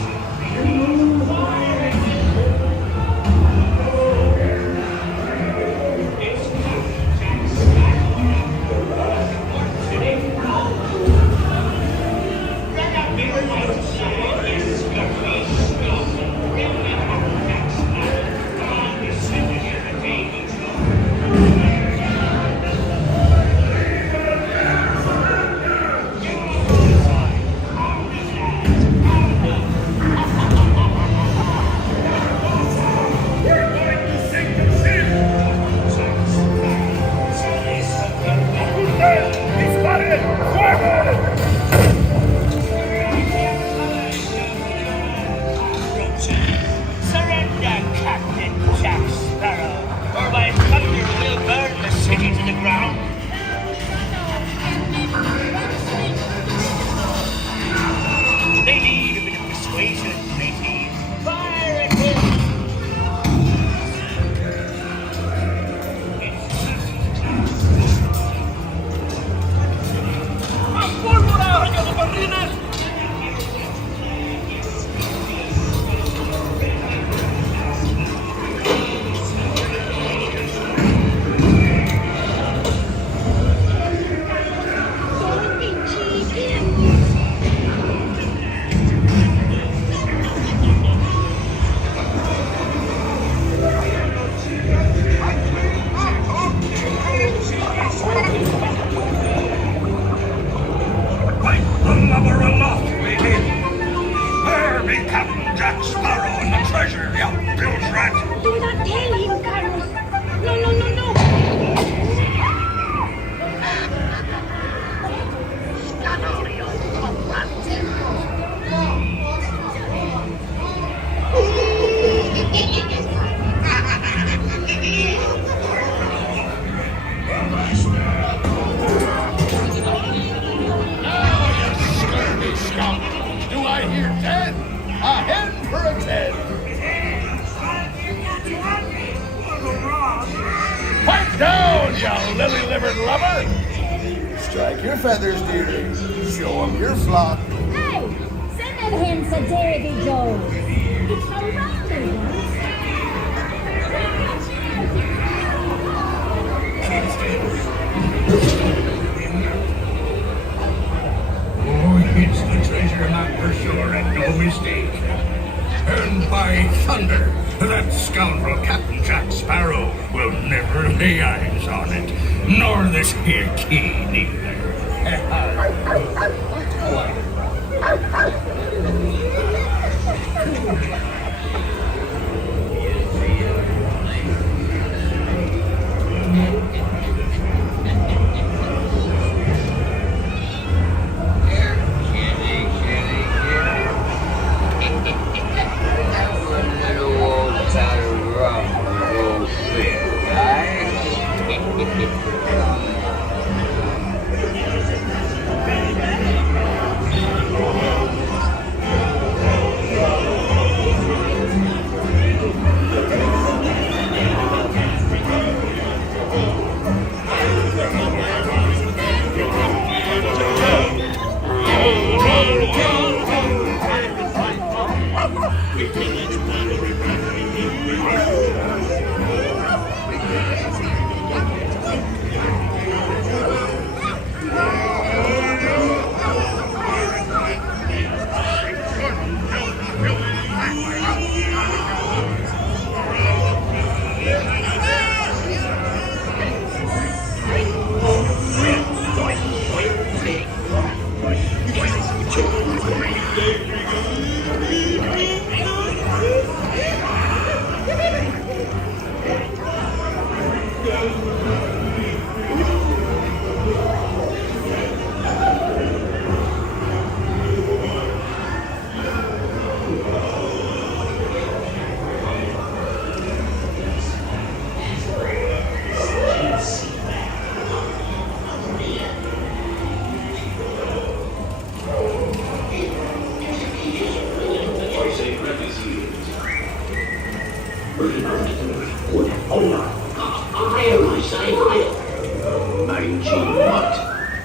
delivered, lover. Strike your feathers, dearie. Show 'em your flock. Hey, send him to Davy Jones. It's around me once. Oh, it's the treasure map for sure, and no mistake. And by thunder, that scoundrel Captain Jack Sparrow will never lay eyes on it, nor this here key neither.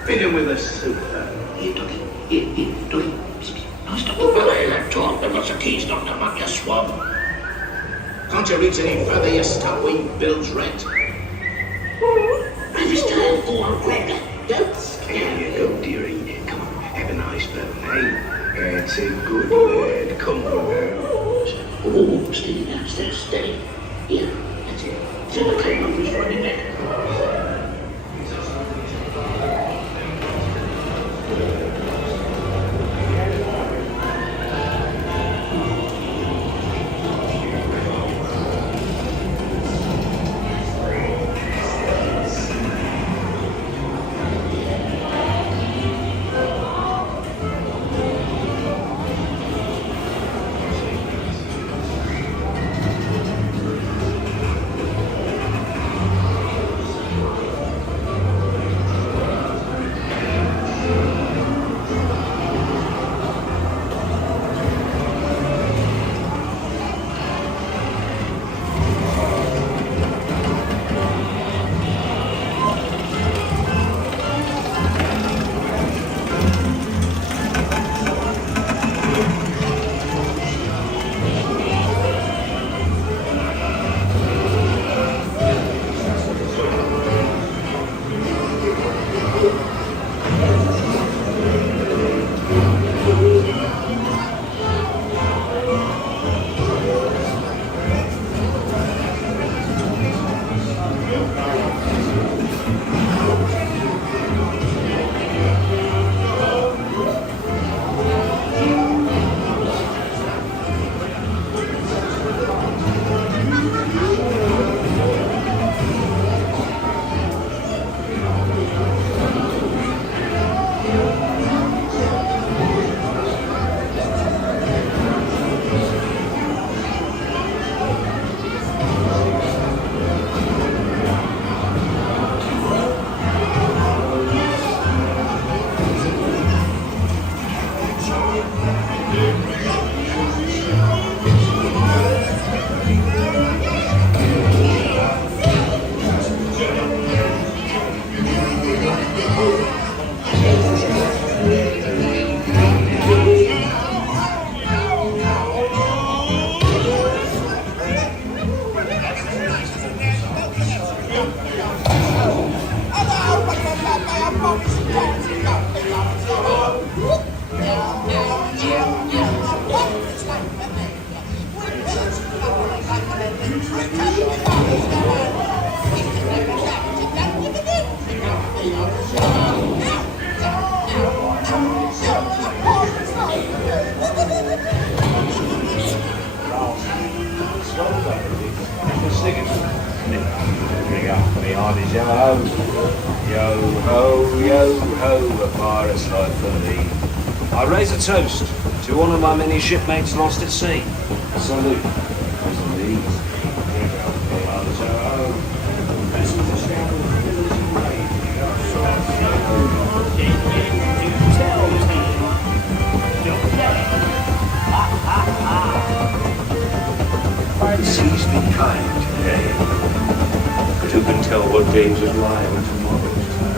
Fit him with a super. Here, Dotty. No, stop the fella. Let talk. There lots of keys knocked them up, you swab. Can't you reach any further, you stubwing bilge rat? I've just turned for quick. Don't scare you, go, dearie. Come on, have a nice birthday. That's a good lad. Come on, girls. Oh, steady now, steady. Yeah, that's it. See the claim on who's running it. I raise a toast to all of my many shipmates lost at sea. Salute. The sea's been kind today, but who can tell what dangers lie in tomorrow's time?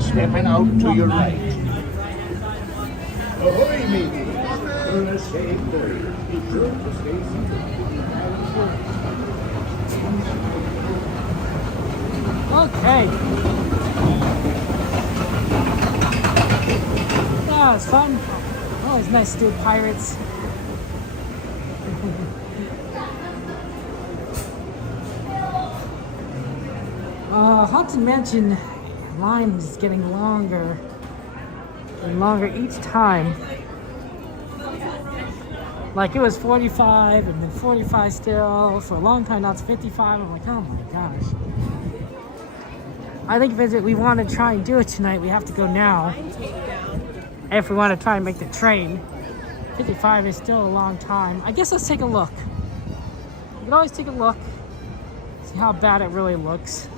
Stepping out to your right. Ahoy, matey. Okay. Yeah, it's fun. Always nice to do with pirates. Haunted Mansion line is getting longer and longer each time. Like it was 45 and then 45 still for a long time. Now it's 55. I'm like, oh my gosh. I think if we want to try and do it tonight, we have to go now. If we want to try and make the train. 55 is still a long time. I guess let's take a look. You can always take a look. See how bad it really looks.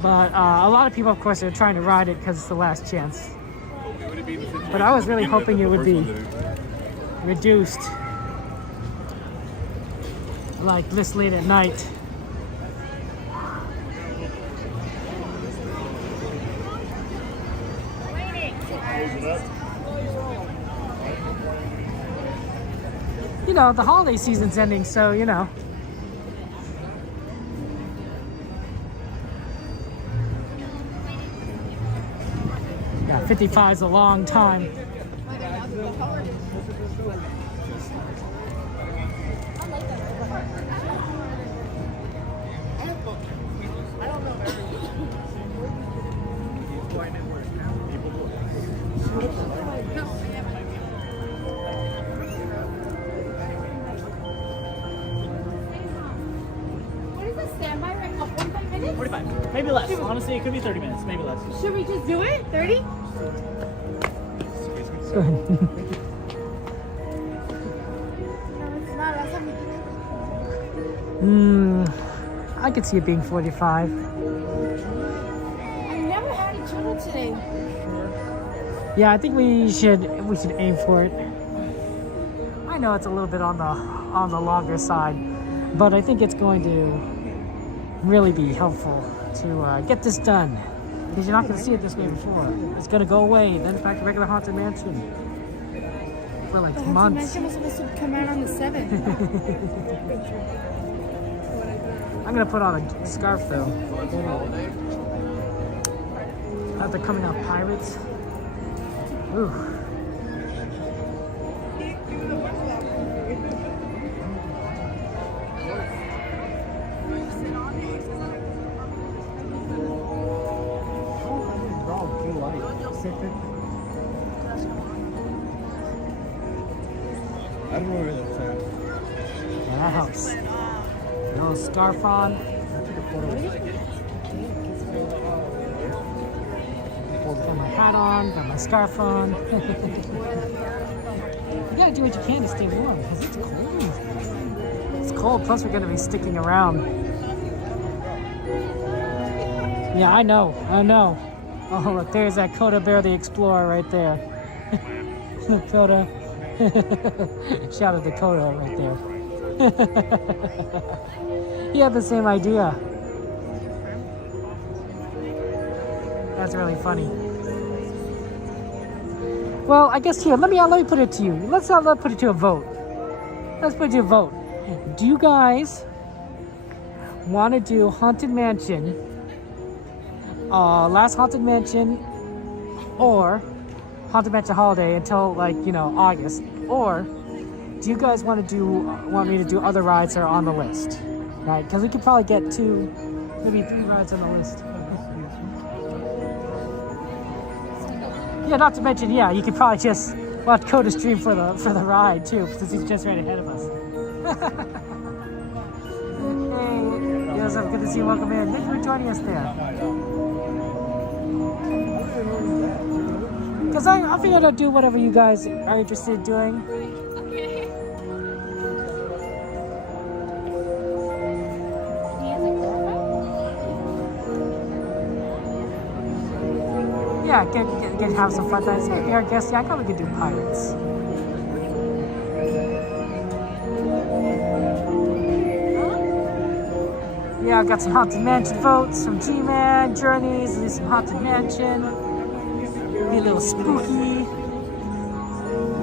But a lot of people, of course, are trying to ride it because it's the last chance. But I was really hoping it would be reduced. Like this late at night. know, the holiday season's ending, so, you know. Yeah, 55 is a long time. Maybe less. Honestly, it could be 30 minutes. Maybe less. Should we just do it? 30? Go ahead. I could see it being 45. I never had a churro today. Yeah, I think we should aim for it. I know it's a little bit on the longer side, but I think it's going to really be helpful to get this done, because you're not going to see it this way before. It's going to go away, then it's back to regular Haunted Mansion for like months. Haunted Mansion was supposed to come out on the 7th. I'm going to put on a scarf though. Now they're coming out pirates. Ooh. I don't know where that's at. Yeah, that helps. Little scarf on. Got my hat on, got my scarf on. You gotta do what you can to stay warm, because it's cold. It's cold, plus we're gonna be sticking around. Yeah, I know. Oh, look, there's that Coda Bear the Explorer right there. Coda. Shout out to Coda right there. He had the same idea. That's really funny. Well, I guess here, let me put it to you. Let's put it to a vote. Let's put it to a vote. Do you guys want to do Haunted Mansion, Last Haunted Mansion, or Haunted Mansion Holiday until, like, you know, August? Or do you guys want me to do other rides that are on the list? Right? Because we could probably get 2, maybe 3 rides on the list. Yeah, not to mention, yeah, you could probably just watch Coda stream for the ride too, since he's just right ahead of us. Hey, Joseph, good to see you. Welcome in. Thank you for joining us there. Because I figured I'd do whatever you guys are interested in doing. Yeah, get have some fun times. Hey, I guess, yeah, I probably could do pirates. Yeah, I got some Haunted Mansion votes from G-Man, Journeys, and some Haunted Mansion. Be a little spooky.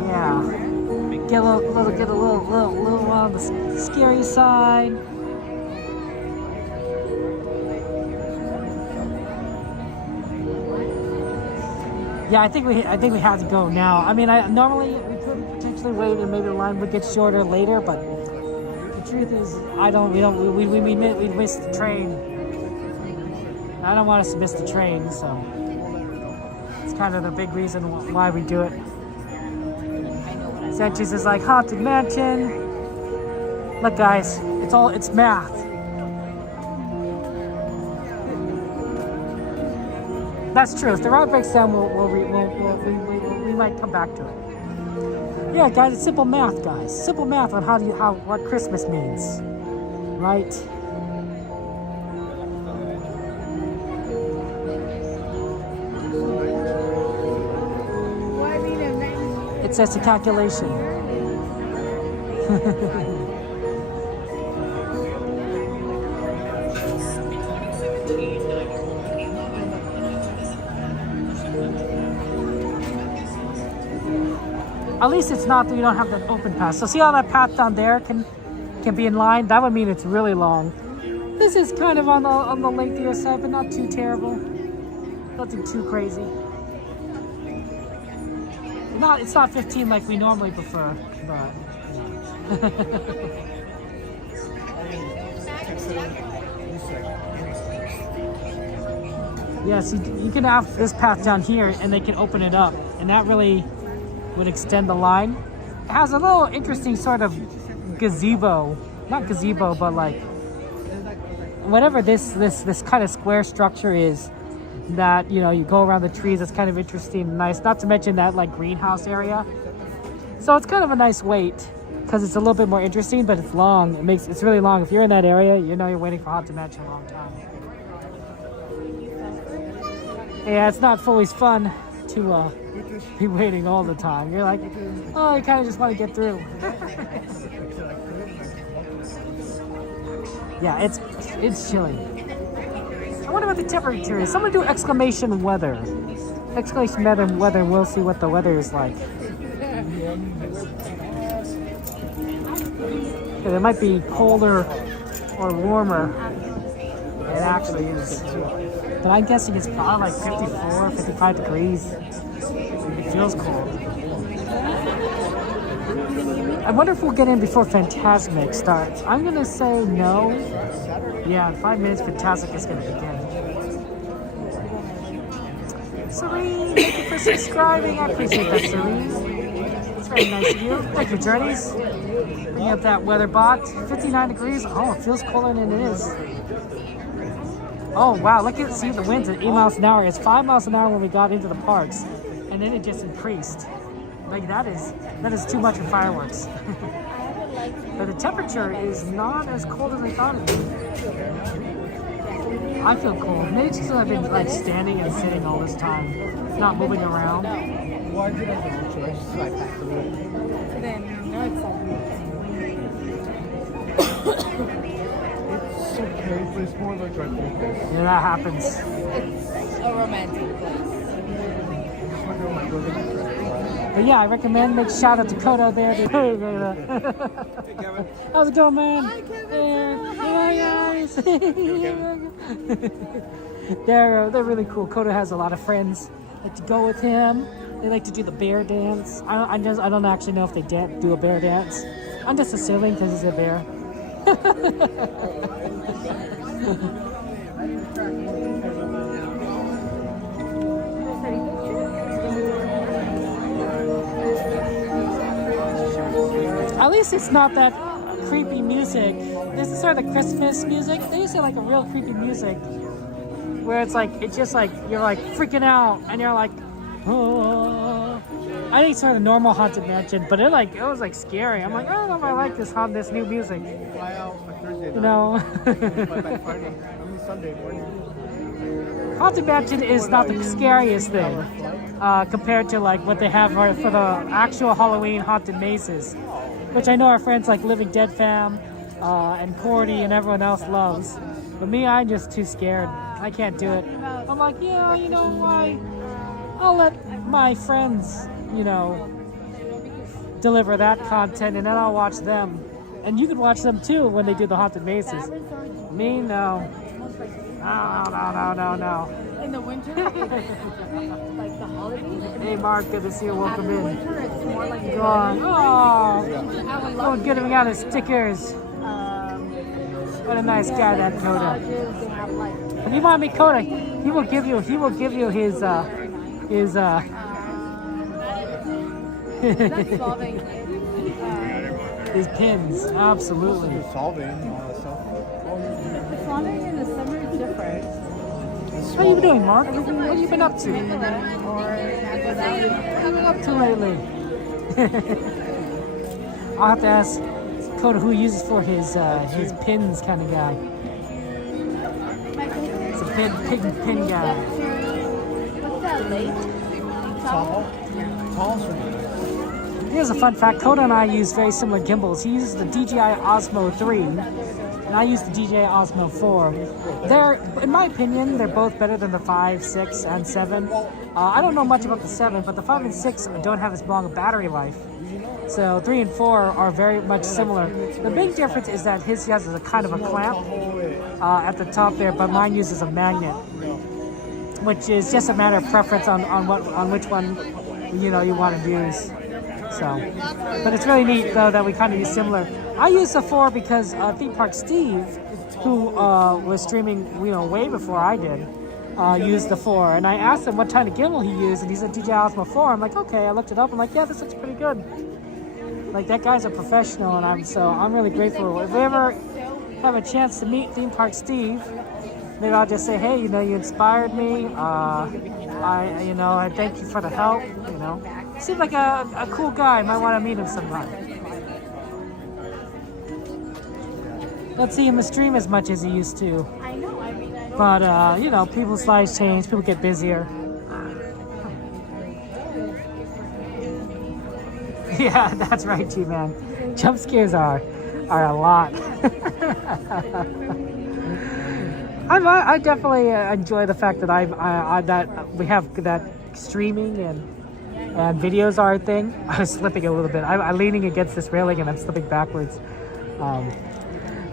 Yeah. Get a little on the scary side. Yeah, I think we have to go now. I mean, normally we could potentially wait and maybe the line would get shorter later, but the truth is, we missed the train. I don't want us to miss the train, so it's kind of the big reason why we do it. Sanchez is like, Haunted Mansion. Look, guys, it's math. That's true. If the ride breaks down, we might come back to it. Yeah, guys, it's simple math, guys. Simple math on what Christmas means, right? It's just a calculation. At least it's not that you don't have that open path. So see how that path down there can be in line? That would mean it's really long. This is kind of on the lengthier side, but not too terrible. Nothing too crazy. It's not 15 like we normally prefer, but yeah, see, you can have this path down here and they can open it up, and that really would extend the line. It has a little interesting sort of gazebo, not gazebo, but like whatever this kind of square structure is that, you know, you go around the trees. It's kind of interesting and nice, not to mention that like greenhouse area. So it's kind of a nice wait because it's a little bit more interesting, but it's long. It's really long. If you're in that area, you know you're waiting for Haunted Mansion a long time. Yeah, it's not always fun to be waiting all the time. You're like, oh, you kind of just want to get through. Yeah, it's chilly. I wonder what the temperature is. Someone do exclamation weather. Exclamation weather, and we'll see what the weather is like. Yeah, it might be colder or warmer. It actually is. But I'm guessing it's probably like 54, 55 degrees. It feels cold. I wonder if we'll get in before Fantasmic starts. I'm going to say no. Yeah, in 5 minutes, Fantasmic is going to begin. Serene, thank you for subscribing. I appreciate that, Serene. It's very nice of you. Thank you, Journeys. You have that weather bot. 59 degrees. Oh, it feels colder than it is. Oh, wow. See the winds at 8 miles an hour. It's 5 miles an hour when we got into the parks. And then it just increased. Like, that is too much for fireworks. But the temperature is not as cold as I thought it would be. I feel cold. Maybe it's because I've been like standing and sitting all this time, not moving around. It's okay, but it's more like a place. Yeah, that happens. It's a romantic place. But yeah, I recommend. Make shout out to Kodo there. Hey, Kevin. How's it going, man? Hi, Kevin. Hi, guys. They're really cool. Kodo has a lot of friends like to go with him. They like to do the bear dance. I don't actually know if they do a bear dance. I'm just assuming because he's a bear. At least it's not that creepy music. This is sort of the Christmas music. They used to like a real creepy music where it's just like you're like freaking out and you're like, oh. I think it's sort of normal Haunted Mansion, but it was like scary. I'm like, I don't know if I like this new music. You know. Haunted Mansion is not the scariest thing compared to like what they have for the actual Halloween haunted mazes, which I know our friends like Living Dead Fam and Cordy and everyone else loves. But me, I'm just too scared. I can't do it. I'm like, yeah, you know why? I'll let my friends, deliver that content, and then I'll watch them. And you can watch them too when they do the haunted mazes. Me, no. No. In the winter, like the holidays. Hey, Mark, good to see you. Welcome in. Winter, it's more like Go on. Oh, getting out his stickers. What a nice guy that Koda. If you want to meet Koda, he will give you his his pins. Absolutely. Solving all that stuff. Solving in the summer is different. How you doing, Mark? What have you been up to? Coming up to lately? I'll have to ask Koda who he uses for his pins kind of guy. It's a pin guy. What's that, late? Tall. Here's a fun fact. Koda and I use very similar gimbals. He uses the DJI Osmo 3, and and I used the DJ Osmo 4. They're, in my opinion, they're both better than the 5, 6, and 7. I don't know much about the 7, but the 5 and 6 don't have as long a battery life. So 3 and 4 are very much similar. The big difference is that his has a kind of a clamp at the top there, but mine uses a magnet, which is just a matter of preference on which one you want to use. So, but it's really neat though that we kind of use similar. I use the 4 because Theme Park Steve, who was streaming way before I did, used the 4, and I asked him what kind of gimbal he used, and he said DJI Osmo 4. I'm like, okay. I looked it up. I'm like, yeah, this looks pretty good. Like, that guy's a professional, and I'm really grateful. If we ever have a chance to meet Theme Park Steve, maybe I'll just say, hey, you inspired me. I thank you for the help. Seems like a cool guy. Might want to meet him sometime. Don't see him stream as much as he used to. I know. But people's lives change. People get busier. Yeah, that's right, G-Man. Jump scares are a lot. I definitely enjoy the fact that that we have that streaming and videos are a thing. I was slipping a little bit. I'm leaning against this railing and I'm slipping backwards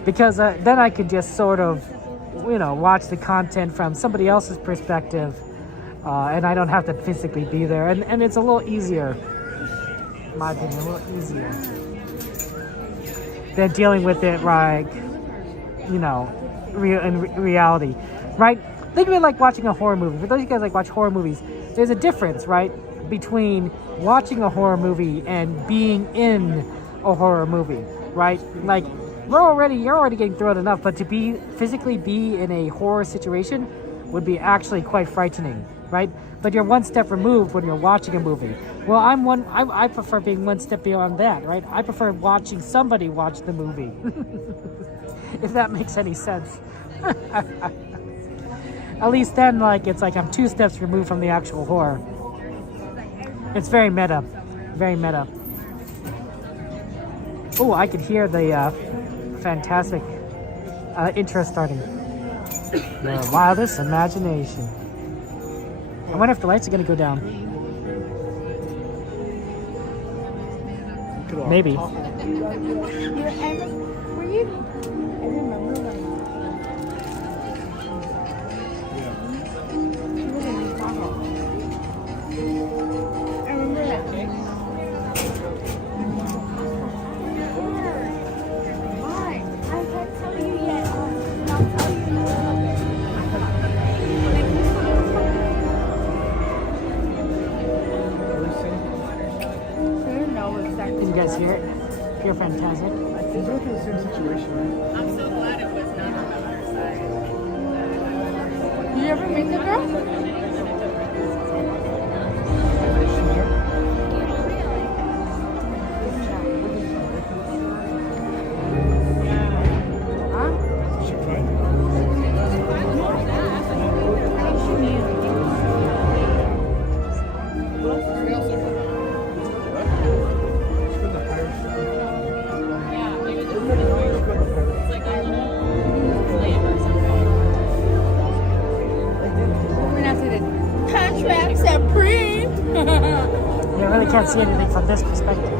because then I could just sort of watch the content from somebody else's perspective, and I don't have to physically be there, and it's a little easier. In my opinion, a little easier than dealing with it like, in reality, right? Think of it like watching a horror movie. For those of you guys like watch horror movies, there's a difference, right, between watching a horror movie and being in a horror movie, right? Like, you're already getting through it enough, but to physically be in a horror situation would be actually quite frightening, right? But you're one step removed when you're watching a movie. Well, I prefer being one step beyond that, right? I prefer watching somebody watch the movie. If that makes any sense. At least then, it's like I'm 2 steps removed from the actual horror. It's very meta. Very meta. Oh, I could hear the Fantasmic intro starting. The wildest imagination. I wonder if the lights are going to go down. Maybe. Were you? I remember that. Why? I can't tell you yet. I'll tell you. Did you guys hear it? Pure Fantasmic. It's the same situation, right? I'm so glad it was not on the other side. Did you ever meet the girl? Can't see anything from this perspective.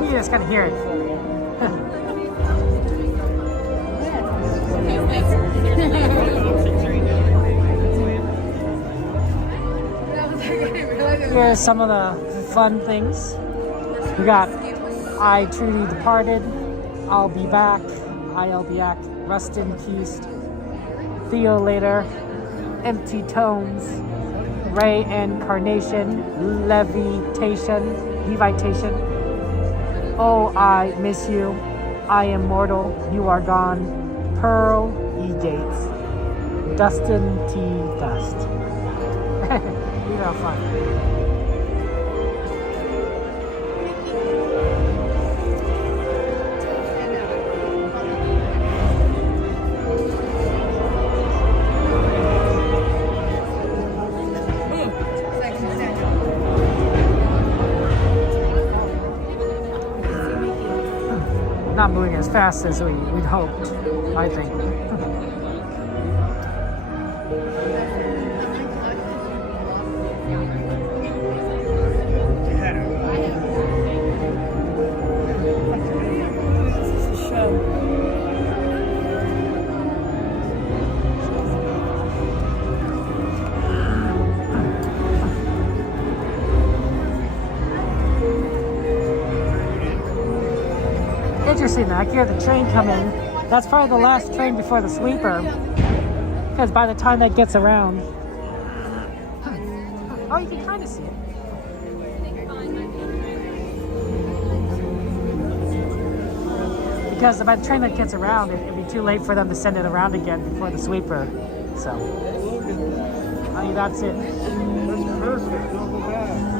You just gotta hear it. Here are some of the fun things. We got I Truly Departed, I'll Be Back, I'll Be Back, Rust in Peace, Theo Later, Empty Tones, Ray Incarnation, Levitation, Oh, I Miss You, I Am Mortal, You Are Gone, Pearl E. Gates, Dustin T. Dust. These are fun. not moving as fast as we'd hoped, I think. Interesting, I hear the train come in. That's probably the last train before the sweeper. Because by the time that gets around... Oh, you can kind of see it. Because by the train that gets around, it'd be too late for them to send it around again before the sweeper. So, I mean, that's it. That's perfect. Don't go back.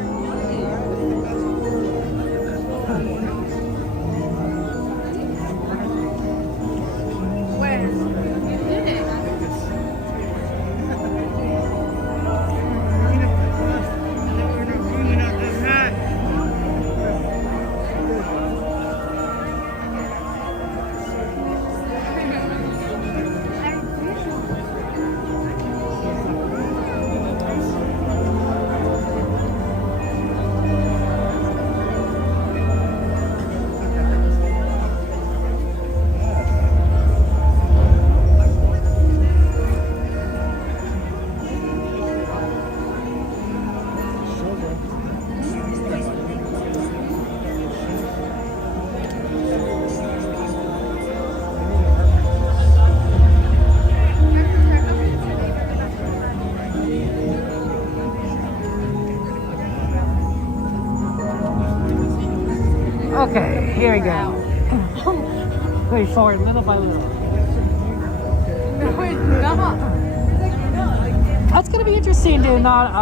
Okay, here we go. Going forward little by little. No, it's not. That's gonna be interesting to not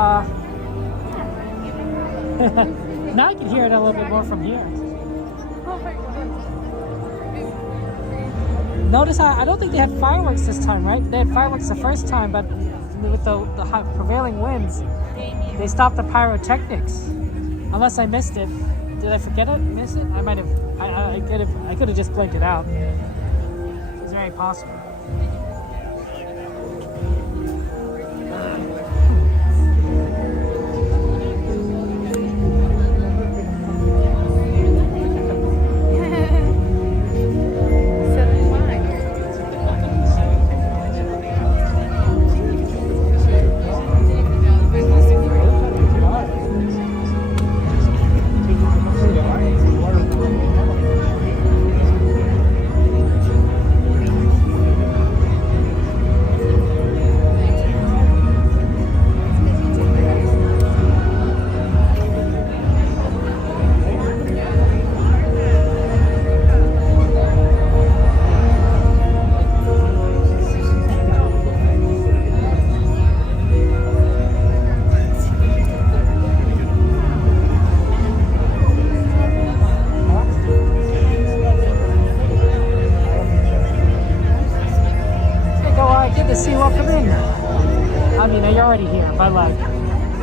now I can hear it a little bit more from here. Notice I don't think they had fireworks this time, right? They had fireworks the first time, but with the high prevailing winds, they stopped the pyrotechnics. Unless I missed it. Did I forget it? Miss it? I might have. I could have just blinked it out. It's very possible.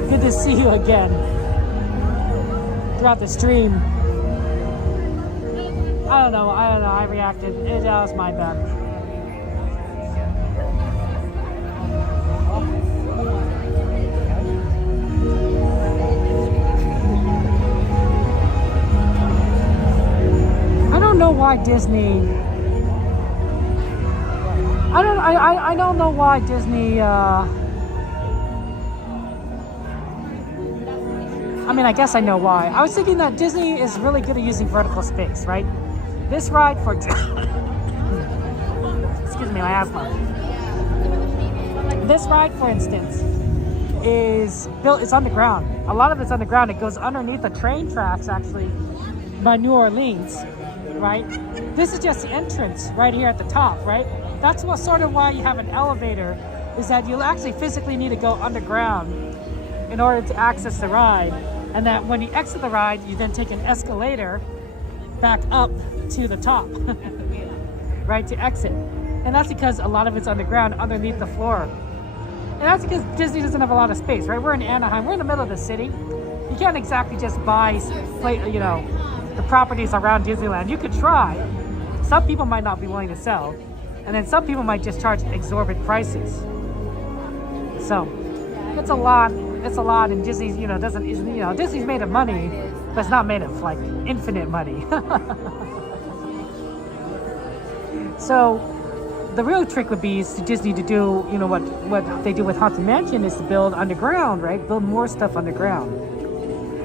Good to see you again throughout the stream. I don't know, I reacted. It was my bad. I don't know why Disney... I don't know why Disney, I mean, I guess I know why. I was thinking that Disney is really good at using vertical space, right? This ride, for excuse me, my asthma. This ride, for instance, is built. It's underground. A lot of it's underground. It goes underneath the train tracks, actually, by New Orleans, right? This is just the entrance right here at the top, right? That's what sort of why you have an elevator, is that you'll actually physically need to go underground in order to access the ride. And that when you exit the ride, you then take an escalator back up to the top, right, to exit. And that's because a lot of it's underground, underneath the floor. And that's because Disney doesn't have a lot of space, right? We're in Anaheim, we're in the middle of the city. You can't exactly just buy, you know, the properties around Disneyland. You could try, some people might not be willing to sell, and then some people might just charge exorbitant prices. So it's a lot, and Disney's, Disney's made of money, but it's not made of like infinite money. So the real trick would be to Disney to do, what they do with Haunted Mansion is to build underground, right? Build more stuff underground.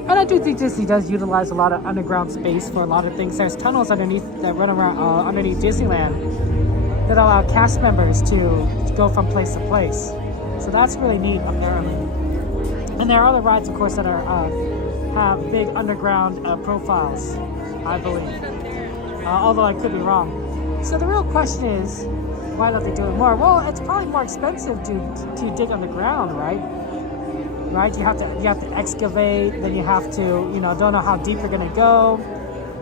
And I do think Disney does utilize a lot of underground space for a lot of things. There's tunnels underneath that run around underneath Disneyland that allow cast members to go from place to place. So that's really neat up there. And there are other rides, of course, that have big underground profiles, I believe. Although I could be wrong. So the real question is, why don't they do it more? Well, it's probably more expensive to dig underground, right? Right? You have to excavate, then you have to, don't know how deep you're gonna go.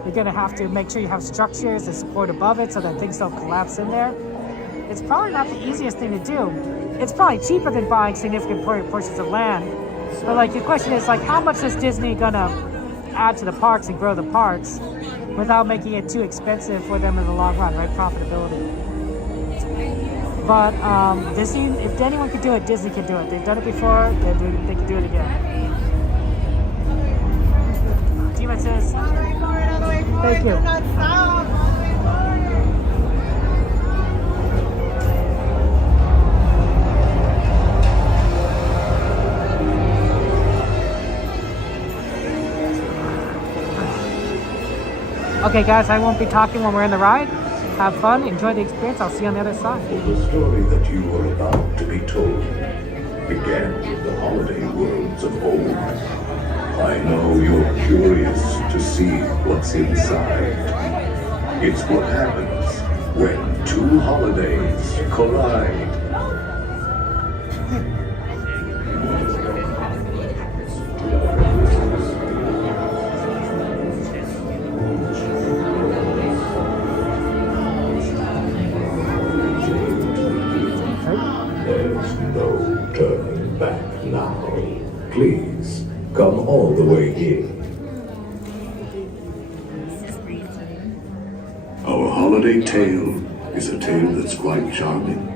You're gonna have to make sure you have structures to support above it so that things don't collapse in there. It's probably not the easiest thing to do. It's probably cheaper than buying significant portions of land. But like the question is like, how much is Disney gonna add to the parks and grow the parks without making it too expensive for them in the long run, right? Profitability. But Disney, if anyone could do it, Disney can do it. They've done it before, they can do it again. Demon says, thank you. Okay guys, I won't be talking when we're in the ride. Have fun, enjoy the experience, I'll see you on the other side. The story that you were about to be told began with the holiday worlds of old. I know you're curious to see what's inside. It's what happens when two holidays collide. Turning back now. Please, come all the way in. Our holiday tale is a tale that's quite charming,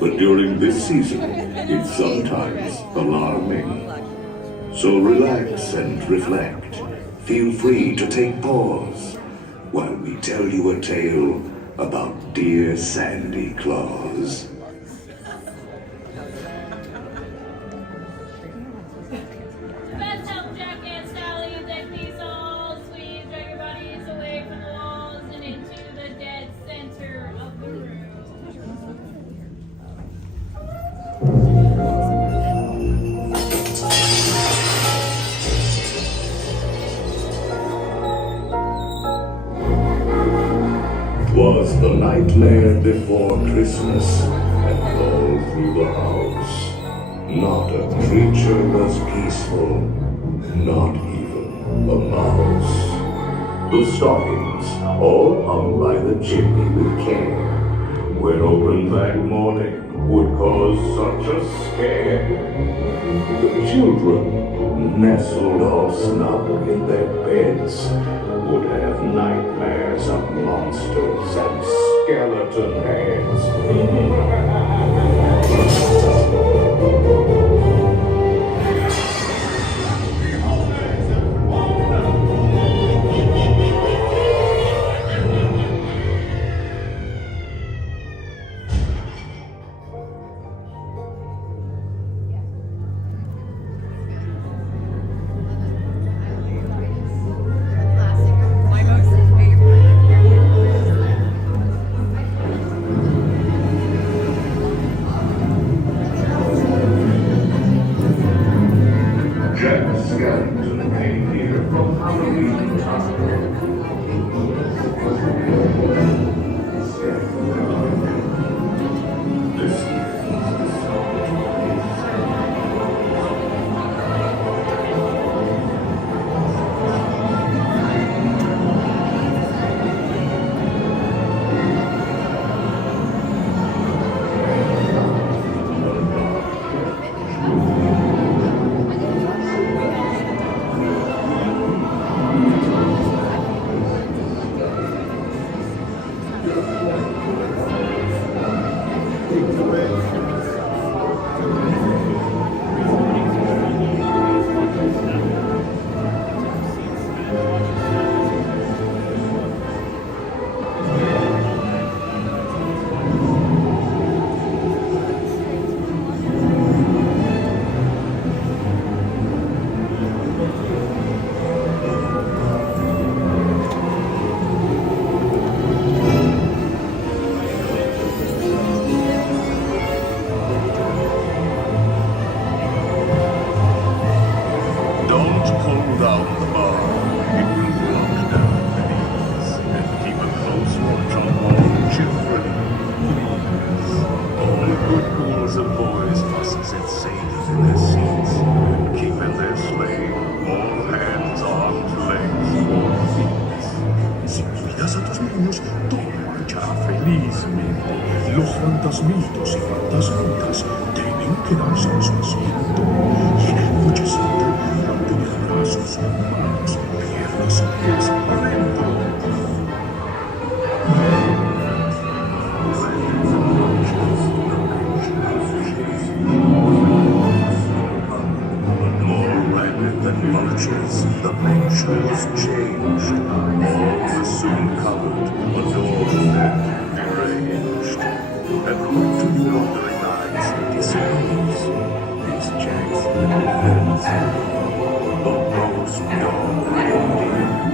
but during this season, it's sometimes alarming. So relax and reflect. Feel free to take pause while we tell you a tale about dear Sandy Claus. Was the nightmare before Christmas and all through the house. Not a creature was peaceful, not even a mouse. The stockings, all hung by the chimney with care, when opened that morning would cause such a scare. The children, nestled all snug in their beds, would have nightmares of monsters and skeleton heads. than vultures, the mansions changed. All were soon covered, adored, and deranged. And what do you wandering eyes disclose? These jacks and events, the roast dog reindeer.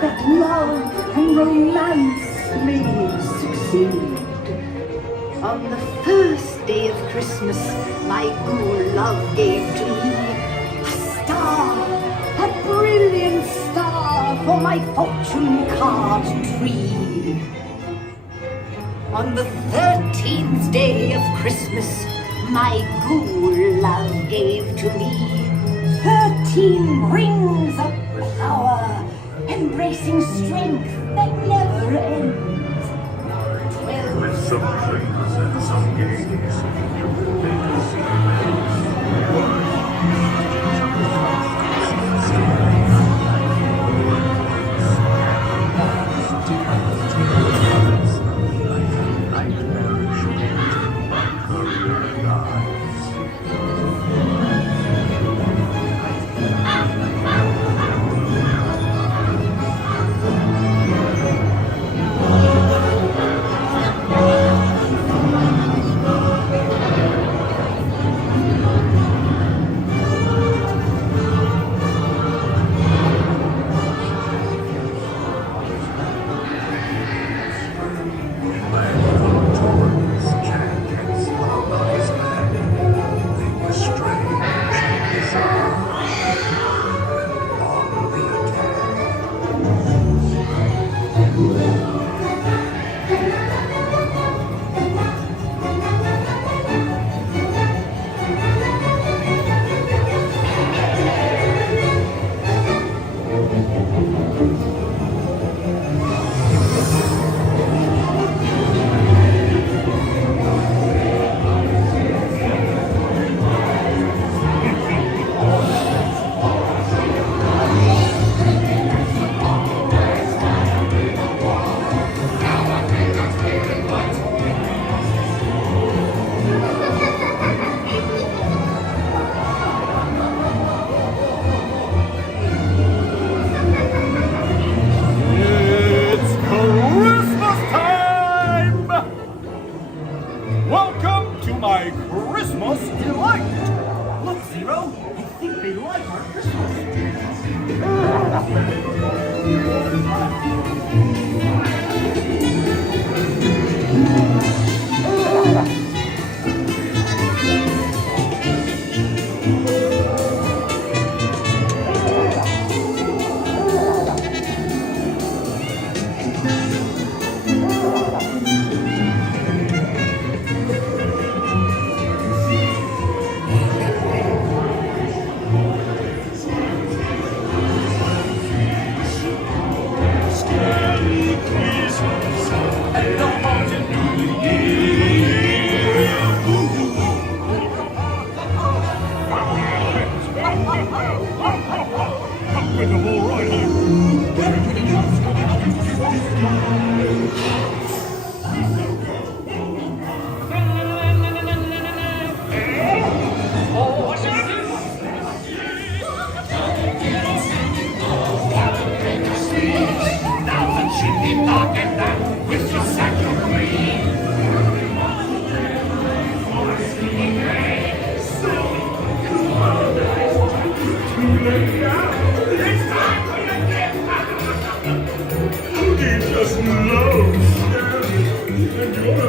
That love and romance may succeed. On the first day of Christmas, my ghoul love gave to me a star, a brilliant star for my fortune card tree. On the 13th day of Christmas, my ghoul love gave to me 13 rings of power, embracing strength that never ends. 12 With some drinks and some games, you will make us see He just loves them, and you're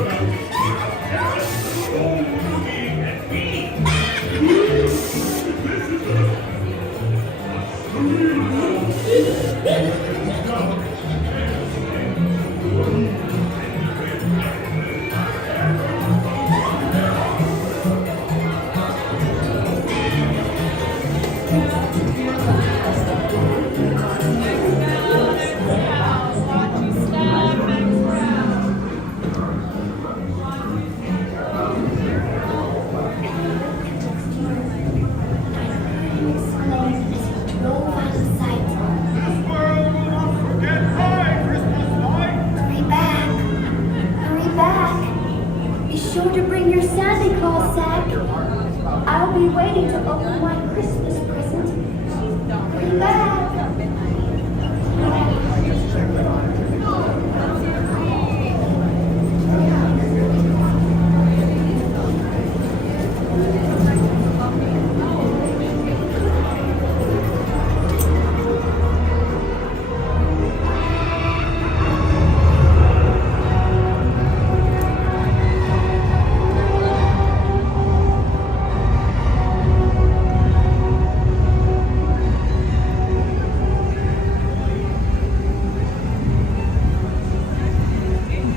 sure to bring your Santa Claus sack. I'll be waiting to open my Christmas present. Be back.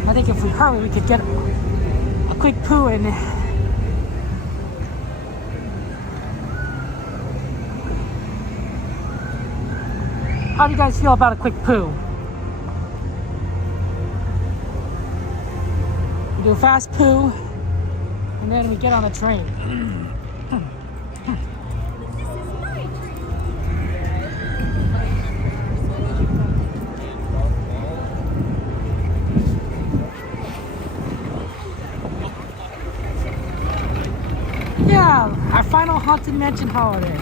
I think if we hurry, we could get a quick poo in. How do you guys feel about a quick poo? We do a fast poo, and then we get on the train. Yeah, our final Haunted Mansion holiday.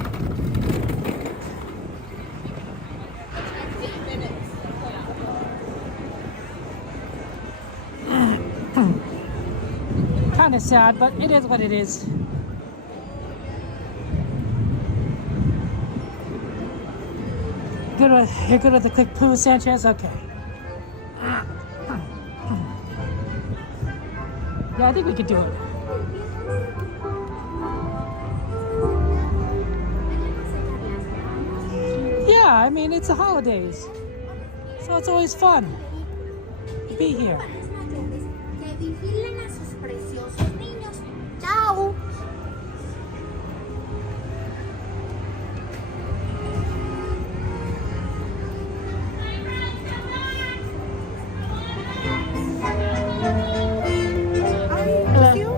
Kind of sad, but it is what it is. You're good with the quick poo, Sanchez? Okay. Yeah, I think we could do it. Yeah, I mean, it's the holidays, so it's always fun to be here. Ciao.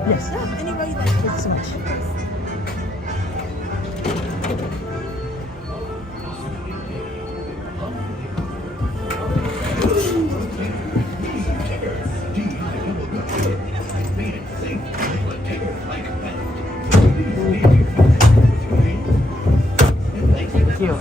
Yes. Anyway, like, Thank you so much. Thank you.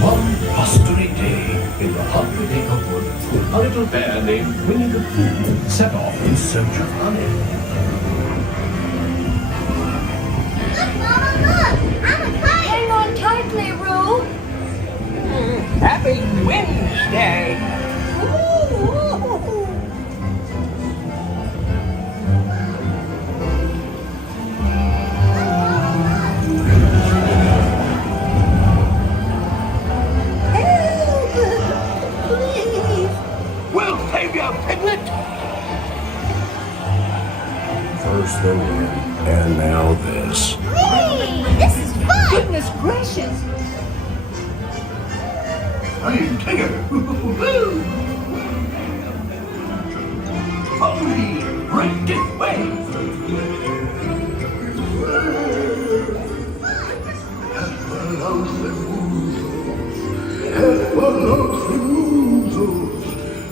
One blustery day in the hungry neighborhood, a little bear named Winnie the Pooh set off in search of honey. Hang on tightly, Roo. Happy Wednesday. We'll save you, Piglet! First the wind, and now this. This is fun. Goodness gracious. Hey, Tigger! Follow me, right this way!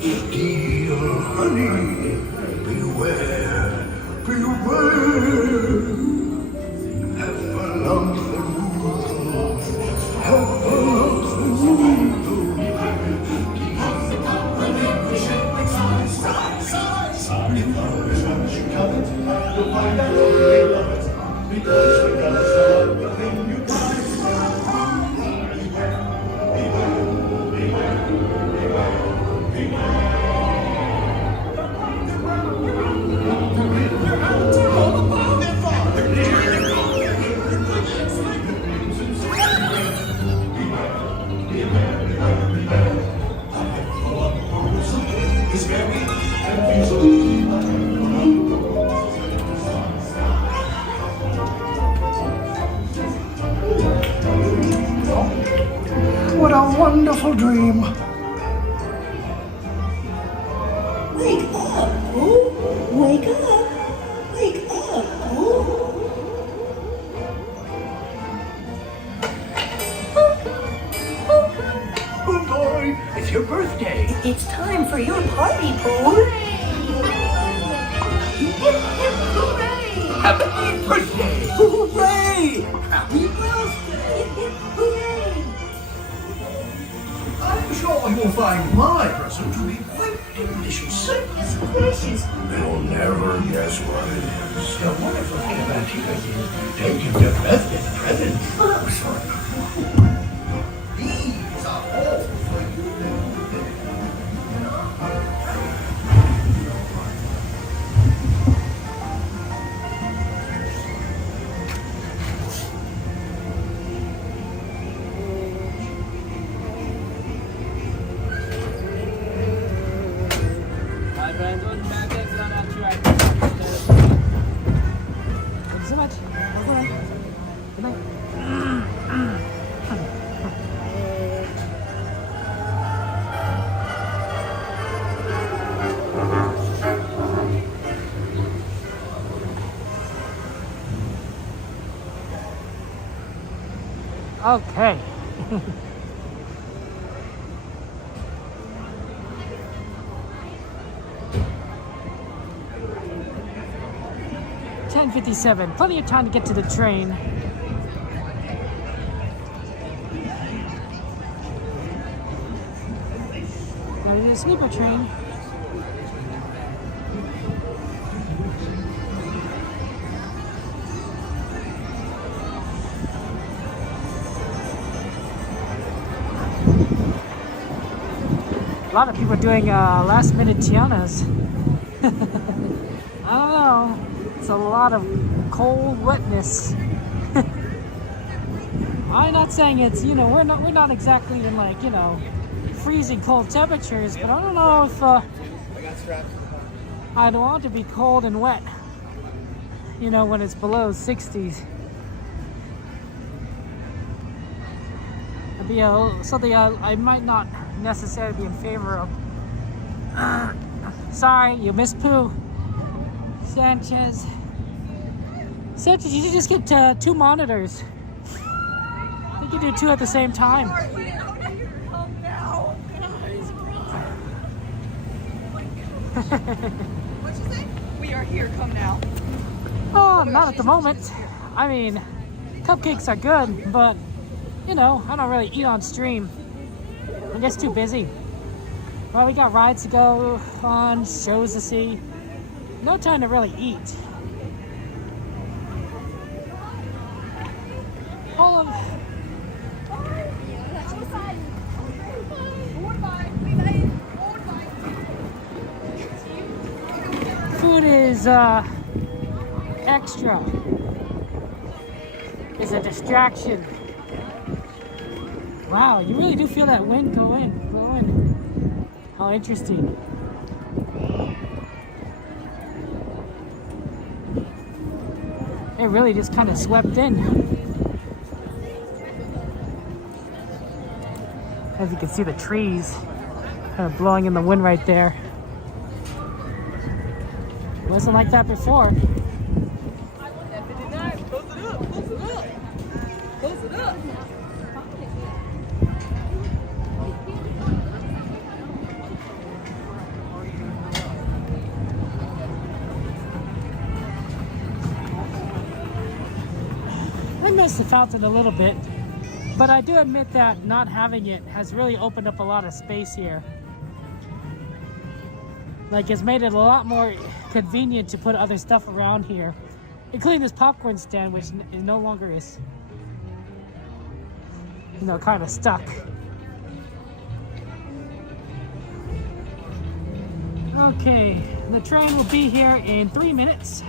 Steal honey, beware, beware. Have a lump have a lump You'll find out they love it because they got us all the thing you What a wonderful dream. Wake up, Pooh. Wake up. Wake up, Pooh. Oh boy, it's your birthday. It's time for your party, Pooh. Happy birthday! Hooray! Happy birthday! Hooray! I'm sure you'll find my present to be quite delicious. Goodness gracious! You'll never guess what it is. The wonderful thing about you is they give the birthday presents. Oh, sorry. These are all for you. Thank you so much. Bye-bye. Good night. Okay. $10:57. Plenty of time to get to the train. Gotta do the sleeper train. A lot of people are doing last minute Tianas. I don't know. It's a lot of cold wetness. I'm not saying it's, you know, we're not exactly in like, you know, freezing cold temperatures, but I don't know if I'd want to be cold and wet, you know, when it's below 60s. It'd be something I might not necessarily be in favor of. Sorry, you missed Pooh. Sanchez, you should just get 2 monitors. You can do 2 at the same time. What'd you say? We are here, come now. Oh, not at the moment. I mean, cupcakes are good, but, you know, I don't really eat on stream. I'm just too busy. Well, we got rides to go on, shows to see. No time to really eat. All of food is extra. Is a distraction. Wow, you really do feel that wind go in, blow in. How interesting. It really just kind of swept in. As you can see, the trees kind of blowing in the wind right there. It wasn't like that before. I miss the fountain a little bit, but I do admit that not having it has really opened up a lot of space here. Like, it's made it a lot more convenient to put other stuff around here, including this popcorn stand, which no longer is, you know, kind of stuck. Okay, the train will be here in 3 minutes.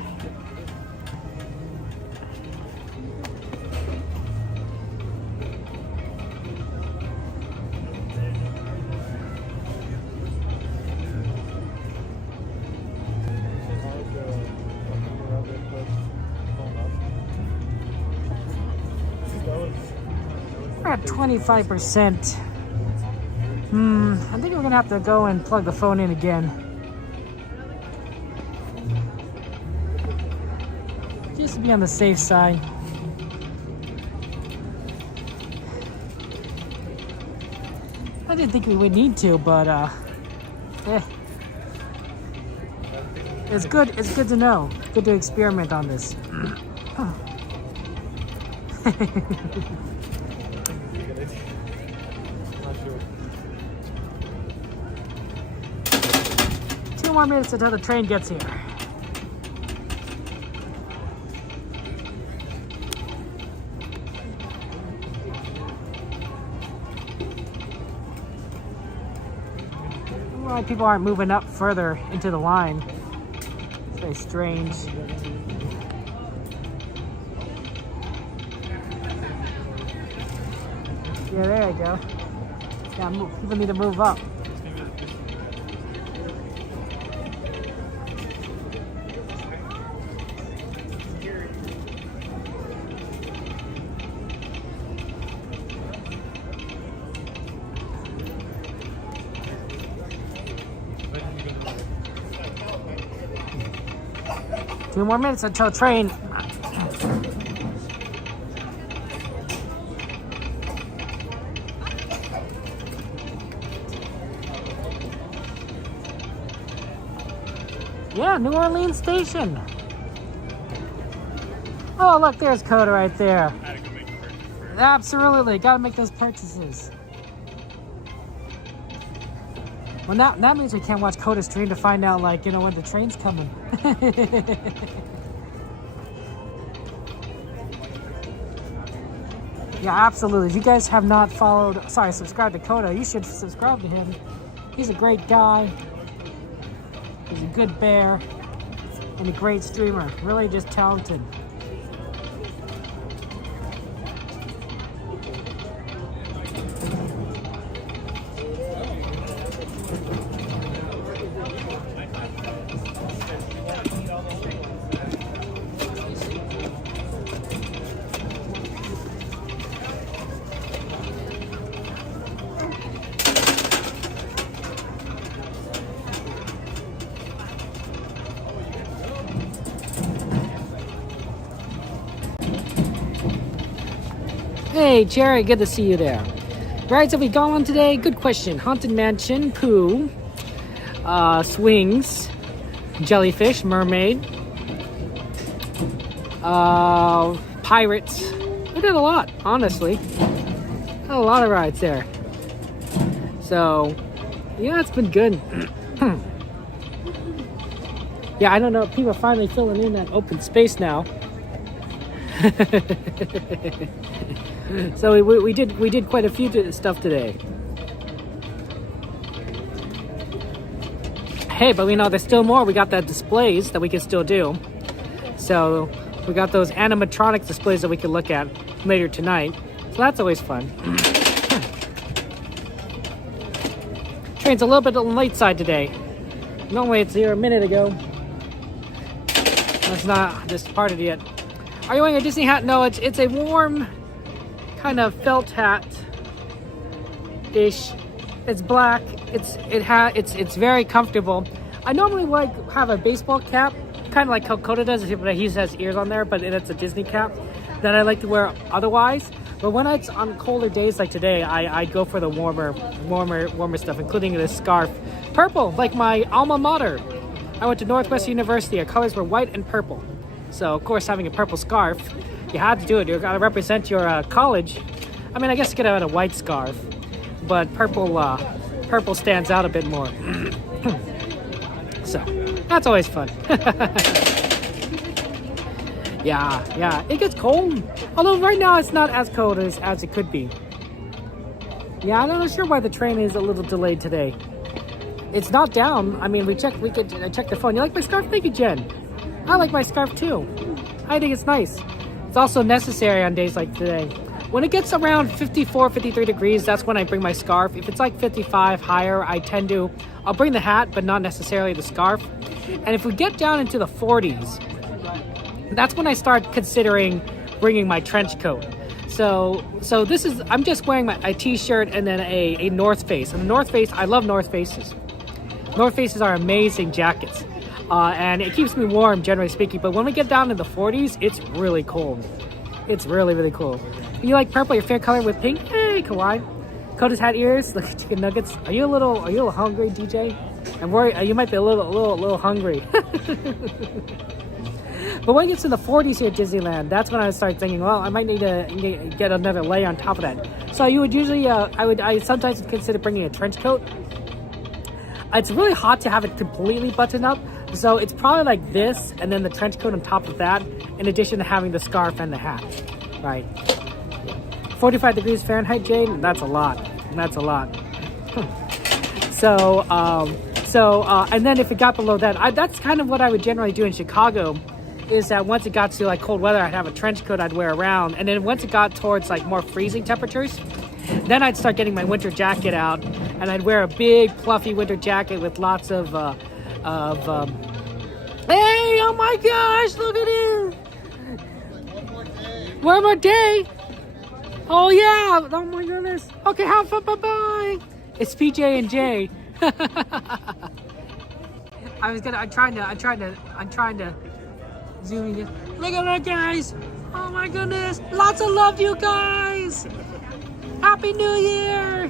We're at 25%. I think we're gonna have to go and plug the phone in again. to be on the safe side. I didn't think we would need to, but it's good. It's good to know. Good to experiment on this. Two more minutes until the train gets here. Why people aren't moving up further into the line. It's very strange. Yeah, there you go. Yeah, people need to move up. 2 more minutes until train. Yeah, New Orleans Station. Oh, look, there's Coda right there. Absolutely, gotta make those purchases. Well, that means we can't watch Coda stream to find out, like, you know, when the train's coming. Yeah, absolutely. If you guys have not subscribed to Coda, you should subscribe to him. He's a great guy. He's a good bear and a great streamer. Really just talented. Hey, Jerry, good to see you there. Rides have we gone on today? Good question. Haunted Mansion, Pooh, Swings, Jellyfish, Mermaid, Pirates. We did a lot, honestly. Had a lot of rides there. So, yeah, it's been good. Yeah, I don't know. People are finally filling in that open space now. So we did quite a few stuff today. Hey, but we know there's still more. We got that displays that we can still do. So we got those animatronic displays that we can look at later tonight. So that's always fun. Train's a little bit on the late side today. Normally it's here a minute ago. It's not disparted yet. Are you wearing a Disney hat? No, it's a warm kind of felt hat-ish. It's black. It's very comfortable. I normally have a baseball cap, kind of like how Coda does, but he has ears on there, but it's a Disney cap that I like to wear otherwise. But when it's on colder days like today, I go for the warmer stuff, including this scarf. Purple, like my alma mater. I went to Northwestern University. Our colors were white and purple. So, of course, having a purple scarf, you had to do it. You got to represent your college. I mean, I guess you could have had a white scarf, but purple stands out a bit more. So, that's always fun. Yeah, it gets cold. Although right now it's not as cold as it could be. Yeah, I'm not sure why the train is a little delayed today. It's not down. I mean, I checked the phone. You like my scarf? Thank you, Jen. I like my scarf too. I think it's nice. It's also necessary on days like today. When it gets around 54, 53 degrees, that's when I bring my scarf. If it's like 55 higher, I'll bring the hat, but not necessarily the scarf. And if we get down into the 40s, that's when I start considering bringing my trench coat. So I'm just wearing a t-shirt and then a North Face. And the North Face, I love North Faces. North Faces are amazing jackets. and it keeps me warm, generally speaking. But when we get down to the 40s, it's really cold. It's really, really cool. You like purple, your favorite color with pink? Hey, kawaii. Coda's hat ears, look at chicken nuggets. Are you a little hungry, DJ? I'm worried. You might be a little hungry. But when it gets to the 40s here at Disneyland, that's when I start thinking, well, I might need to get another layer on top of that. So you would usually, I sometimes consider bringing a trench coat. It's really hot to have it completely buttoned up. So it's probably like this, and then the trench coat on top of that, in addition to having the scarf and the hat, right? 45 degrees Fahrenheit, Jade, that's a lot. That's a lot. And then if it got below that, that's kind of what I would generally do in Chicago, is that once it got to like cold weather, I'd have a trench coat I'd wear around. And then once it got towards like more freezing temperatures, then I'd start getting my winter jacket out, and I'd wear a big fluffy winter jacket with lots of hey, oh my gosh, look at him. One more day. Oh yeah, oh my goodness. Okay, have fun, bye-bye. It's PJ and J. I'm trying to zoom in. Look at that, guys. Oh my goodness. Lots of love, you guys. Happy New Year.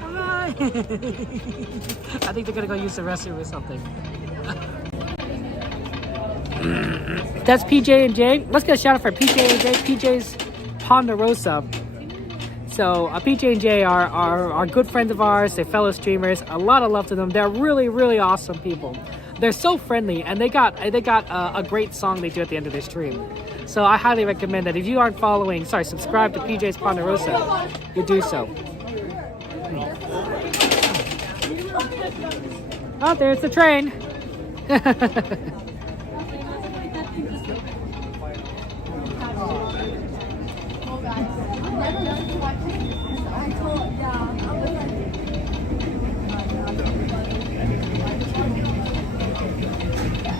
Bye. I think they're gonna go use the restroom or something. That's PJ and J. Let's get a shout out for PJ and J. PJ's Ponderosa. So PJ and J are good friends of ours. They're fellow streamers. A lot of love to them. They're really, really awesome people. They're so friendly, and they got a great song they do at the end of their stream. So I highly recommend that if you aren't subscribe to PJ's Ponderosa, you do so. Oh, there's the train.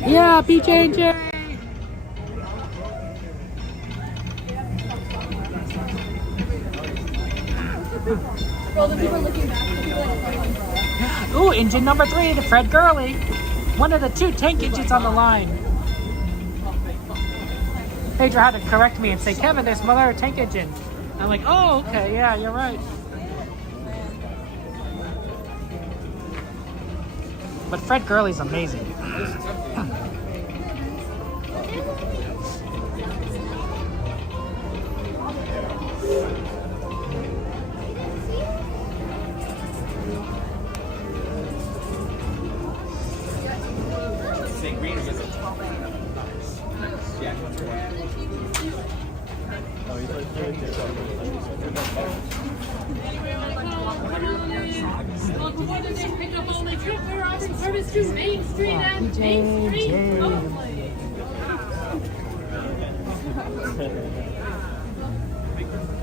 Yeah, PJ and J. Ooh, engine number 3, the Fred Gurley. One of the 2 tank engines on the line. Pedro had to correct me and say, Kevin, there's another tank engine. I'm like, oh, okay, yeah, you're right. But Fred Gurley's amazing. Main Street and Main Street.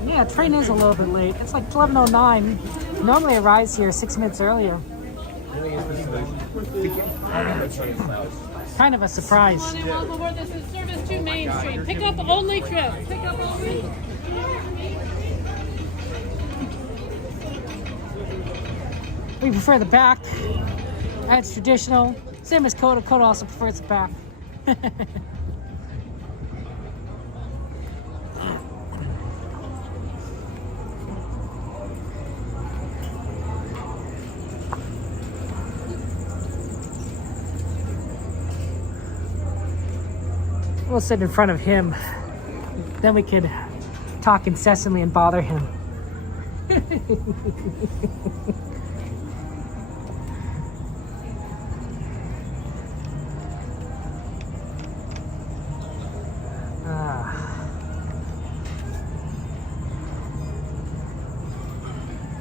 Yeah, train is a little bit late. It's like 11:09. Normally it arrives here 6 minutes earlier. Kind of a surprise. This is service to Main Street. Pick up only trip. Pick up only. We prefer the back. That's traditional. Same as Coda. Coda also prefers the back. We'll sit in front of him. Then we could talk incessantly and bother him.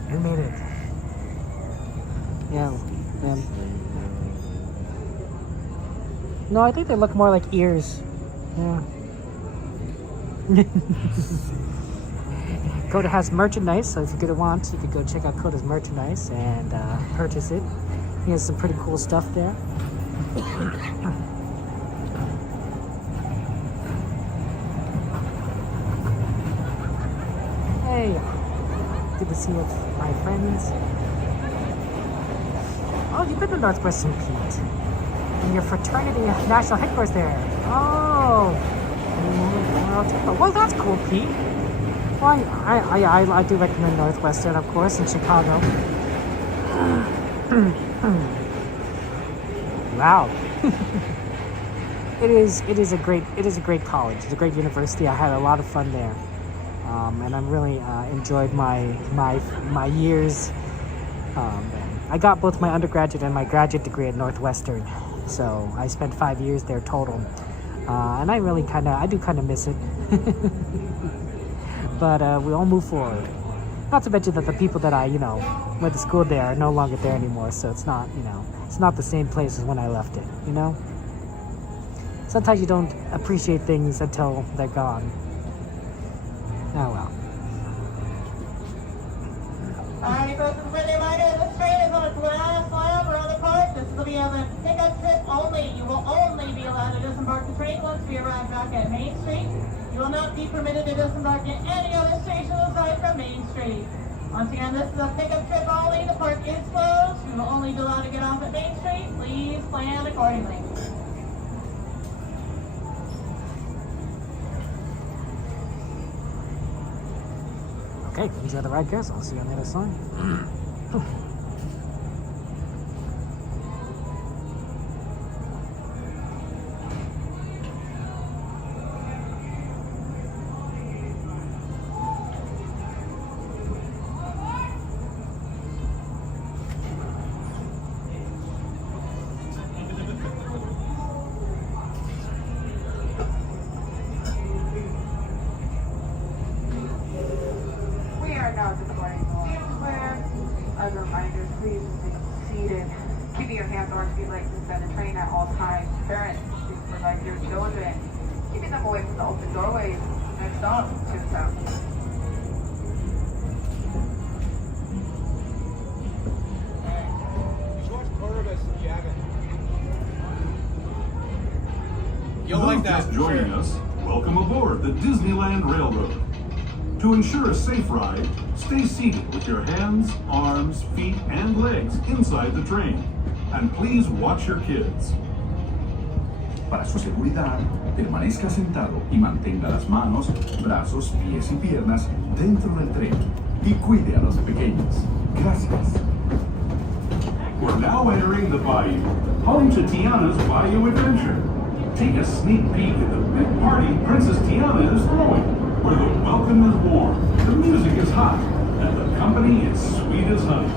We made it. Yeah. No, I think they look more like ears. Yeah. Coda has merchandise, so if you're gonna want, you could go check out Coda's merchandise and purchase it. He has some pretty cool stuff there. Hey, good to see you with my friends. Oh, you've been to Northwest St. Pete. And your fraternity national headquarters there. Oh. Well, that's cool, Pete. Well, I do recommend Northwestern, of course, in Chicago. Wow. It is a great college. It's a great university. I had a lot of fun there, and I'm really enjoyed my years. I got both my undergraduate and my graduate degree at Northwestern, so I spent 5 years there total, and I really I do miss it. But we all move forward. Not to mention that the people that I went to school there are no longer there anymore, so it's not it's not the same place as when I left it. Sometimes you don't appreciate things until they're gone. Oh well. Alright, folks, as a friendly reminder, this train is on its last lap around the park. This will be on the pickup trip only. You will only be allowed to disembark the train once we arrive back at Main Street. You will not be permitted to disembark at any other station aside from Main Street. Once again, this is a pickup trip only. The park is closed. You will only be allowed to get off at Main Street. Please plan accordingly. Okay, enjoy the ride, guys. I'll see you on the other side. As a reminder, please stay seated. Keeping your hands on seat license and the train at all times. Parents, please provide your children. Keeping them away from the open doorways. Next stop, Toontown. You'll like that. Just joining us, welcome aboard the Disneyland Railroad. To ensure a safe ride, stay seated with your hands, arms, feet, and legs inside the train. And please watch your kids. Para su seguridad, permanezca sentado y mantenga las manos, brazos, pies y piernas dentro del tren. Y cuide a los pequeños. Gracias. We're now entering the Bayou, home to Tiana's Bayou Adventure. Take a sneak peek at the big party Princess Tiana is throwing, where the welcome is warm, the music is hot, and the company is sweet as honey.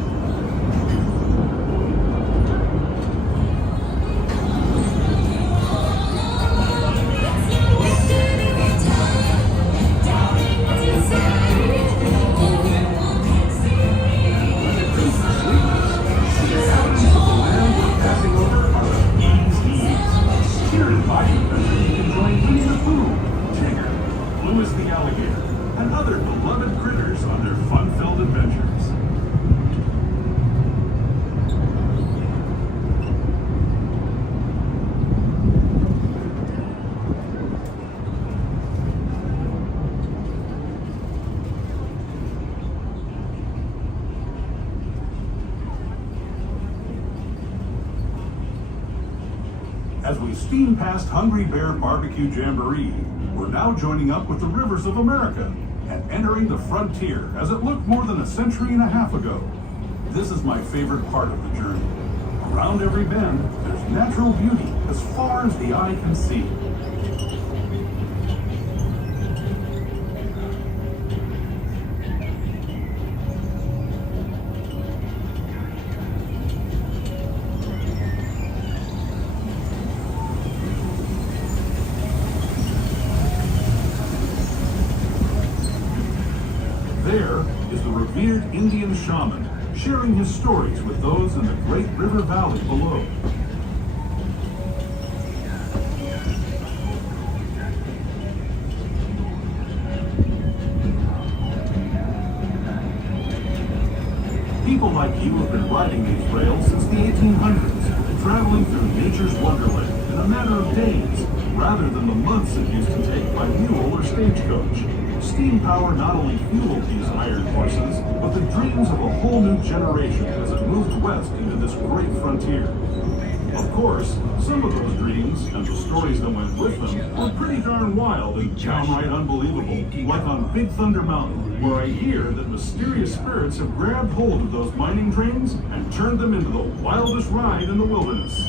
As we steam past Hungry Bear Barbecue Jamboree, we're now joining up with the rivers of America and entering the frontier as it looked more than a century and a half ago. This is my favorite part of the journey. Around every bend, there's natural beauty as far as the eye can see. There is the revered Indian shaman, sharing his stories with those in the great river valley below. People like you have been riding these rails since the 1800s, traveling through nature's wonderland in a matter of days, rather than the months it used to take by mule or stagecoach. Steam power not only fueled these iron horses, but the dreams of a whole new generation as it moved west into this great frontier. Of course, some of those dreams and the stories that went with them were pretty darn wild and downright unbelievable, like on Big Thunder Mountain, where I hear that mysterious spirits have grabbed hold of those mining trains and turned them into the wildest ride in the wilderness.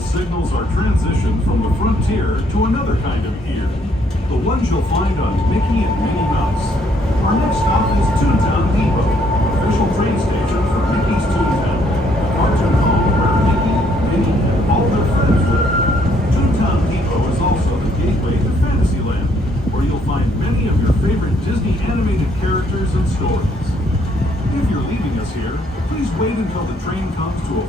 Signals our transition from the frontier to another kind of pier, the ones you'll find on Mickey and Minnie Mouse. Our next stop is Toontown Depot, official train station for Mickey's Toontown, cartoon home where Mickey, Minnie, and all their friends live. Toontown Depot is also the gateway to Fantasyland, where you'll find many of your favorite Disney animated characters and stories. If you're leaving us here, please wait until the train comes to a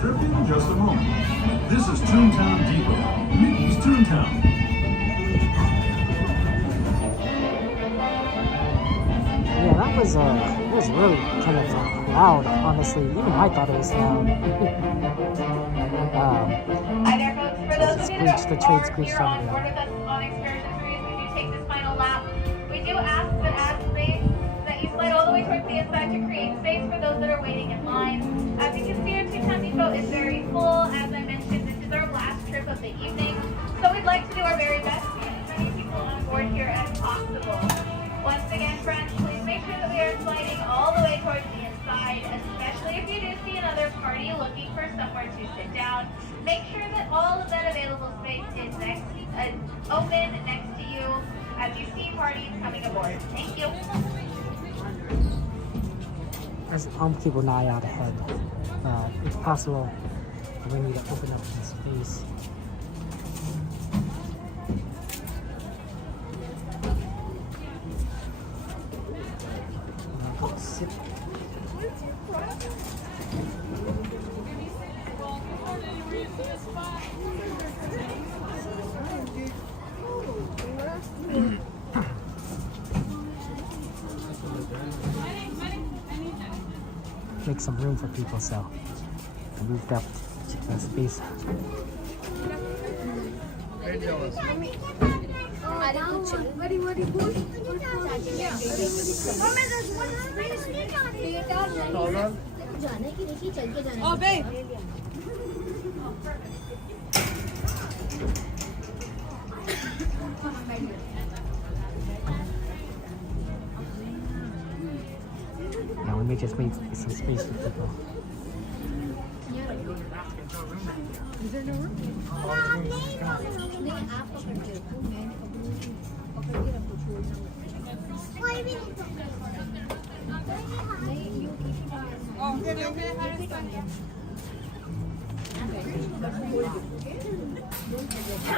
trip in just a moment. This is Toontown Depot, Mickey's Toontown. Yeah, that was really kind of loud, honestly. Even I thought it was loud. Hi there, folks. For those of you that the train screeched are on on board with us on Excursion Cruise, we do take this final lap. We do ask, but as free, that you slide all the way towards the inside to create space for those that are waiting in line. As you can see, our Toontown Depot is very full. As I mentioned, this is our last trip of the evening, so we'd like to do our very best to get as many people on board here as possible. Once again, friends, please make sure that we are sliding all the way towards the inside, especially if you do see another party looking for somewhere to sit down. Make sure that all of that available space is open next to you as you see parties coming aboard. Thank you. As keep an eye out ahead. It's possible we need to open up some space. Sit. Make some room for people, so I moved up the space. Oh, babe. Now we may just make some space for people. Is there no room? Oh, okay, okay. We did it. Oh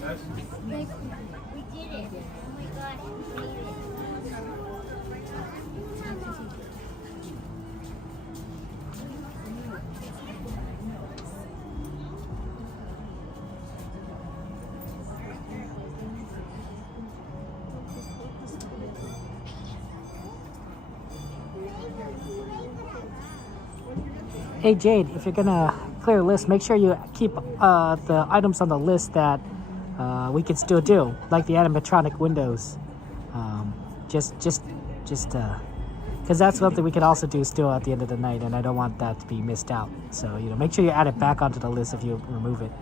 my gosh, we made it. Hey Jade, if you're gonna clear a list, make sure you keep the items on the list that we can still do, like the animatronic windows. Just because that's something we can also do still at the end of the night, and I don't want that to be missed out. So make sure you add it back onto the list if you remove it.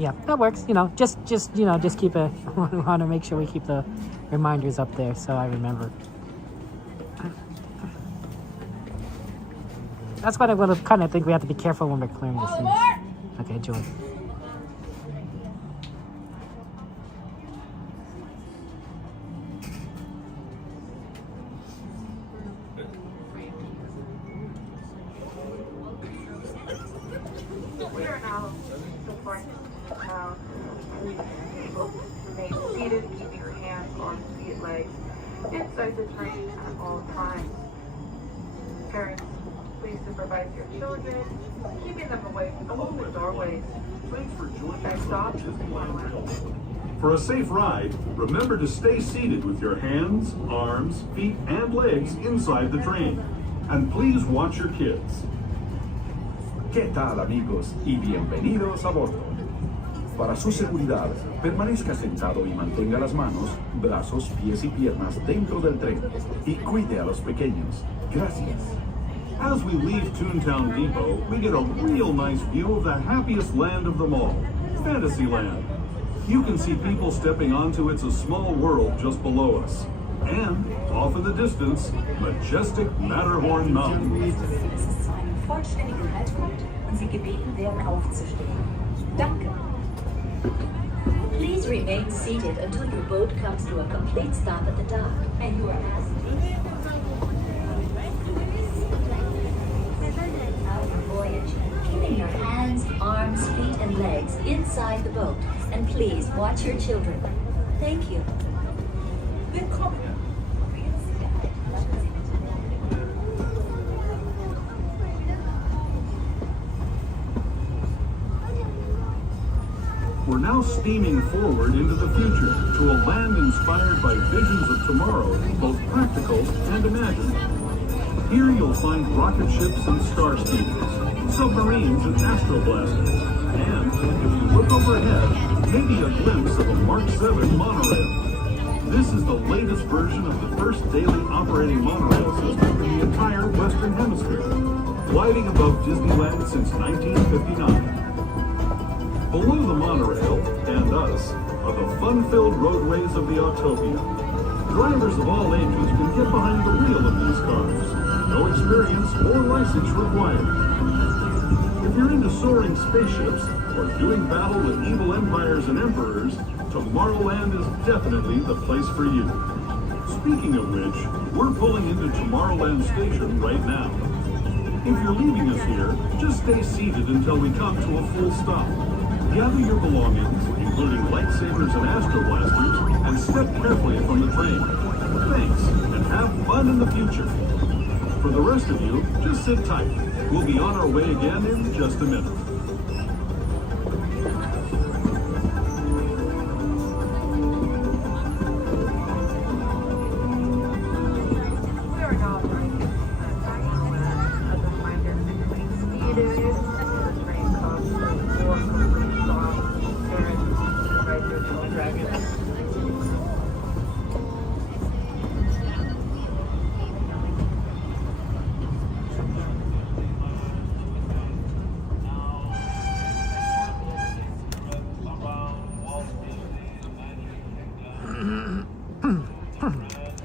Yeah, that works. You know, just keep a. We want to make sure we keep the reminders up there so I remember. That's what I would have kind of think we have to be careful when we're clearing the scenes. Okay, Joy. We are now supporting the town. Remain seated, keeping your hands, arms, feet, legs inside the train at all times. Parents, please supervise your children, keeping them away from the open doorways. Thanks for joining Next us stop, on Disneyland. For a safe ride, remember to stay seated with your hands, arms, feet, and legs inside the train. And please watch your kids. ¿Qué tal, amigos? Y bienvenidos a bordo. Para su seguridad, permanezca sentado y mantenga las manos, brazos, pies y piernas dentro del tren. Y cuide a los pequeños. Gracias. As we leave Toontown Depot, we get a real nice view of the happiest land of them all, Fantasyland. You can see people stepping onto It's a Small World just below us. And, off in the distance, majestic Matterhorn Mountain. Vollständige Haltpunkt und Sie gebeten werden aufzustehen. Danke. Please remain seated until your boat comes to a complete stop at the dock and you are asked our voyage, keeping your hands, arms, feet, and legs inside the boat, and please watch your children. Thank you. Willkommen. We're now steaming forward into the future to a land inspired by visions of tomorrow, both practical and imagined. Here you'll find rocket ships and star speeders, submarines and astroblasters, and, if you look overhead, maybe a glimpse of a Mark 7 monorail. This is the latest version of the first daily operating monorail system in the entire Western Hemisphere, gliding above Disneyland since 1959. Below the monorail, and us, are the fun-filled roadways of the Autopia. Drivers of all ages can get behind the wheel of these cars. No experience or license required. If you're into soaring spaceships or doing battle with evil empires and emperors, Tomorrowland is definitely the place for you. Speaking of which, we're pulling into Tomorrowland Station right now. If you're leaving us here, just stay seated until we come to a full stop. Gather your belongings, including lightsabers and astroblasters, and step carefully from the train. Thanks, and have fun in the future. For the rest of you, just sit tight. We'll be on our way again in just a minute. We are now approaching Fantasmic. As a reminder, remain seated. The train comes from 4 complete stops. Parents, supervise your children.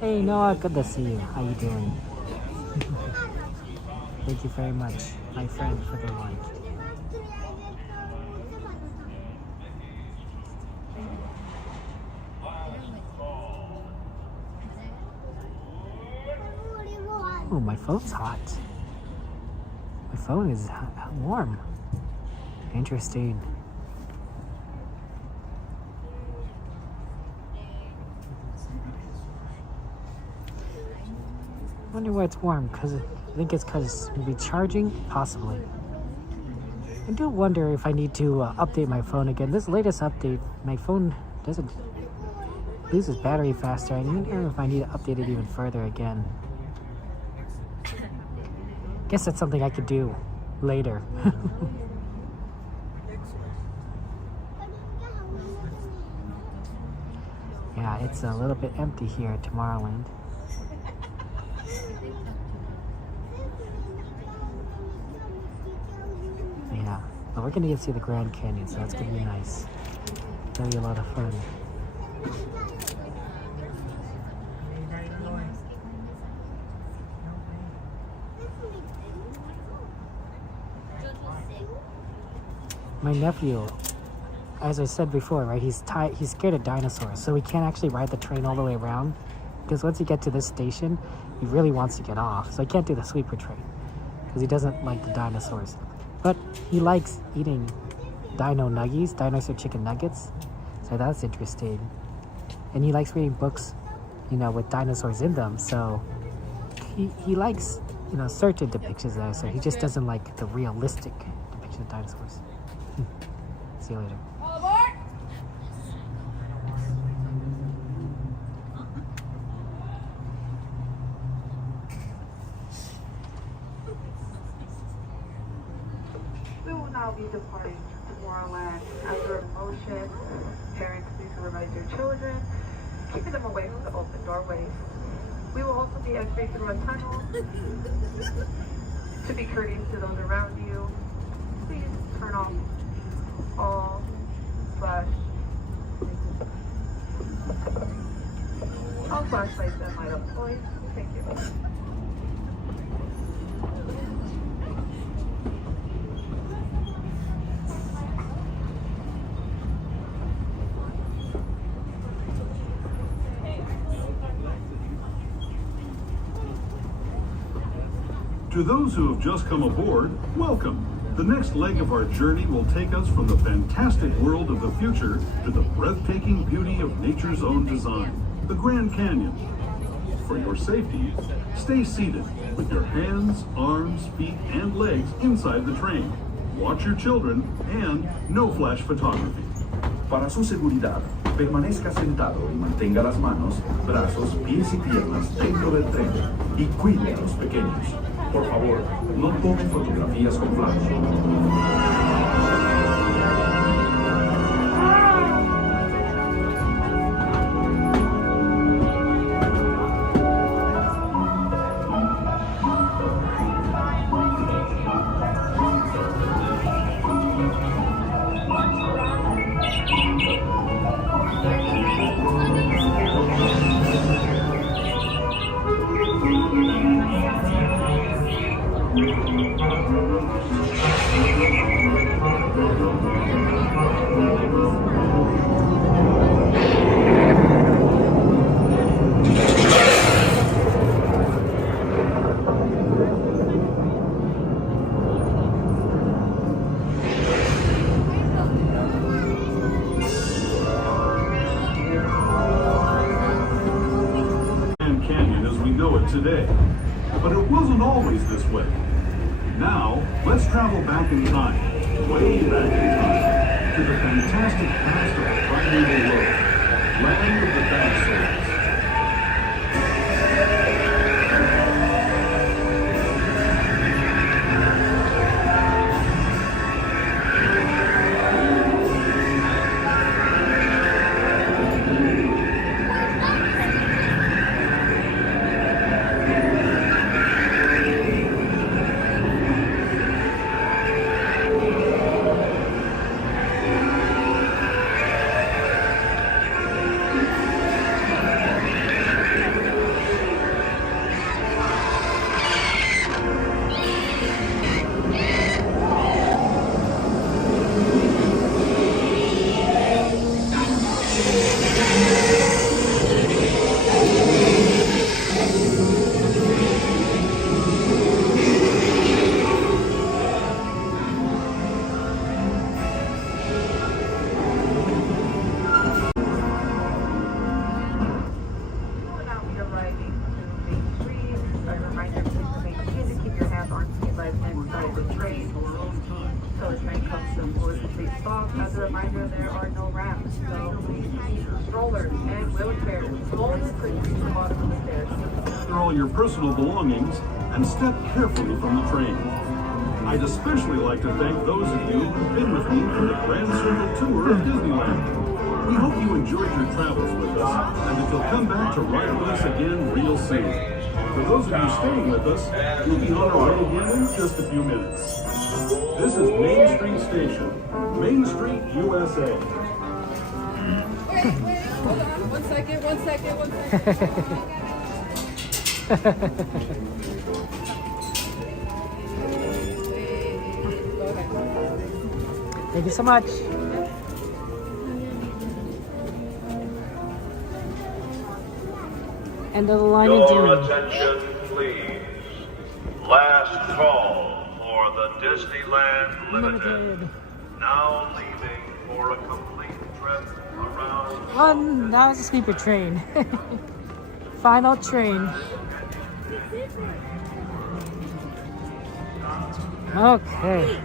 Hey Noah, good to see you. How you doing? Thank you very much, my friend, for the like. Oh, my phone's hot. My phone is warm. Interesting. I wonder why it's warm, because I think it's because maybe charging, possibly. I do wonder if I need to update my phone again. This latest update, my phone doesn't loses battery faster. I wonder if I need to update it even further again. Guess that's something I could do later. Yeah, it's a little bit empty here at Tomorrowland. Yeah, But we're gonna get to see the Grand Canyon, so that's gonna be nice. That'll be a lot of fun. My nephew, as I said before, right, he's scared of dinosaurs, so he can't actually ride the train all the way around, because once you get to this station, he really wants to get off, so he can't do the sleeper train, because he doesn't like the dinosaurs. But he likes eating dino nuggies, dinosaur chicken nuggets, so that's interesting. And he likes reading books, you know, with dinosaurs in them, so he likes, you know, certain depictions of dinosaurs. He just doesn't like the realistic depiction of dinosaurs. See you later. We will now be departing Tomorrowland. After motion, parents please supervise your children, keeping them away from the open doorways. We will also be entering through a tunnel. To be courteous to those around you, please turn off all flashlights and light up toys. Thank you. To those who have just come aboard, welcome. The next leg of our journey will take us from the fantastic world of the future to the breathtaking beauty of nature's own design, the Grand Canyon. For your safety, stay seated with your hands, arms, feet, and legs inside the train. Watch your children and no flash photography. Para su seguridad, permanezca sentado y mantenga las manos, brazos, pies y piernas dentro del tren y cuide a los pequeños. Por favor, no tome fotografías con flash. Today. But it wasn't always this way. Now, let's travel back in time, way back in time, to the fantastic past of the primeval world, land of the dinosaurs. Your personal belongings and step carefully from the train. I'd especially like to thank those of you who've been with me for the Grand Circle Tour of Disneyland. We hope you enjoyed your travels with us and that you'll come back to ride with us again real soon. For those of you staying with us, we'll be on our way again in just a few minutes. This is Main Street Station, Main Street, USA. Wait, hold on. One second. Thank you so much. End of the line in Your June. attention, please. Last call for the Disneyland Limited. Now leaving for a complete trip around. That was a sleeper train. Final train. Okay.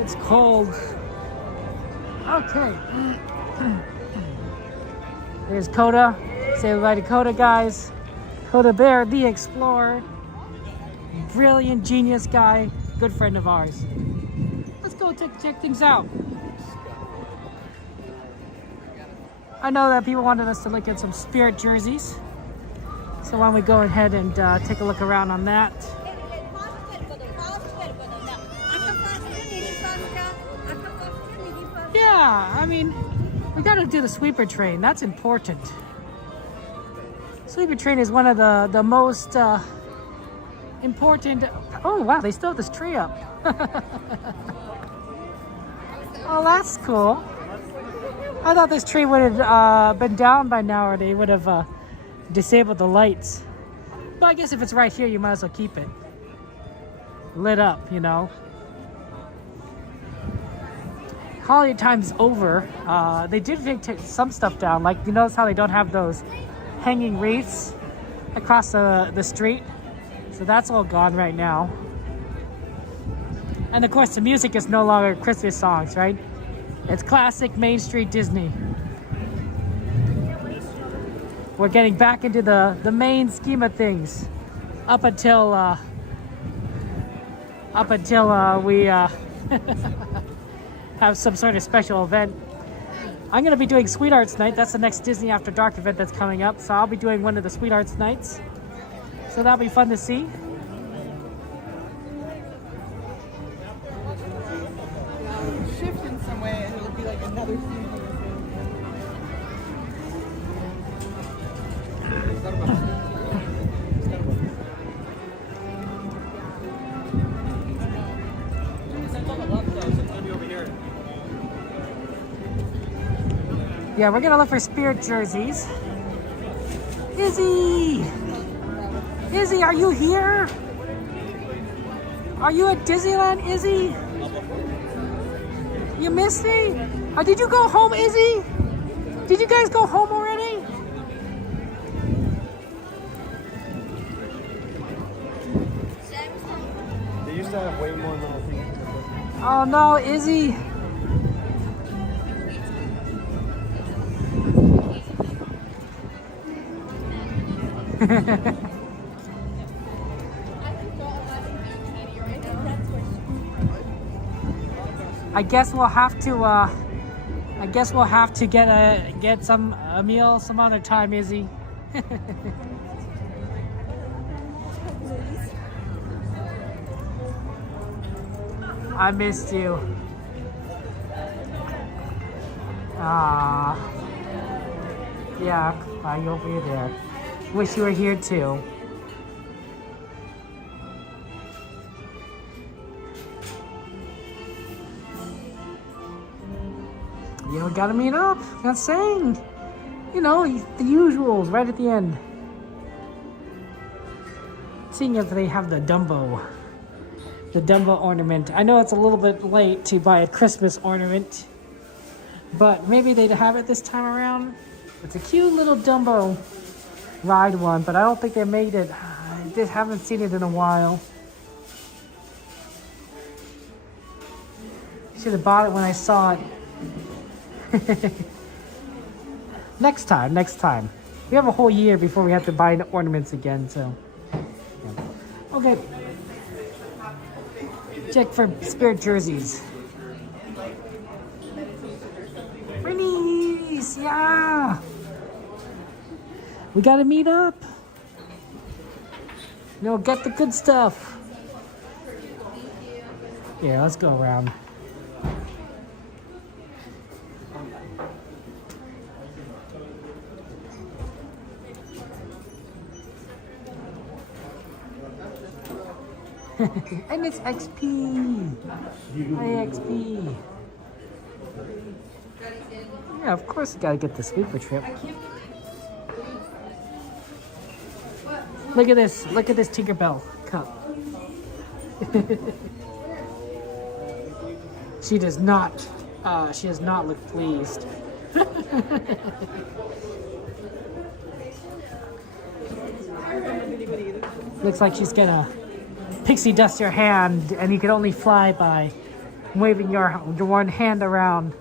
It's cold. Okay. There's Coda. Say goodbye to Coda, guys. Coda Bear, the explorer. Brilliant, genius guy. Good friend of ours. Let's go check things out. I know that people wanted us to look at some Spirit jerseys. So why don't we go ahead and take a look around on that. Yeah, I mean, we gotta do the sweeper train. That's important. Sweeper train is one of the most important. Oh wow, they still have this tree up. Oh, that's cool. I thought this tree would have been down by now, or they would have disabled the lights. But I guess if it's right here, you might as well keep it lit up, you know. Holiday time's over. They did take some stuff down, like you notice how they don't have those hanging wreaths across the street. So that's all gone right now. And of course the music is no longer Christmas songs, right? It's classic Main Street Disney. We're getting back into the main scheme of things up until we have some sort of special event. I'm going to be doing Sweethearts Night. That's the next Disney After Dark event that's coming up. So I'll be doing one of the Sweethearts Nights. So that'll be fun to see. Shift in some way and it'll be like another scene. Yeah, we're gonna look for Spirit jerseys. Izzy! Izzy, are you here? Are you at Disneyland, Izzy? You missed me? Did you go home, Izzy? Did you guys go home already? They used to have way more little things. Oh no, Izzy. I guess we'll have to get a meal some other time, Izzy. I missed you. Yeah, you'll be there. Wish you were here too. Yeah, we gotta meet up. That's saying. You know, the usuals right at the end. Seeing if they have the Dumbo ornament. I know it's a little bit late to buy a Christmas ornament, but maybe they'd have it this time around. It's a cute little Dumbo ride one, but I don't think they made it. I just haven't seen it in a while. Should have bought it when I saw it. Next time. We have a whole year before we have to buy the ornaments again, so. Yeah. Okay. Check for Spirit jerseys. Bernice, yeah. We gotta meet up. No, get the good stuff. Yeah, let's go around. And it's XP. IXP. Yeah, of course you gotta get the sweeper trip. Look at this. Look at this Tinkerbell cup. She does not look pleased. Looks like she's gonna pixie dust your hand, and you can only fly by waving your one hand around.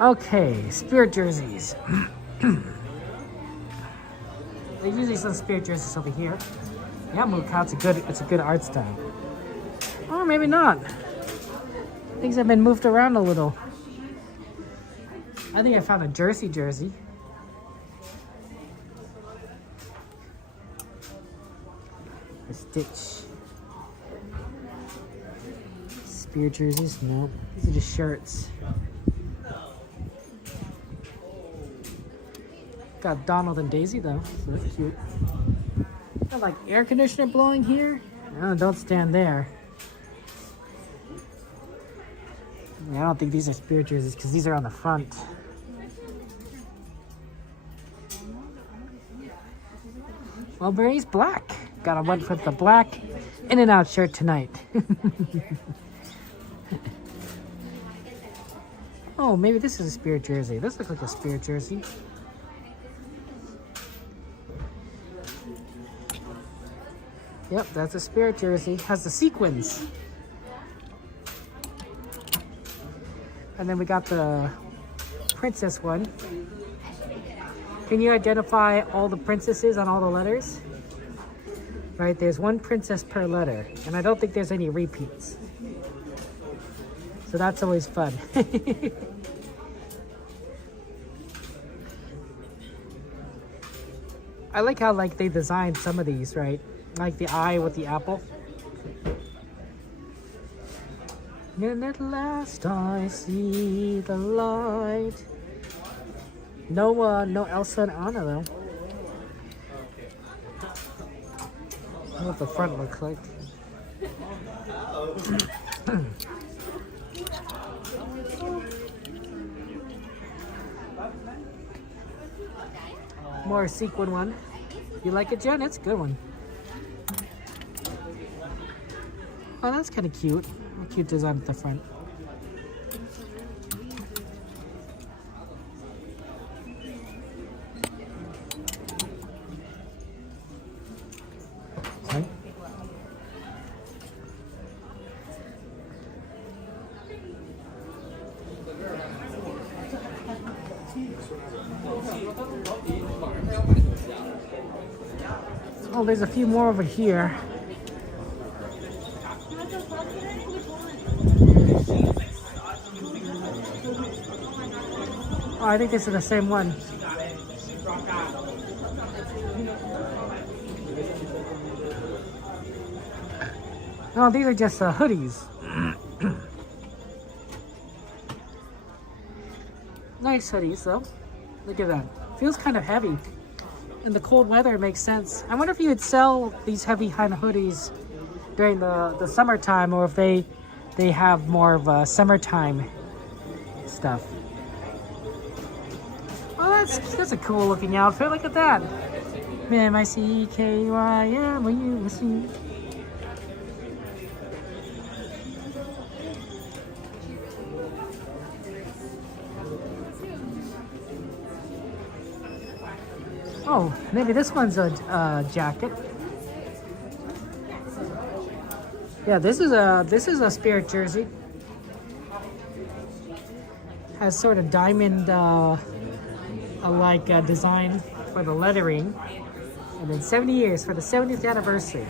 Okay, spirit jerseys. There's usually some spirit jerseys over here. Yeah, Mukat's it's a good art style. Or maybe not. Things have been moved around a little. I think I found a jersey. A Stitch. Spirit jerseys? No. These are just shirts. Got Donald and Daisy though, so that's cute. Got like air conditioner blowing here. Oh, don't stand there. I don't think these are spirit jerseys because these are on the front. Well, Barry's black. Got a one with the black in and out shirt tonight. Oh, maybe this is a spirit jersey. This looks like a spirit jersey. Yep, that's a spirit jersey. Has the sequins. And then we got the princess one. Can you identify all the princesses on all the letters? Right, there's one princess per letter. And I don't think there's any repeats. So that's always fun. I like how they designed some of these, right? Like the eye with the apple. And at last I see the light. No Elsa and Anna though. I don't know what the front looks like. More sequin one. You like it, Jen? It's a good one. Oh, that's kind of cute. A cute design at the front. Sorry. Oh, there's a few more over here. Oh, I think this is the same one. No, these are just hoodies. Nice hoodies, though. Look at that. Feels kind of heavy. In the cold weather, it makes sense. I wonder if you would sell these heavy kind of hoodies during the summertime, or if they have more of a summertime stuff. Oh, that's a cool looking outfit. Look at that. M-I-C-K-Y-M-U-S-E. Oh, maybe this one's a jacket. Yeah, this is a spirit jersey. Has sort of diamond like design for the lettering, and then 70 years for the 70th anniversary.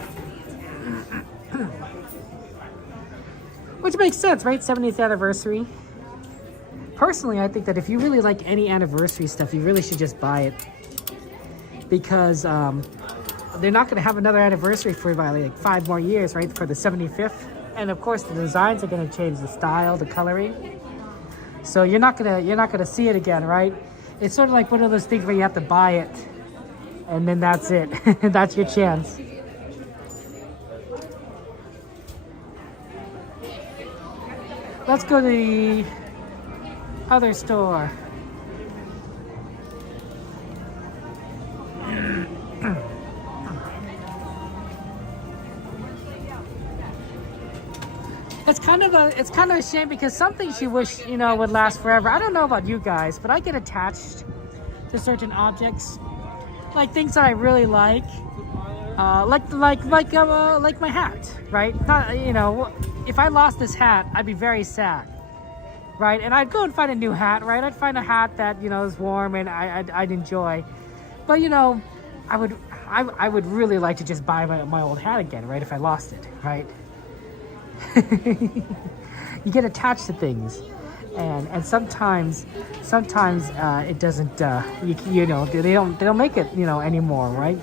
Which makes sense, right? 70th anniversary. Personally, I think that if you really like any anniversary stuff, you really should just buy it. Because they're not going to have another anniversary for about like 5 more years, right? For the 75th. And of course, the designs are going to change, the style, the coloring. So you're not gonna see it again, right? It's sort of like one of those things where you have to buy it, and then that's it. That's your chance. Let's go to the other store. It's kind of a shame because some things you wish, you know, would last forever. I don't know about you guys, but I get attached to certain objects, like things that I really like my hat, right? Not, you know, if I lost this hat, I'd be very sad, right? And I'd go and find a new hat, right? I'd find a hat that, you know, is warm and I'd enjoy. But you know, I would really like to just buy my old hat again, right? If I lost it, right? You get attached to things, and sometimes it doesn't. You know, they don't make it, you know, anymore, right?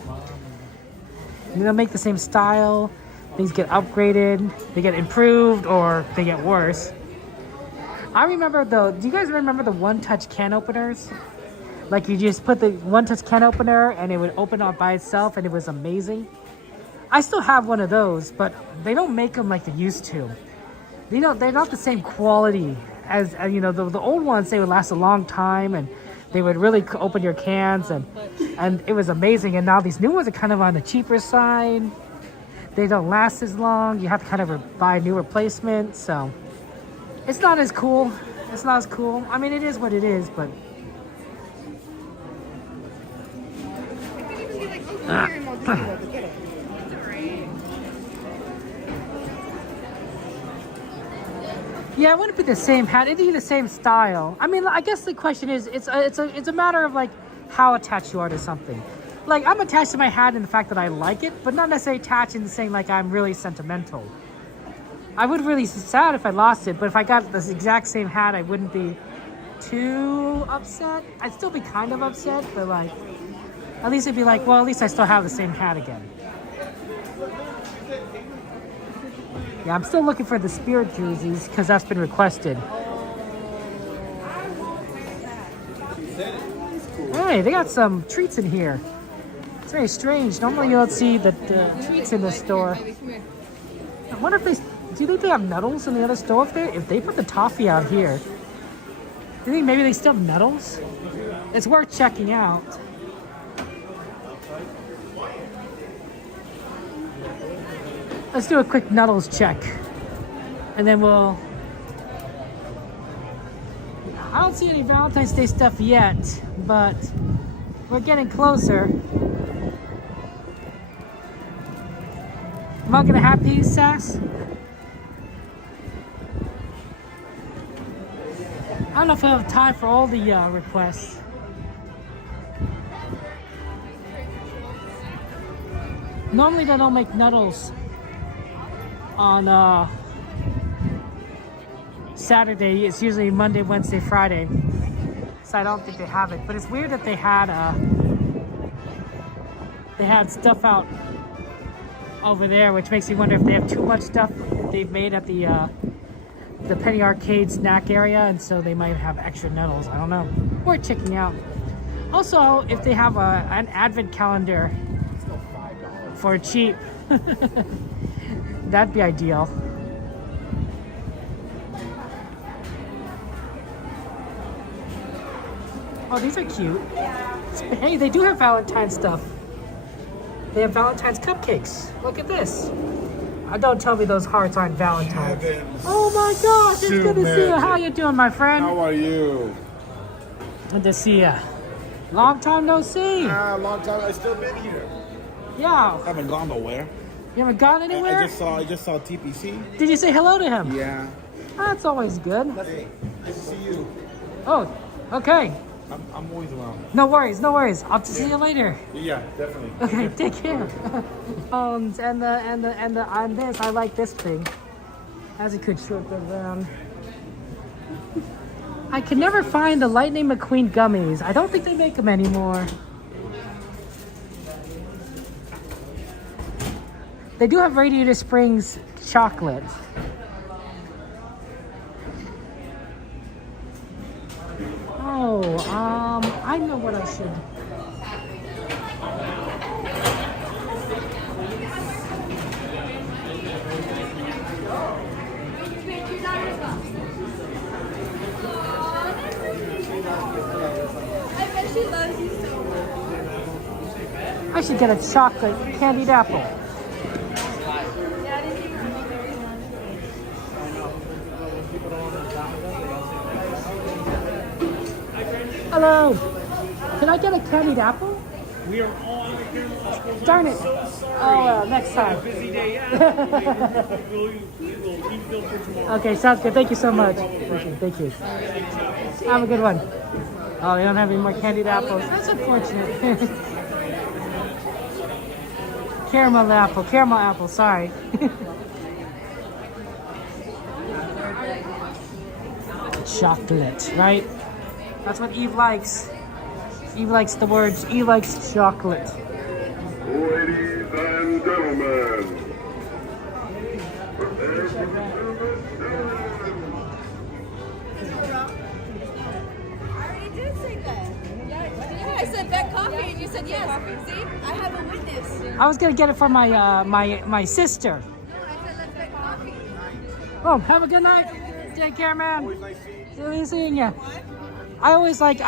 They don't make the same style. Things get upgraded, they get improved, or they get worse. I remember do you guys remember the one-touch can openers? Like you just put the one-touch can opener and it would open up by itself, and it was amazing. I still have one of those, but they don't make them like they used to. They're not the same quality as you know, the old ones. They would last a long time, and they would really open your cans, and it was amazing. And now these new ones are kind of on the cheaper side. They don't last as long. You have to kind of buy a new replacement, so it's not as cool. It's not as cool. I mean, it is what it is, but. Yeah, it wouldn't be the same hat. It'd be the same style. I mean, I guess the question is, it's a matter of like how attached you are to something. Like I'm attached to my hat in the fact that I like it, but not necessarily attached in the saying like I'm really sentimental. I would really be sad if I lost it, but if I got this exact same hat, I wouldn't be too upset. I'd still be kind of upset, but like at least it'd be like, well, at least I still have the same hat again. Yeah, I'm still looking for the Spirit jerseys because that's been requested. Hey, they got some treats in here. It's very strange. Normally you don't see the treats in the store. I wonder if do you think they have Nuddles in the other store? If they put the toffee out here, do you think maybe they still have Nuddles? It's worth checking out. Let's do a quick Nuddles check, and then we'll. I don't see any Valentine's Day stuff yet, but we're getting closer. Am I gonna have these, Sass? I don't know if I have time for all the requests. Normally they don't make Nuddles on Saturday. It's usually Monday, Wednesday, Friday, so I don't think they have it. But it's weird that they had stuff out over there, which makes me wonder if they have too much stuff they've made at the Penny Arcade snack area, and so they might have extra Nuddles. I don't know. Worth checking out. Also, if they have an advent calendar for cheap, that'd be ideal. Oh, these are cute. Hey, they do have Valentine's stuff. They have Valentine's cupcakes. Look at this. Don't tell me those hearts aren't Valentine's. Oh my gosh, it's good to see you. How you doing, my friend? How are you? Good to see you. Long time no see. Long time. I still been here. Yeah. I haven't gone nowhere. You haven't gone anywhere? I just saw TPC. Did you say hello to him? Yeah. That's always good. Hey, nice to see you. Oh, okay. I'm always around. No worries, no worries. I'll see you later. Yeah, definitely. Okay, take care. And this, I like this thing. As a quick short around. I can never find the Lightning McQueen gummies. I don't think they make them anymore. They do have Radiator Springs chocolate. Oh, I know what I should. I bet she loves you so much. I should get a chocolate candied apple. Hello. Can I get a candied apple? We are on the camera. Darn it. Oh, well, next time. Busy day, yeah. We'll keep built for tomorrow. Okay, sounds good. Thank you so much. Thank you. Have a good one. Oh, they don't have any more candied apples. That's unfortunate. Caramel apple, sorry. Chocolate, right? That's what Eve likes. Eve likes the words. Eve likes chocolate. Ladies and gentlemen. I said bet coffee and you said yes. See, I have a witness. I was gonna get it for my my sister. Oh, have a good night. Take care, man. Good seeing you. I always like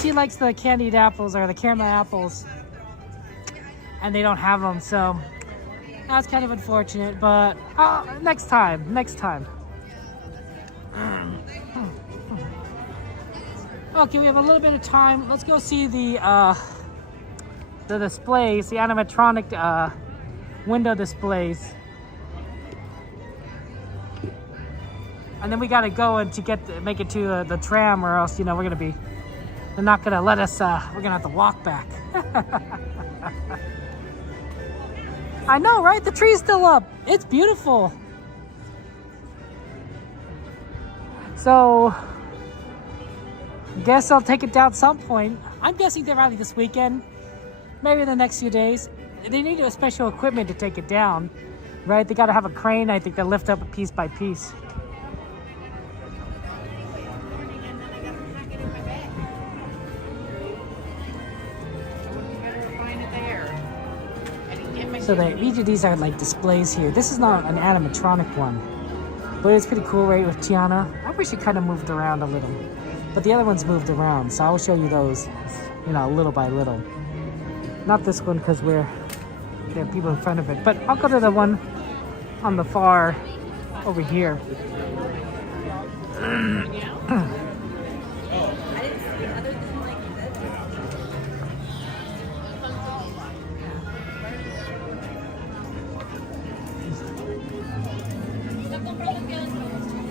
she likes the candied apples or the caramel apples, and they don't have them, so that's kind of unfortunate. But next time. Okay, we have a little bit of time. Let's go see the displays, the animatronic window displays. And then we gotta go and make it to the tram, or else, you know, they're not gonna let us, we're gonna have to walk back. I know, right? The tree's still up. It's beautiful. So, guess I'll take it down some point. I'm guessing they're out this weekend, maybe in the next few days. They need special equipment to take it down, right? They gotta have a crane, I think, to lift up it piece by piece. So each of these are like displays here. This is not an animatronic one, but it's pretty cool, right, with Tiana. I wish it kind of moved around a little, but the other ones moved around, so I'll show you those, you know, little by little. Not this one because there are people in front of it, but I'll go to the one on the far over here.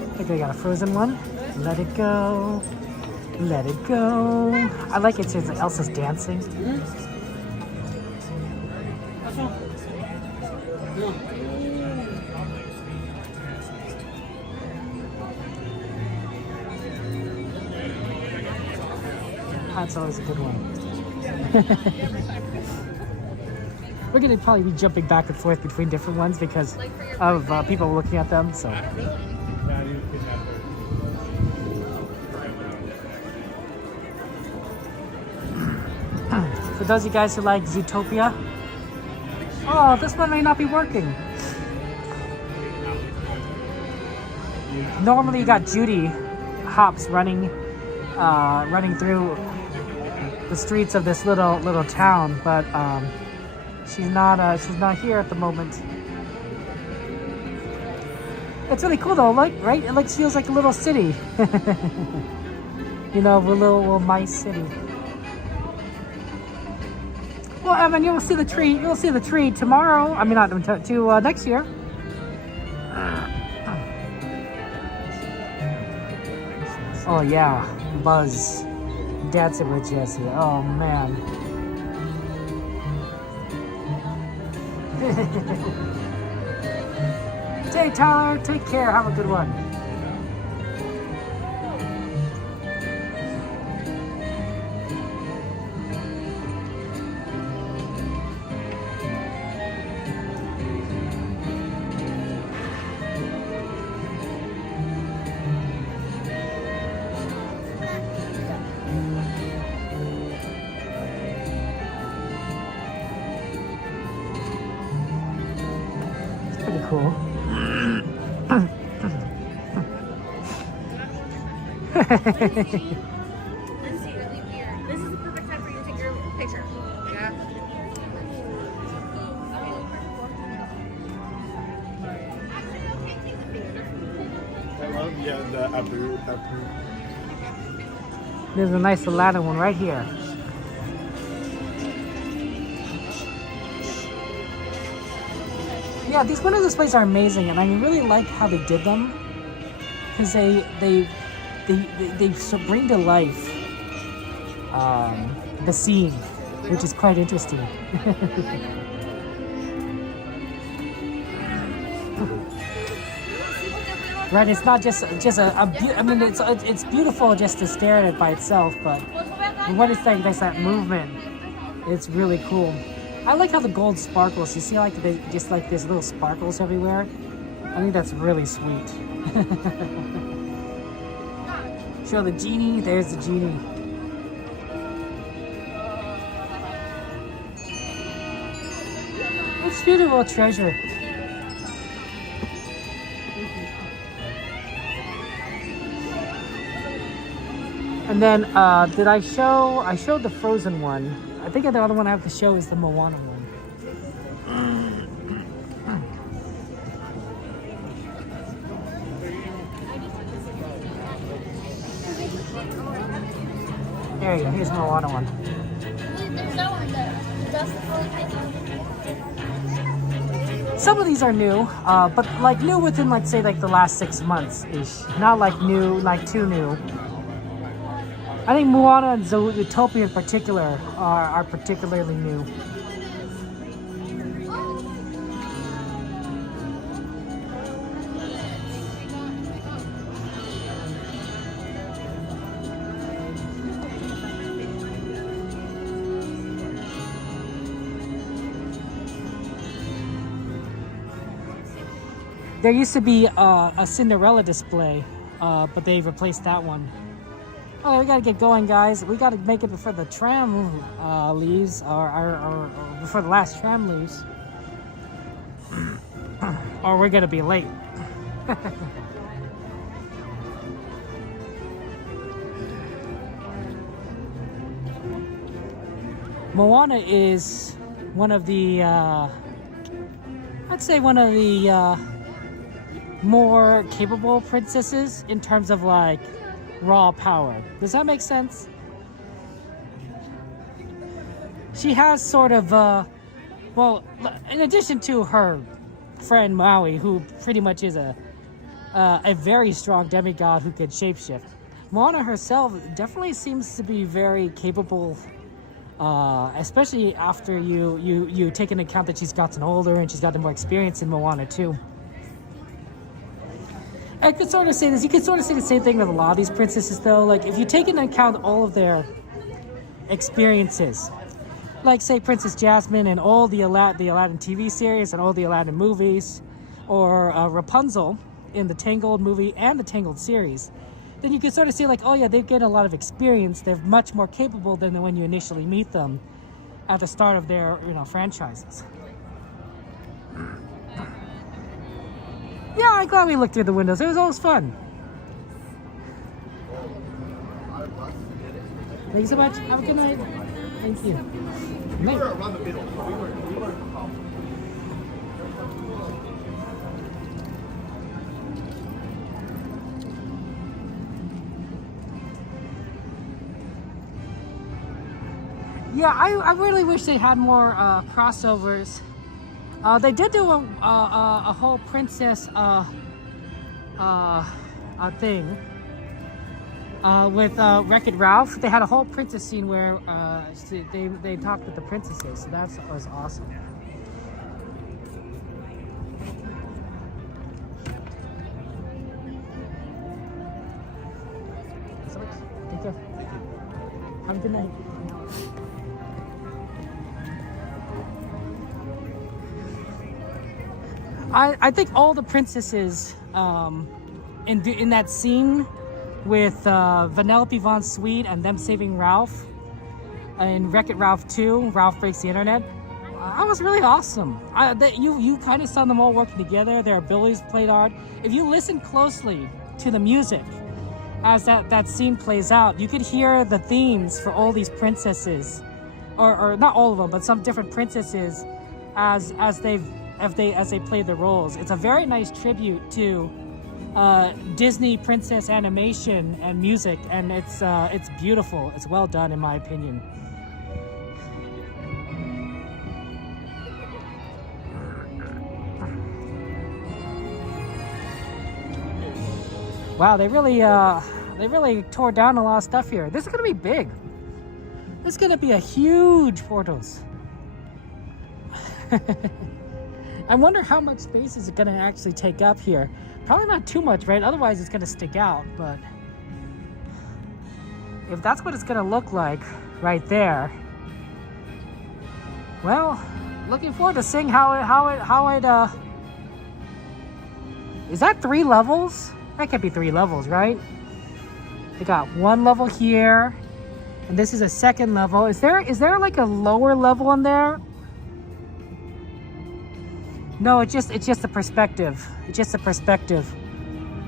I think they got a Frozen one. Let it go. Let it go. I like it since Elsa's dancing. That's always a good one. We're going to probably be jumping back and forth between different ones because of people looking at them. So. For those of you guys who like Zootopia, oh, this one may not be working. Normally you got Judy Hopps running through the streets of this little town, but she's not here at the moment. It's really cool though, right? It feels like a little city. You know, a little mice city. Well, Evan, you'll see the tree. You'll see the tree tomorrow. I mean, not to next year. Oh yeah, Buzz dancing with Jessie. Oh man. day, Tyler. Take care. Have a good one. Cool. This is the perfect time for you to take your picture. Yeah. I love the upper. There's a nice Aladdin one right here. Yeah, these window displays are amazing, and I really like how they did them, because they bring to life the scene, which is quite interesting. Right, it's not just I mean, it's beautiful just to stare at it by itself, but when it's like there's that movement, it's really cool. I like how the gold sparkles. You see, like there's little sparkles everywhere. I think that's really sweet. Show the genie. There's the genie. It's beautiful treasure. And then did I show? I showed the Frozen one. I think the other one I have to show is the Moana one. There you go. Here's the Moana one. There's no one there. Some of these are new, but like new within like say like the last 6 months ish. Not like new, like too new. I think Moana and Zootopia in particular are particularly new. There used to be a Cinderella display, but they replaced that one. Oh, we gotta get going, guys. We gotta make it before the tram leaves, or before the last tram leaves. Or we're gonna be late. Moana is one of the, I'd say one of the more capable princesses in terms of like raw power. Does that make sense? She has sort of, well, in addition to her friend Maui, who pretty much is a very strong demigod who can shapeshift, Moana herself definitely seems to be very capable, especially after you take into account that she's gotten older and she's gotten more experience in Moana too. I could sort of say this. You could sort of say the same thing with a lot of these princesses, though. Like, if you take into account all of their experiences, like, say, Princess Jasmine and all the Aladdin TV series and all the Aladdin movies, or Rapunzel in the Tangled movie and the Tangled series, then you could sort of say, like, oh, yeah, they've gained a lot of experience. They're much more capable than when you initially meet them at the start of their, franchises. Yeah, I'm glad we looked through the windows. It was always fun. Thank you so much. Have a good night. Thank you. We were around the middle. We weren't. Yeah, I really wish they had more crossovers. They did do a whole princess thing with Wreck-It Ralph. They had a whole princess scene where they talked with the princesses, so that was awesome. I think all the princesses in that scene with Vanellope Von Sweet and them saving Ralph in Wreck-It Ralph 2, Ralph Breaks the Internet, that was really awesome. You kind of saw them all working together. Their abilities played out. If you listen closely to the music as that scene plays out, you could hear the themes for all these princesses, or not all of them, but some different princesses as they play the roles. It's a very nice tribute to Disney princess animation and music, and it's beautiful. It's well done, in my opinion. Wow, they really tore down a lot of stuff here. This is gonna be big. This is gonna be a huge portals. I wonder how much space is it gonna actually take up here. Probably not too much, right? Otherwise it's gonna stick out, but if that's what it's gonna look like right there, well, looking forward to seeing how it is that 3 levels? That can't be 3 levels, right? They got 1 level here, and this is a 2nd level. Is there like a lower level in there? No, it's just the perspective. It's just the perspective.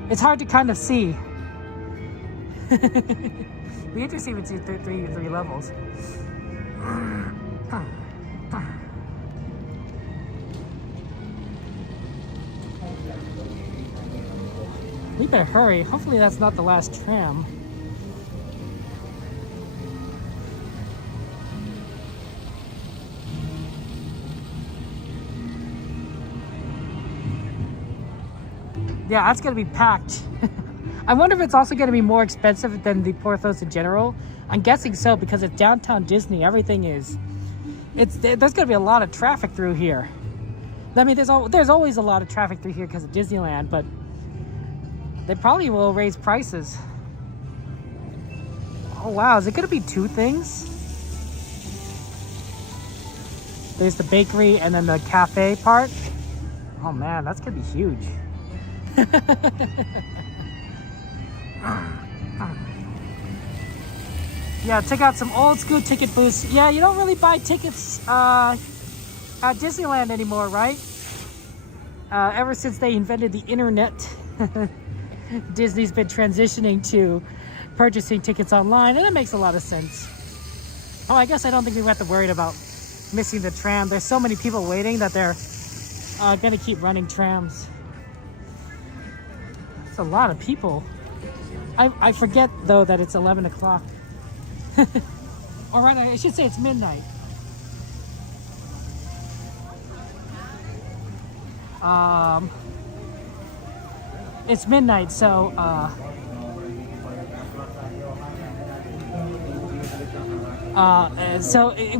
It's hard to kind of see. Be interesting if it's three levels. We better hurry. Hopefully that's not the last tram. Yeah, that's gonna be packed. I wonder if it's also gonna be more expensive than the Porthos in general. I'm guessing so, because it's downtown Disney. Everything is. There's gonna be a lot of traffic through here. I mean, there's always a lot of traffic through here because of Disneyland, but they probably will raise prices. Oh wow, is it gonna be 2 things? There's the bakery and then the cafe part. Oh man, that's gonna be huge. Yeah, check out some old school ticket booths. Yeah, you don't really buy tickets at Disneyland anymore, right? Ever since they invented the internet, Disney's been transitioning to purchasing tickets online, and it makes a lot of sense. Oh, I guess I don't think we have to worry about missing the tram. There's so many people waiting that they're gonna keep running trams. It's a lot of people. I forget though that it's 11 o'clock. Or rather, I should say it's midnight. It's midnight, so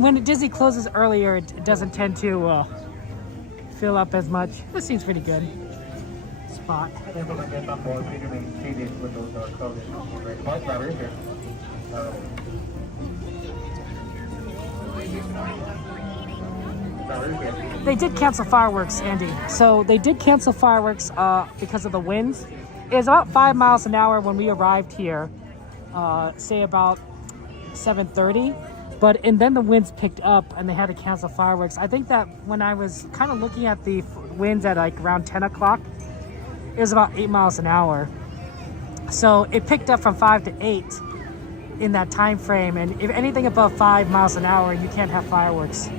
when Disney closes earlier, it doesn't tend to fill up as much. This seems pretty good. Spot. They did cancel fireworks, Andy. So they did cancel fireworks because of the winds. It was about 5 miles an hour when we arrived here, say about 7:30. And then the winds picked up and they had to cancel fireworks. I think that when I was kind of looking at the winds at like around 10 o'clock, it was about 8 miles an hour. So it picked up from 5 to 8 in that time frame. And if anything above 5 miles an hour, you can't have fireworks.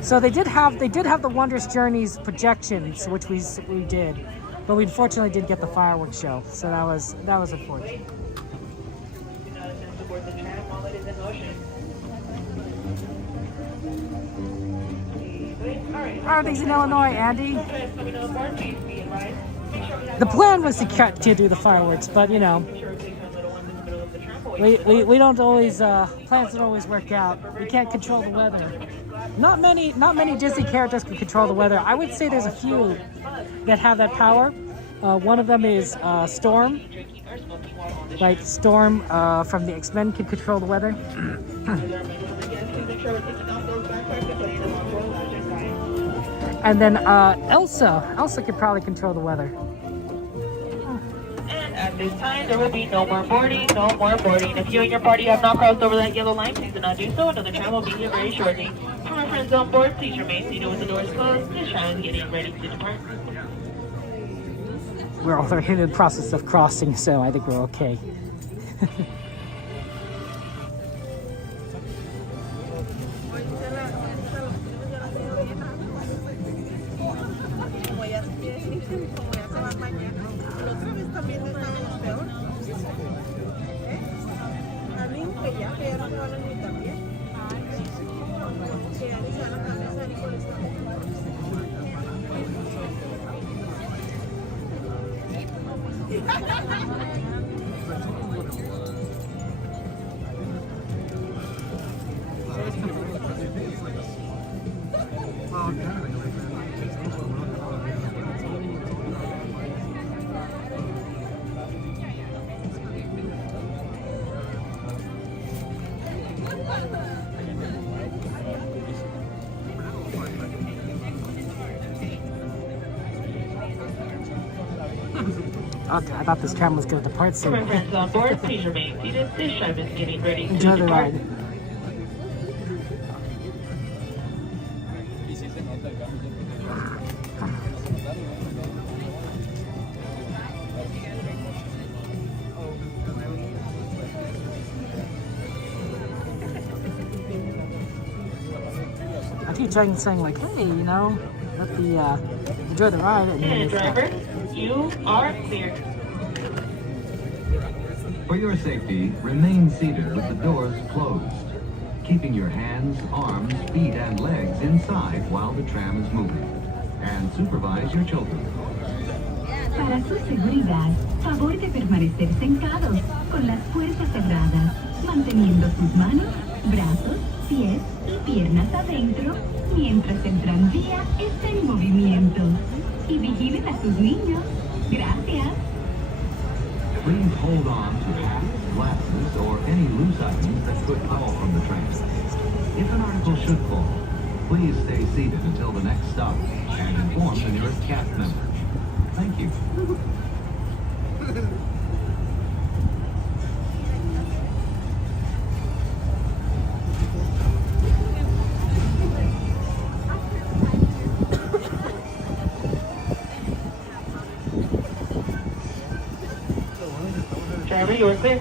So they did have the Wondrous Journeys projections, which we did, but we unfortunately didn't get the fireworks show. So that was unfortunate. How are things in Illinois, Andy? The plan was to do the fireworks, but you know, we don't always plans don't always work out. We can't control the weather. Not many Disney characters can control the weather. I would say there's a few that have that power. One of them is Storm, Like Storm from the X-Men could control the weather. And then Elsa could probably control the weather. And at this time, there will be no more boarding, no more boarding. If you and your party have not crossed over that yellow line, please do not do so. Another tram will be here very shortly. For my friends on board, please remain seated with the doors closed. This tram is getting ready to depart. We're already in the process of crossing, so I think we're okay. Okay, I thought this tram was going to depart soon. For my friends on board, please remain seated. This tram is getting ready to Enjoy the depart. ride. I keep trying saying like, hey, you know, let the enjoy the ride. And driver, you are clear. For your safety, remain seated with the doors closed, keeping your hands, arms, feet, and legs inside while the tram is moving. And supervise your children. Para su seguridad, favor de permanecer sentados con las puertas cerradas, manteniendo sus manos, brazos, pies y piernas adentro mientras el tranvía está en movimiento. Y vigilen a sus niños. Gracias. Please hold on to hats, glasses, or any loose items that could fall from the tram. If an article should fall, please stay seated until the next stop and inform the nearest cast member. Thank you. Driver, you are clear.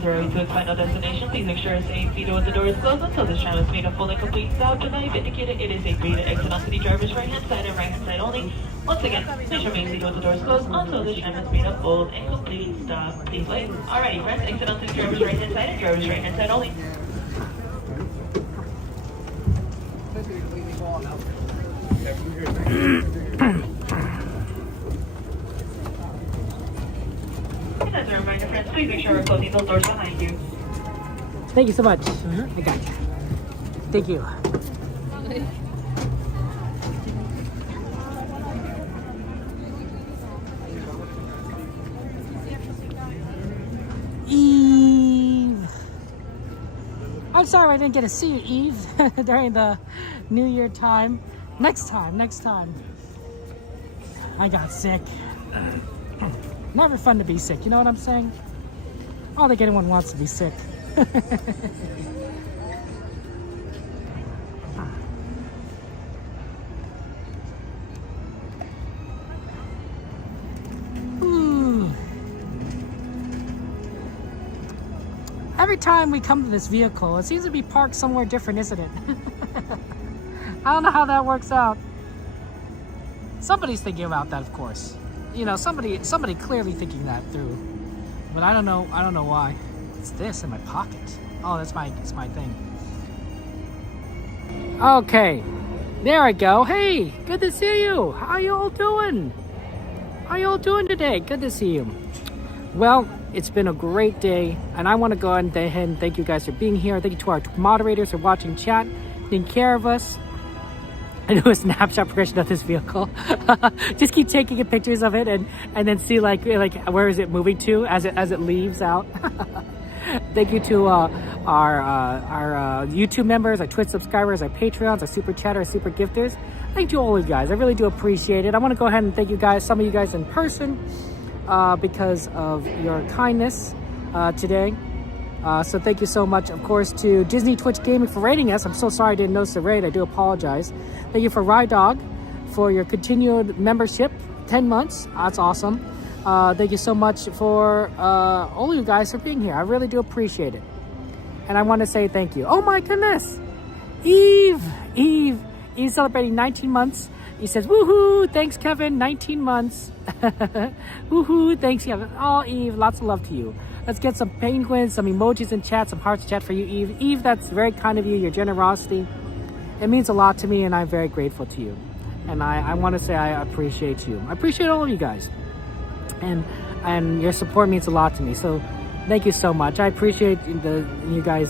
is your way to its final destination. Please make sure to stay seated with the doors closed until this tram has made a full and complete stop. And now you've indicated it is a free to exit onto the driver's right-hand side and right-hand side only. Once again, please remain seated with the doors closed until this tram has made a full and complete stop. Please wait. Alrighty, friends, exit onto the driver's right-hand side and driver's right-hand side only. And as a reminder, friends, please make sure we're closing those doors behind you. Thank you so much. I got you. Thank you. Eve. I'm sorry I didn't get to see you, Eve, during the New Year time. Next time. I got sick. Never fun to be sick, you know what I'm saying? I don't think anyone wants to be sick. Every time we come to this vehicle, it seems to be parked somewhere different, isn't it? I don't know how that works out. Somebody's thinking about that, of course. You know, somebody clearly thinking that through. But I don't know why. What's this in my pocket? Oh, it's my thing. Okay. There I go. Hey, good to see you. How you all doing? How you all doing today? Good to see you. Well, it's been a great day, and I want to go ahead and thank you guys for being here. Thank you to our moderators for watching chat, taking care of us. I do a snapshot progression of this vehicle. Just keep taking pictures of it and then see like where is it moving to as it leaves out. Thank you to our YouTube members, our Twitch subscribers, our Patreons, our super chatters, super gifters. Thank you all of you guys. I really do appreciate it. I want to go ahead and thank you guys, some of you guys in person, because of your kindness today. So thank you so much, of course, to Disney Twitch Gaming for rating us. I'm so sorry I didn't notice the rate. I do apologize. Thank you for Ride Dog for your continued membership, 10 months. That's awesome. Thank you so much for all of you guys for being here. I really do appreciate it. And I want to say thank you. Oh my goodness. Eve celebrating 19 months. He says, woohoo, thanks Kevin, 19 months. Woohoo, thanks Kevin. Oh, Eve, lots of love to you. Let's get some penguins, some emojis in chat, some hearts in chat for you, Eve. Eve, that's very kind of you, your generosity. It means a lot to me, and I'm very grateful to you. And I want to say I appreciate you. I appreciate all of you guys. And your support means a lot to me. So thank you so much. I appreciate you guys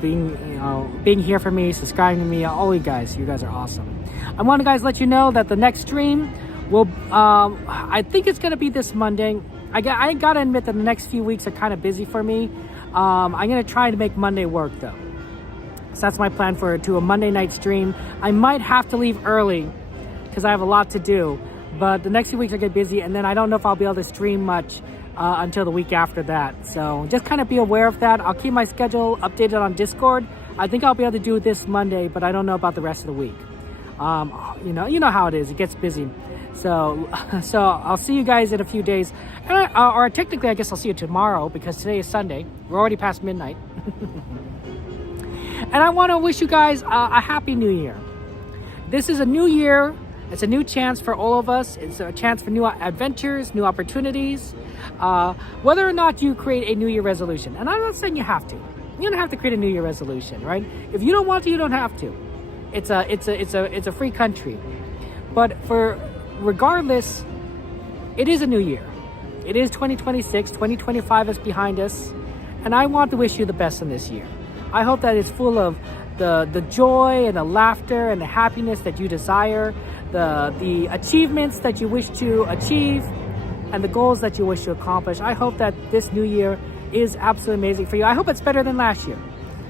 being here for me, subscribing to me, all you guys. You guys are awesome. I want to guys let you know that the next stream will, I think it's going to be this Monday. I got to admit that the next few weeks are kind of busy for me. I'm going to try to make Monday work though. So that's my plan to a Monday night stream. I might have to leave early because I have a lot to do. But the next few weeks are going to be busy, and then I don't know if I'll be able to stream much until the week after that. So just kind of be aware of that. I'll keep my schedule updated on Discord. I think I'll be able to do it this Monday, but I don't know about the rest of the week. You know how it is. It gets busy. So I'll see you guys in a few days. Or technically, I guess I'll see you tomorrow because today is Sunday. We're already past midnight. And I want to wish you guys a happy new year. This is a new year. It's a new chance for all of us. It's a chance for new adventures, new opportunities. Whether or not you create a New Year resolution, and I'm not saying you have to. You don't have to create a New Year resolution, right? If you don't want to, you don't have to. It's a free country. But regardless, it is a new year. It is 2026. 2025 is behind us, and I want to wish you the best in this year. I hope that it's full of the joy and the laughter and the happiness that you desire, the achievements that you wish to achieve, and the goals that you wish to accomplish. I hope that this new year is absolutely amazing for you. I hope it's better than last year.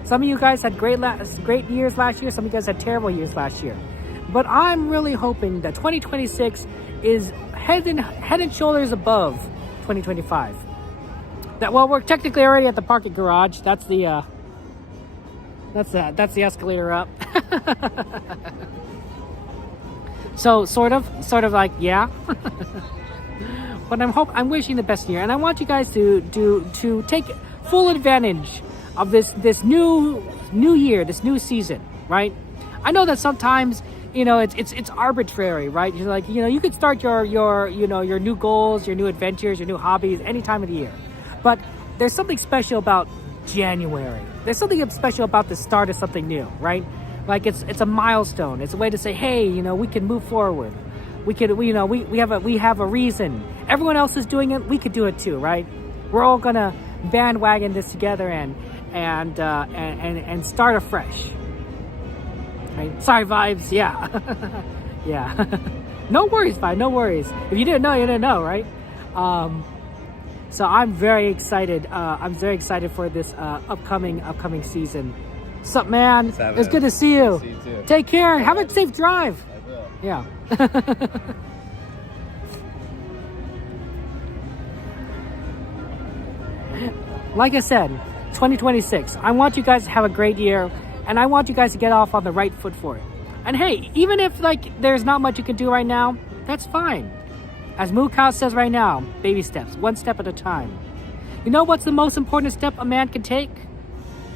Some of you guys had great years last year. Some of you guys had terrible years last year. But I'm really hoping that 2026 is head and shoulders above 2025. We're technically already at the parking garage. That's the escalator up. So sort of like, yeah. But I'm wishing the best year, and I want you guys to take full advantage of this new year, this new season, right? I know that sometimes, you know, it's arbitrary, right? You're like, you know, you could start your new goals, your new adventures, your new hobbies any time of the year. But there's something special about January. There's something special about the start of something new, right? Like it's a milestone. It's a way to say, hey, you know, we can move forward. We have a reason. Everyone else is doing it. We could do it too, right? We're all gonna bandwagon this together and start afresh. Right? Sorry, Vibes. Yeah, yeah. No worries, Vibe. No worries. If you didn't know, you didn't know, right? So I'm very excited. I'm very excited for this upcoming season. What's up, man? It's good to see you. See you too. Take care. Have a safe drive. I will. Yeah. Like I said, 2026. I want you guys to have a great year, and I want you guys to get off on the right foot for it. And hey, even if like there's not much you can do right now, that's fine. As Moo Cow says right now, baby steps, one step at a time. You know what's the most important step a man can take?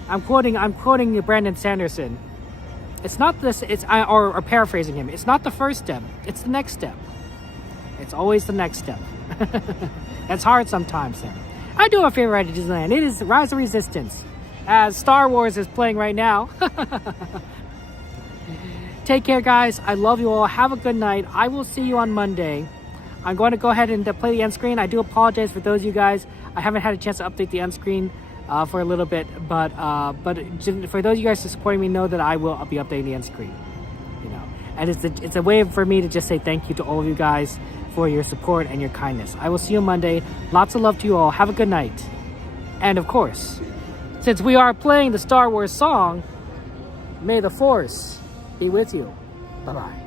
I'm quoting Brandon Sanderson. It's not this. Or paraphrasing him. It's not the first step. It's the next step. It's always the next step. It's hard sometimes. Then I do have a favorite ride at Disneyland. It is Rise of Resistance, as Star Wars is playing right now. Take care, guys. I love you all. Have a good night. I will see you on Monday. I'm going to go ahead and play the end screen. I do apologize for those of you guys. I haven't had a chance to update the end screen for a little bit, but for those of you guys who supporting me, know that I will be updating the end screen. You know, and it's a way for me to just say thank you to all of you guys for your support and your kindness. I will see you on Monday. Lots of love to you all. Have a good night. And of course, since we are playing the Star Wars song, may the Force be with you. Bye-bye.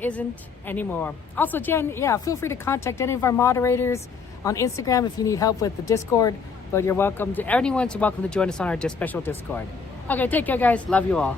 Isn't anymore. Also, Jen, yeah, feel free to contact any of our moderators on Instagram if you need help with the Discord, but you're welcome to, anyone's welcome to join us on our special Discord. Okay, take care, guys. Love you all.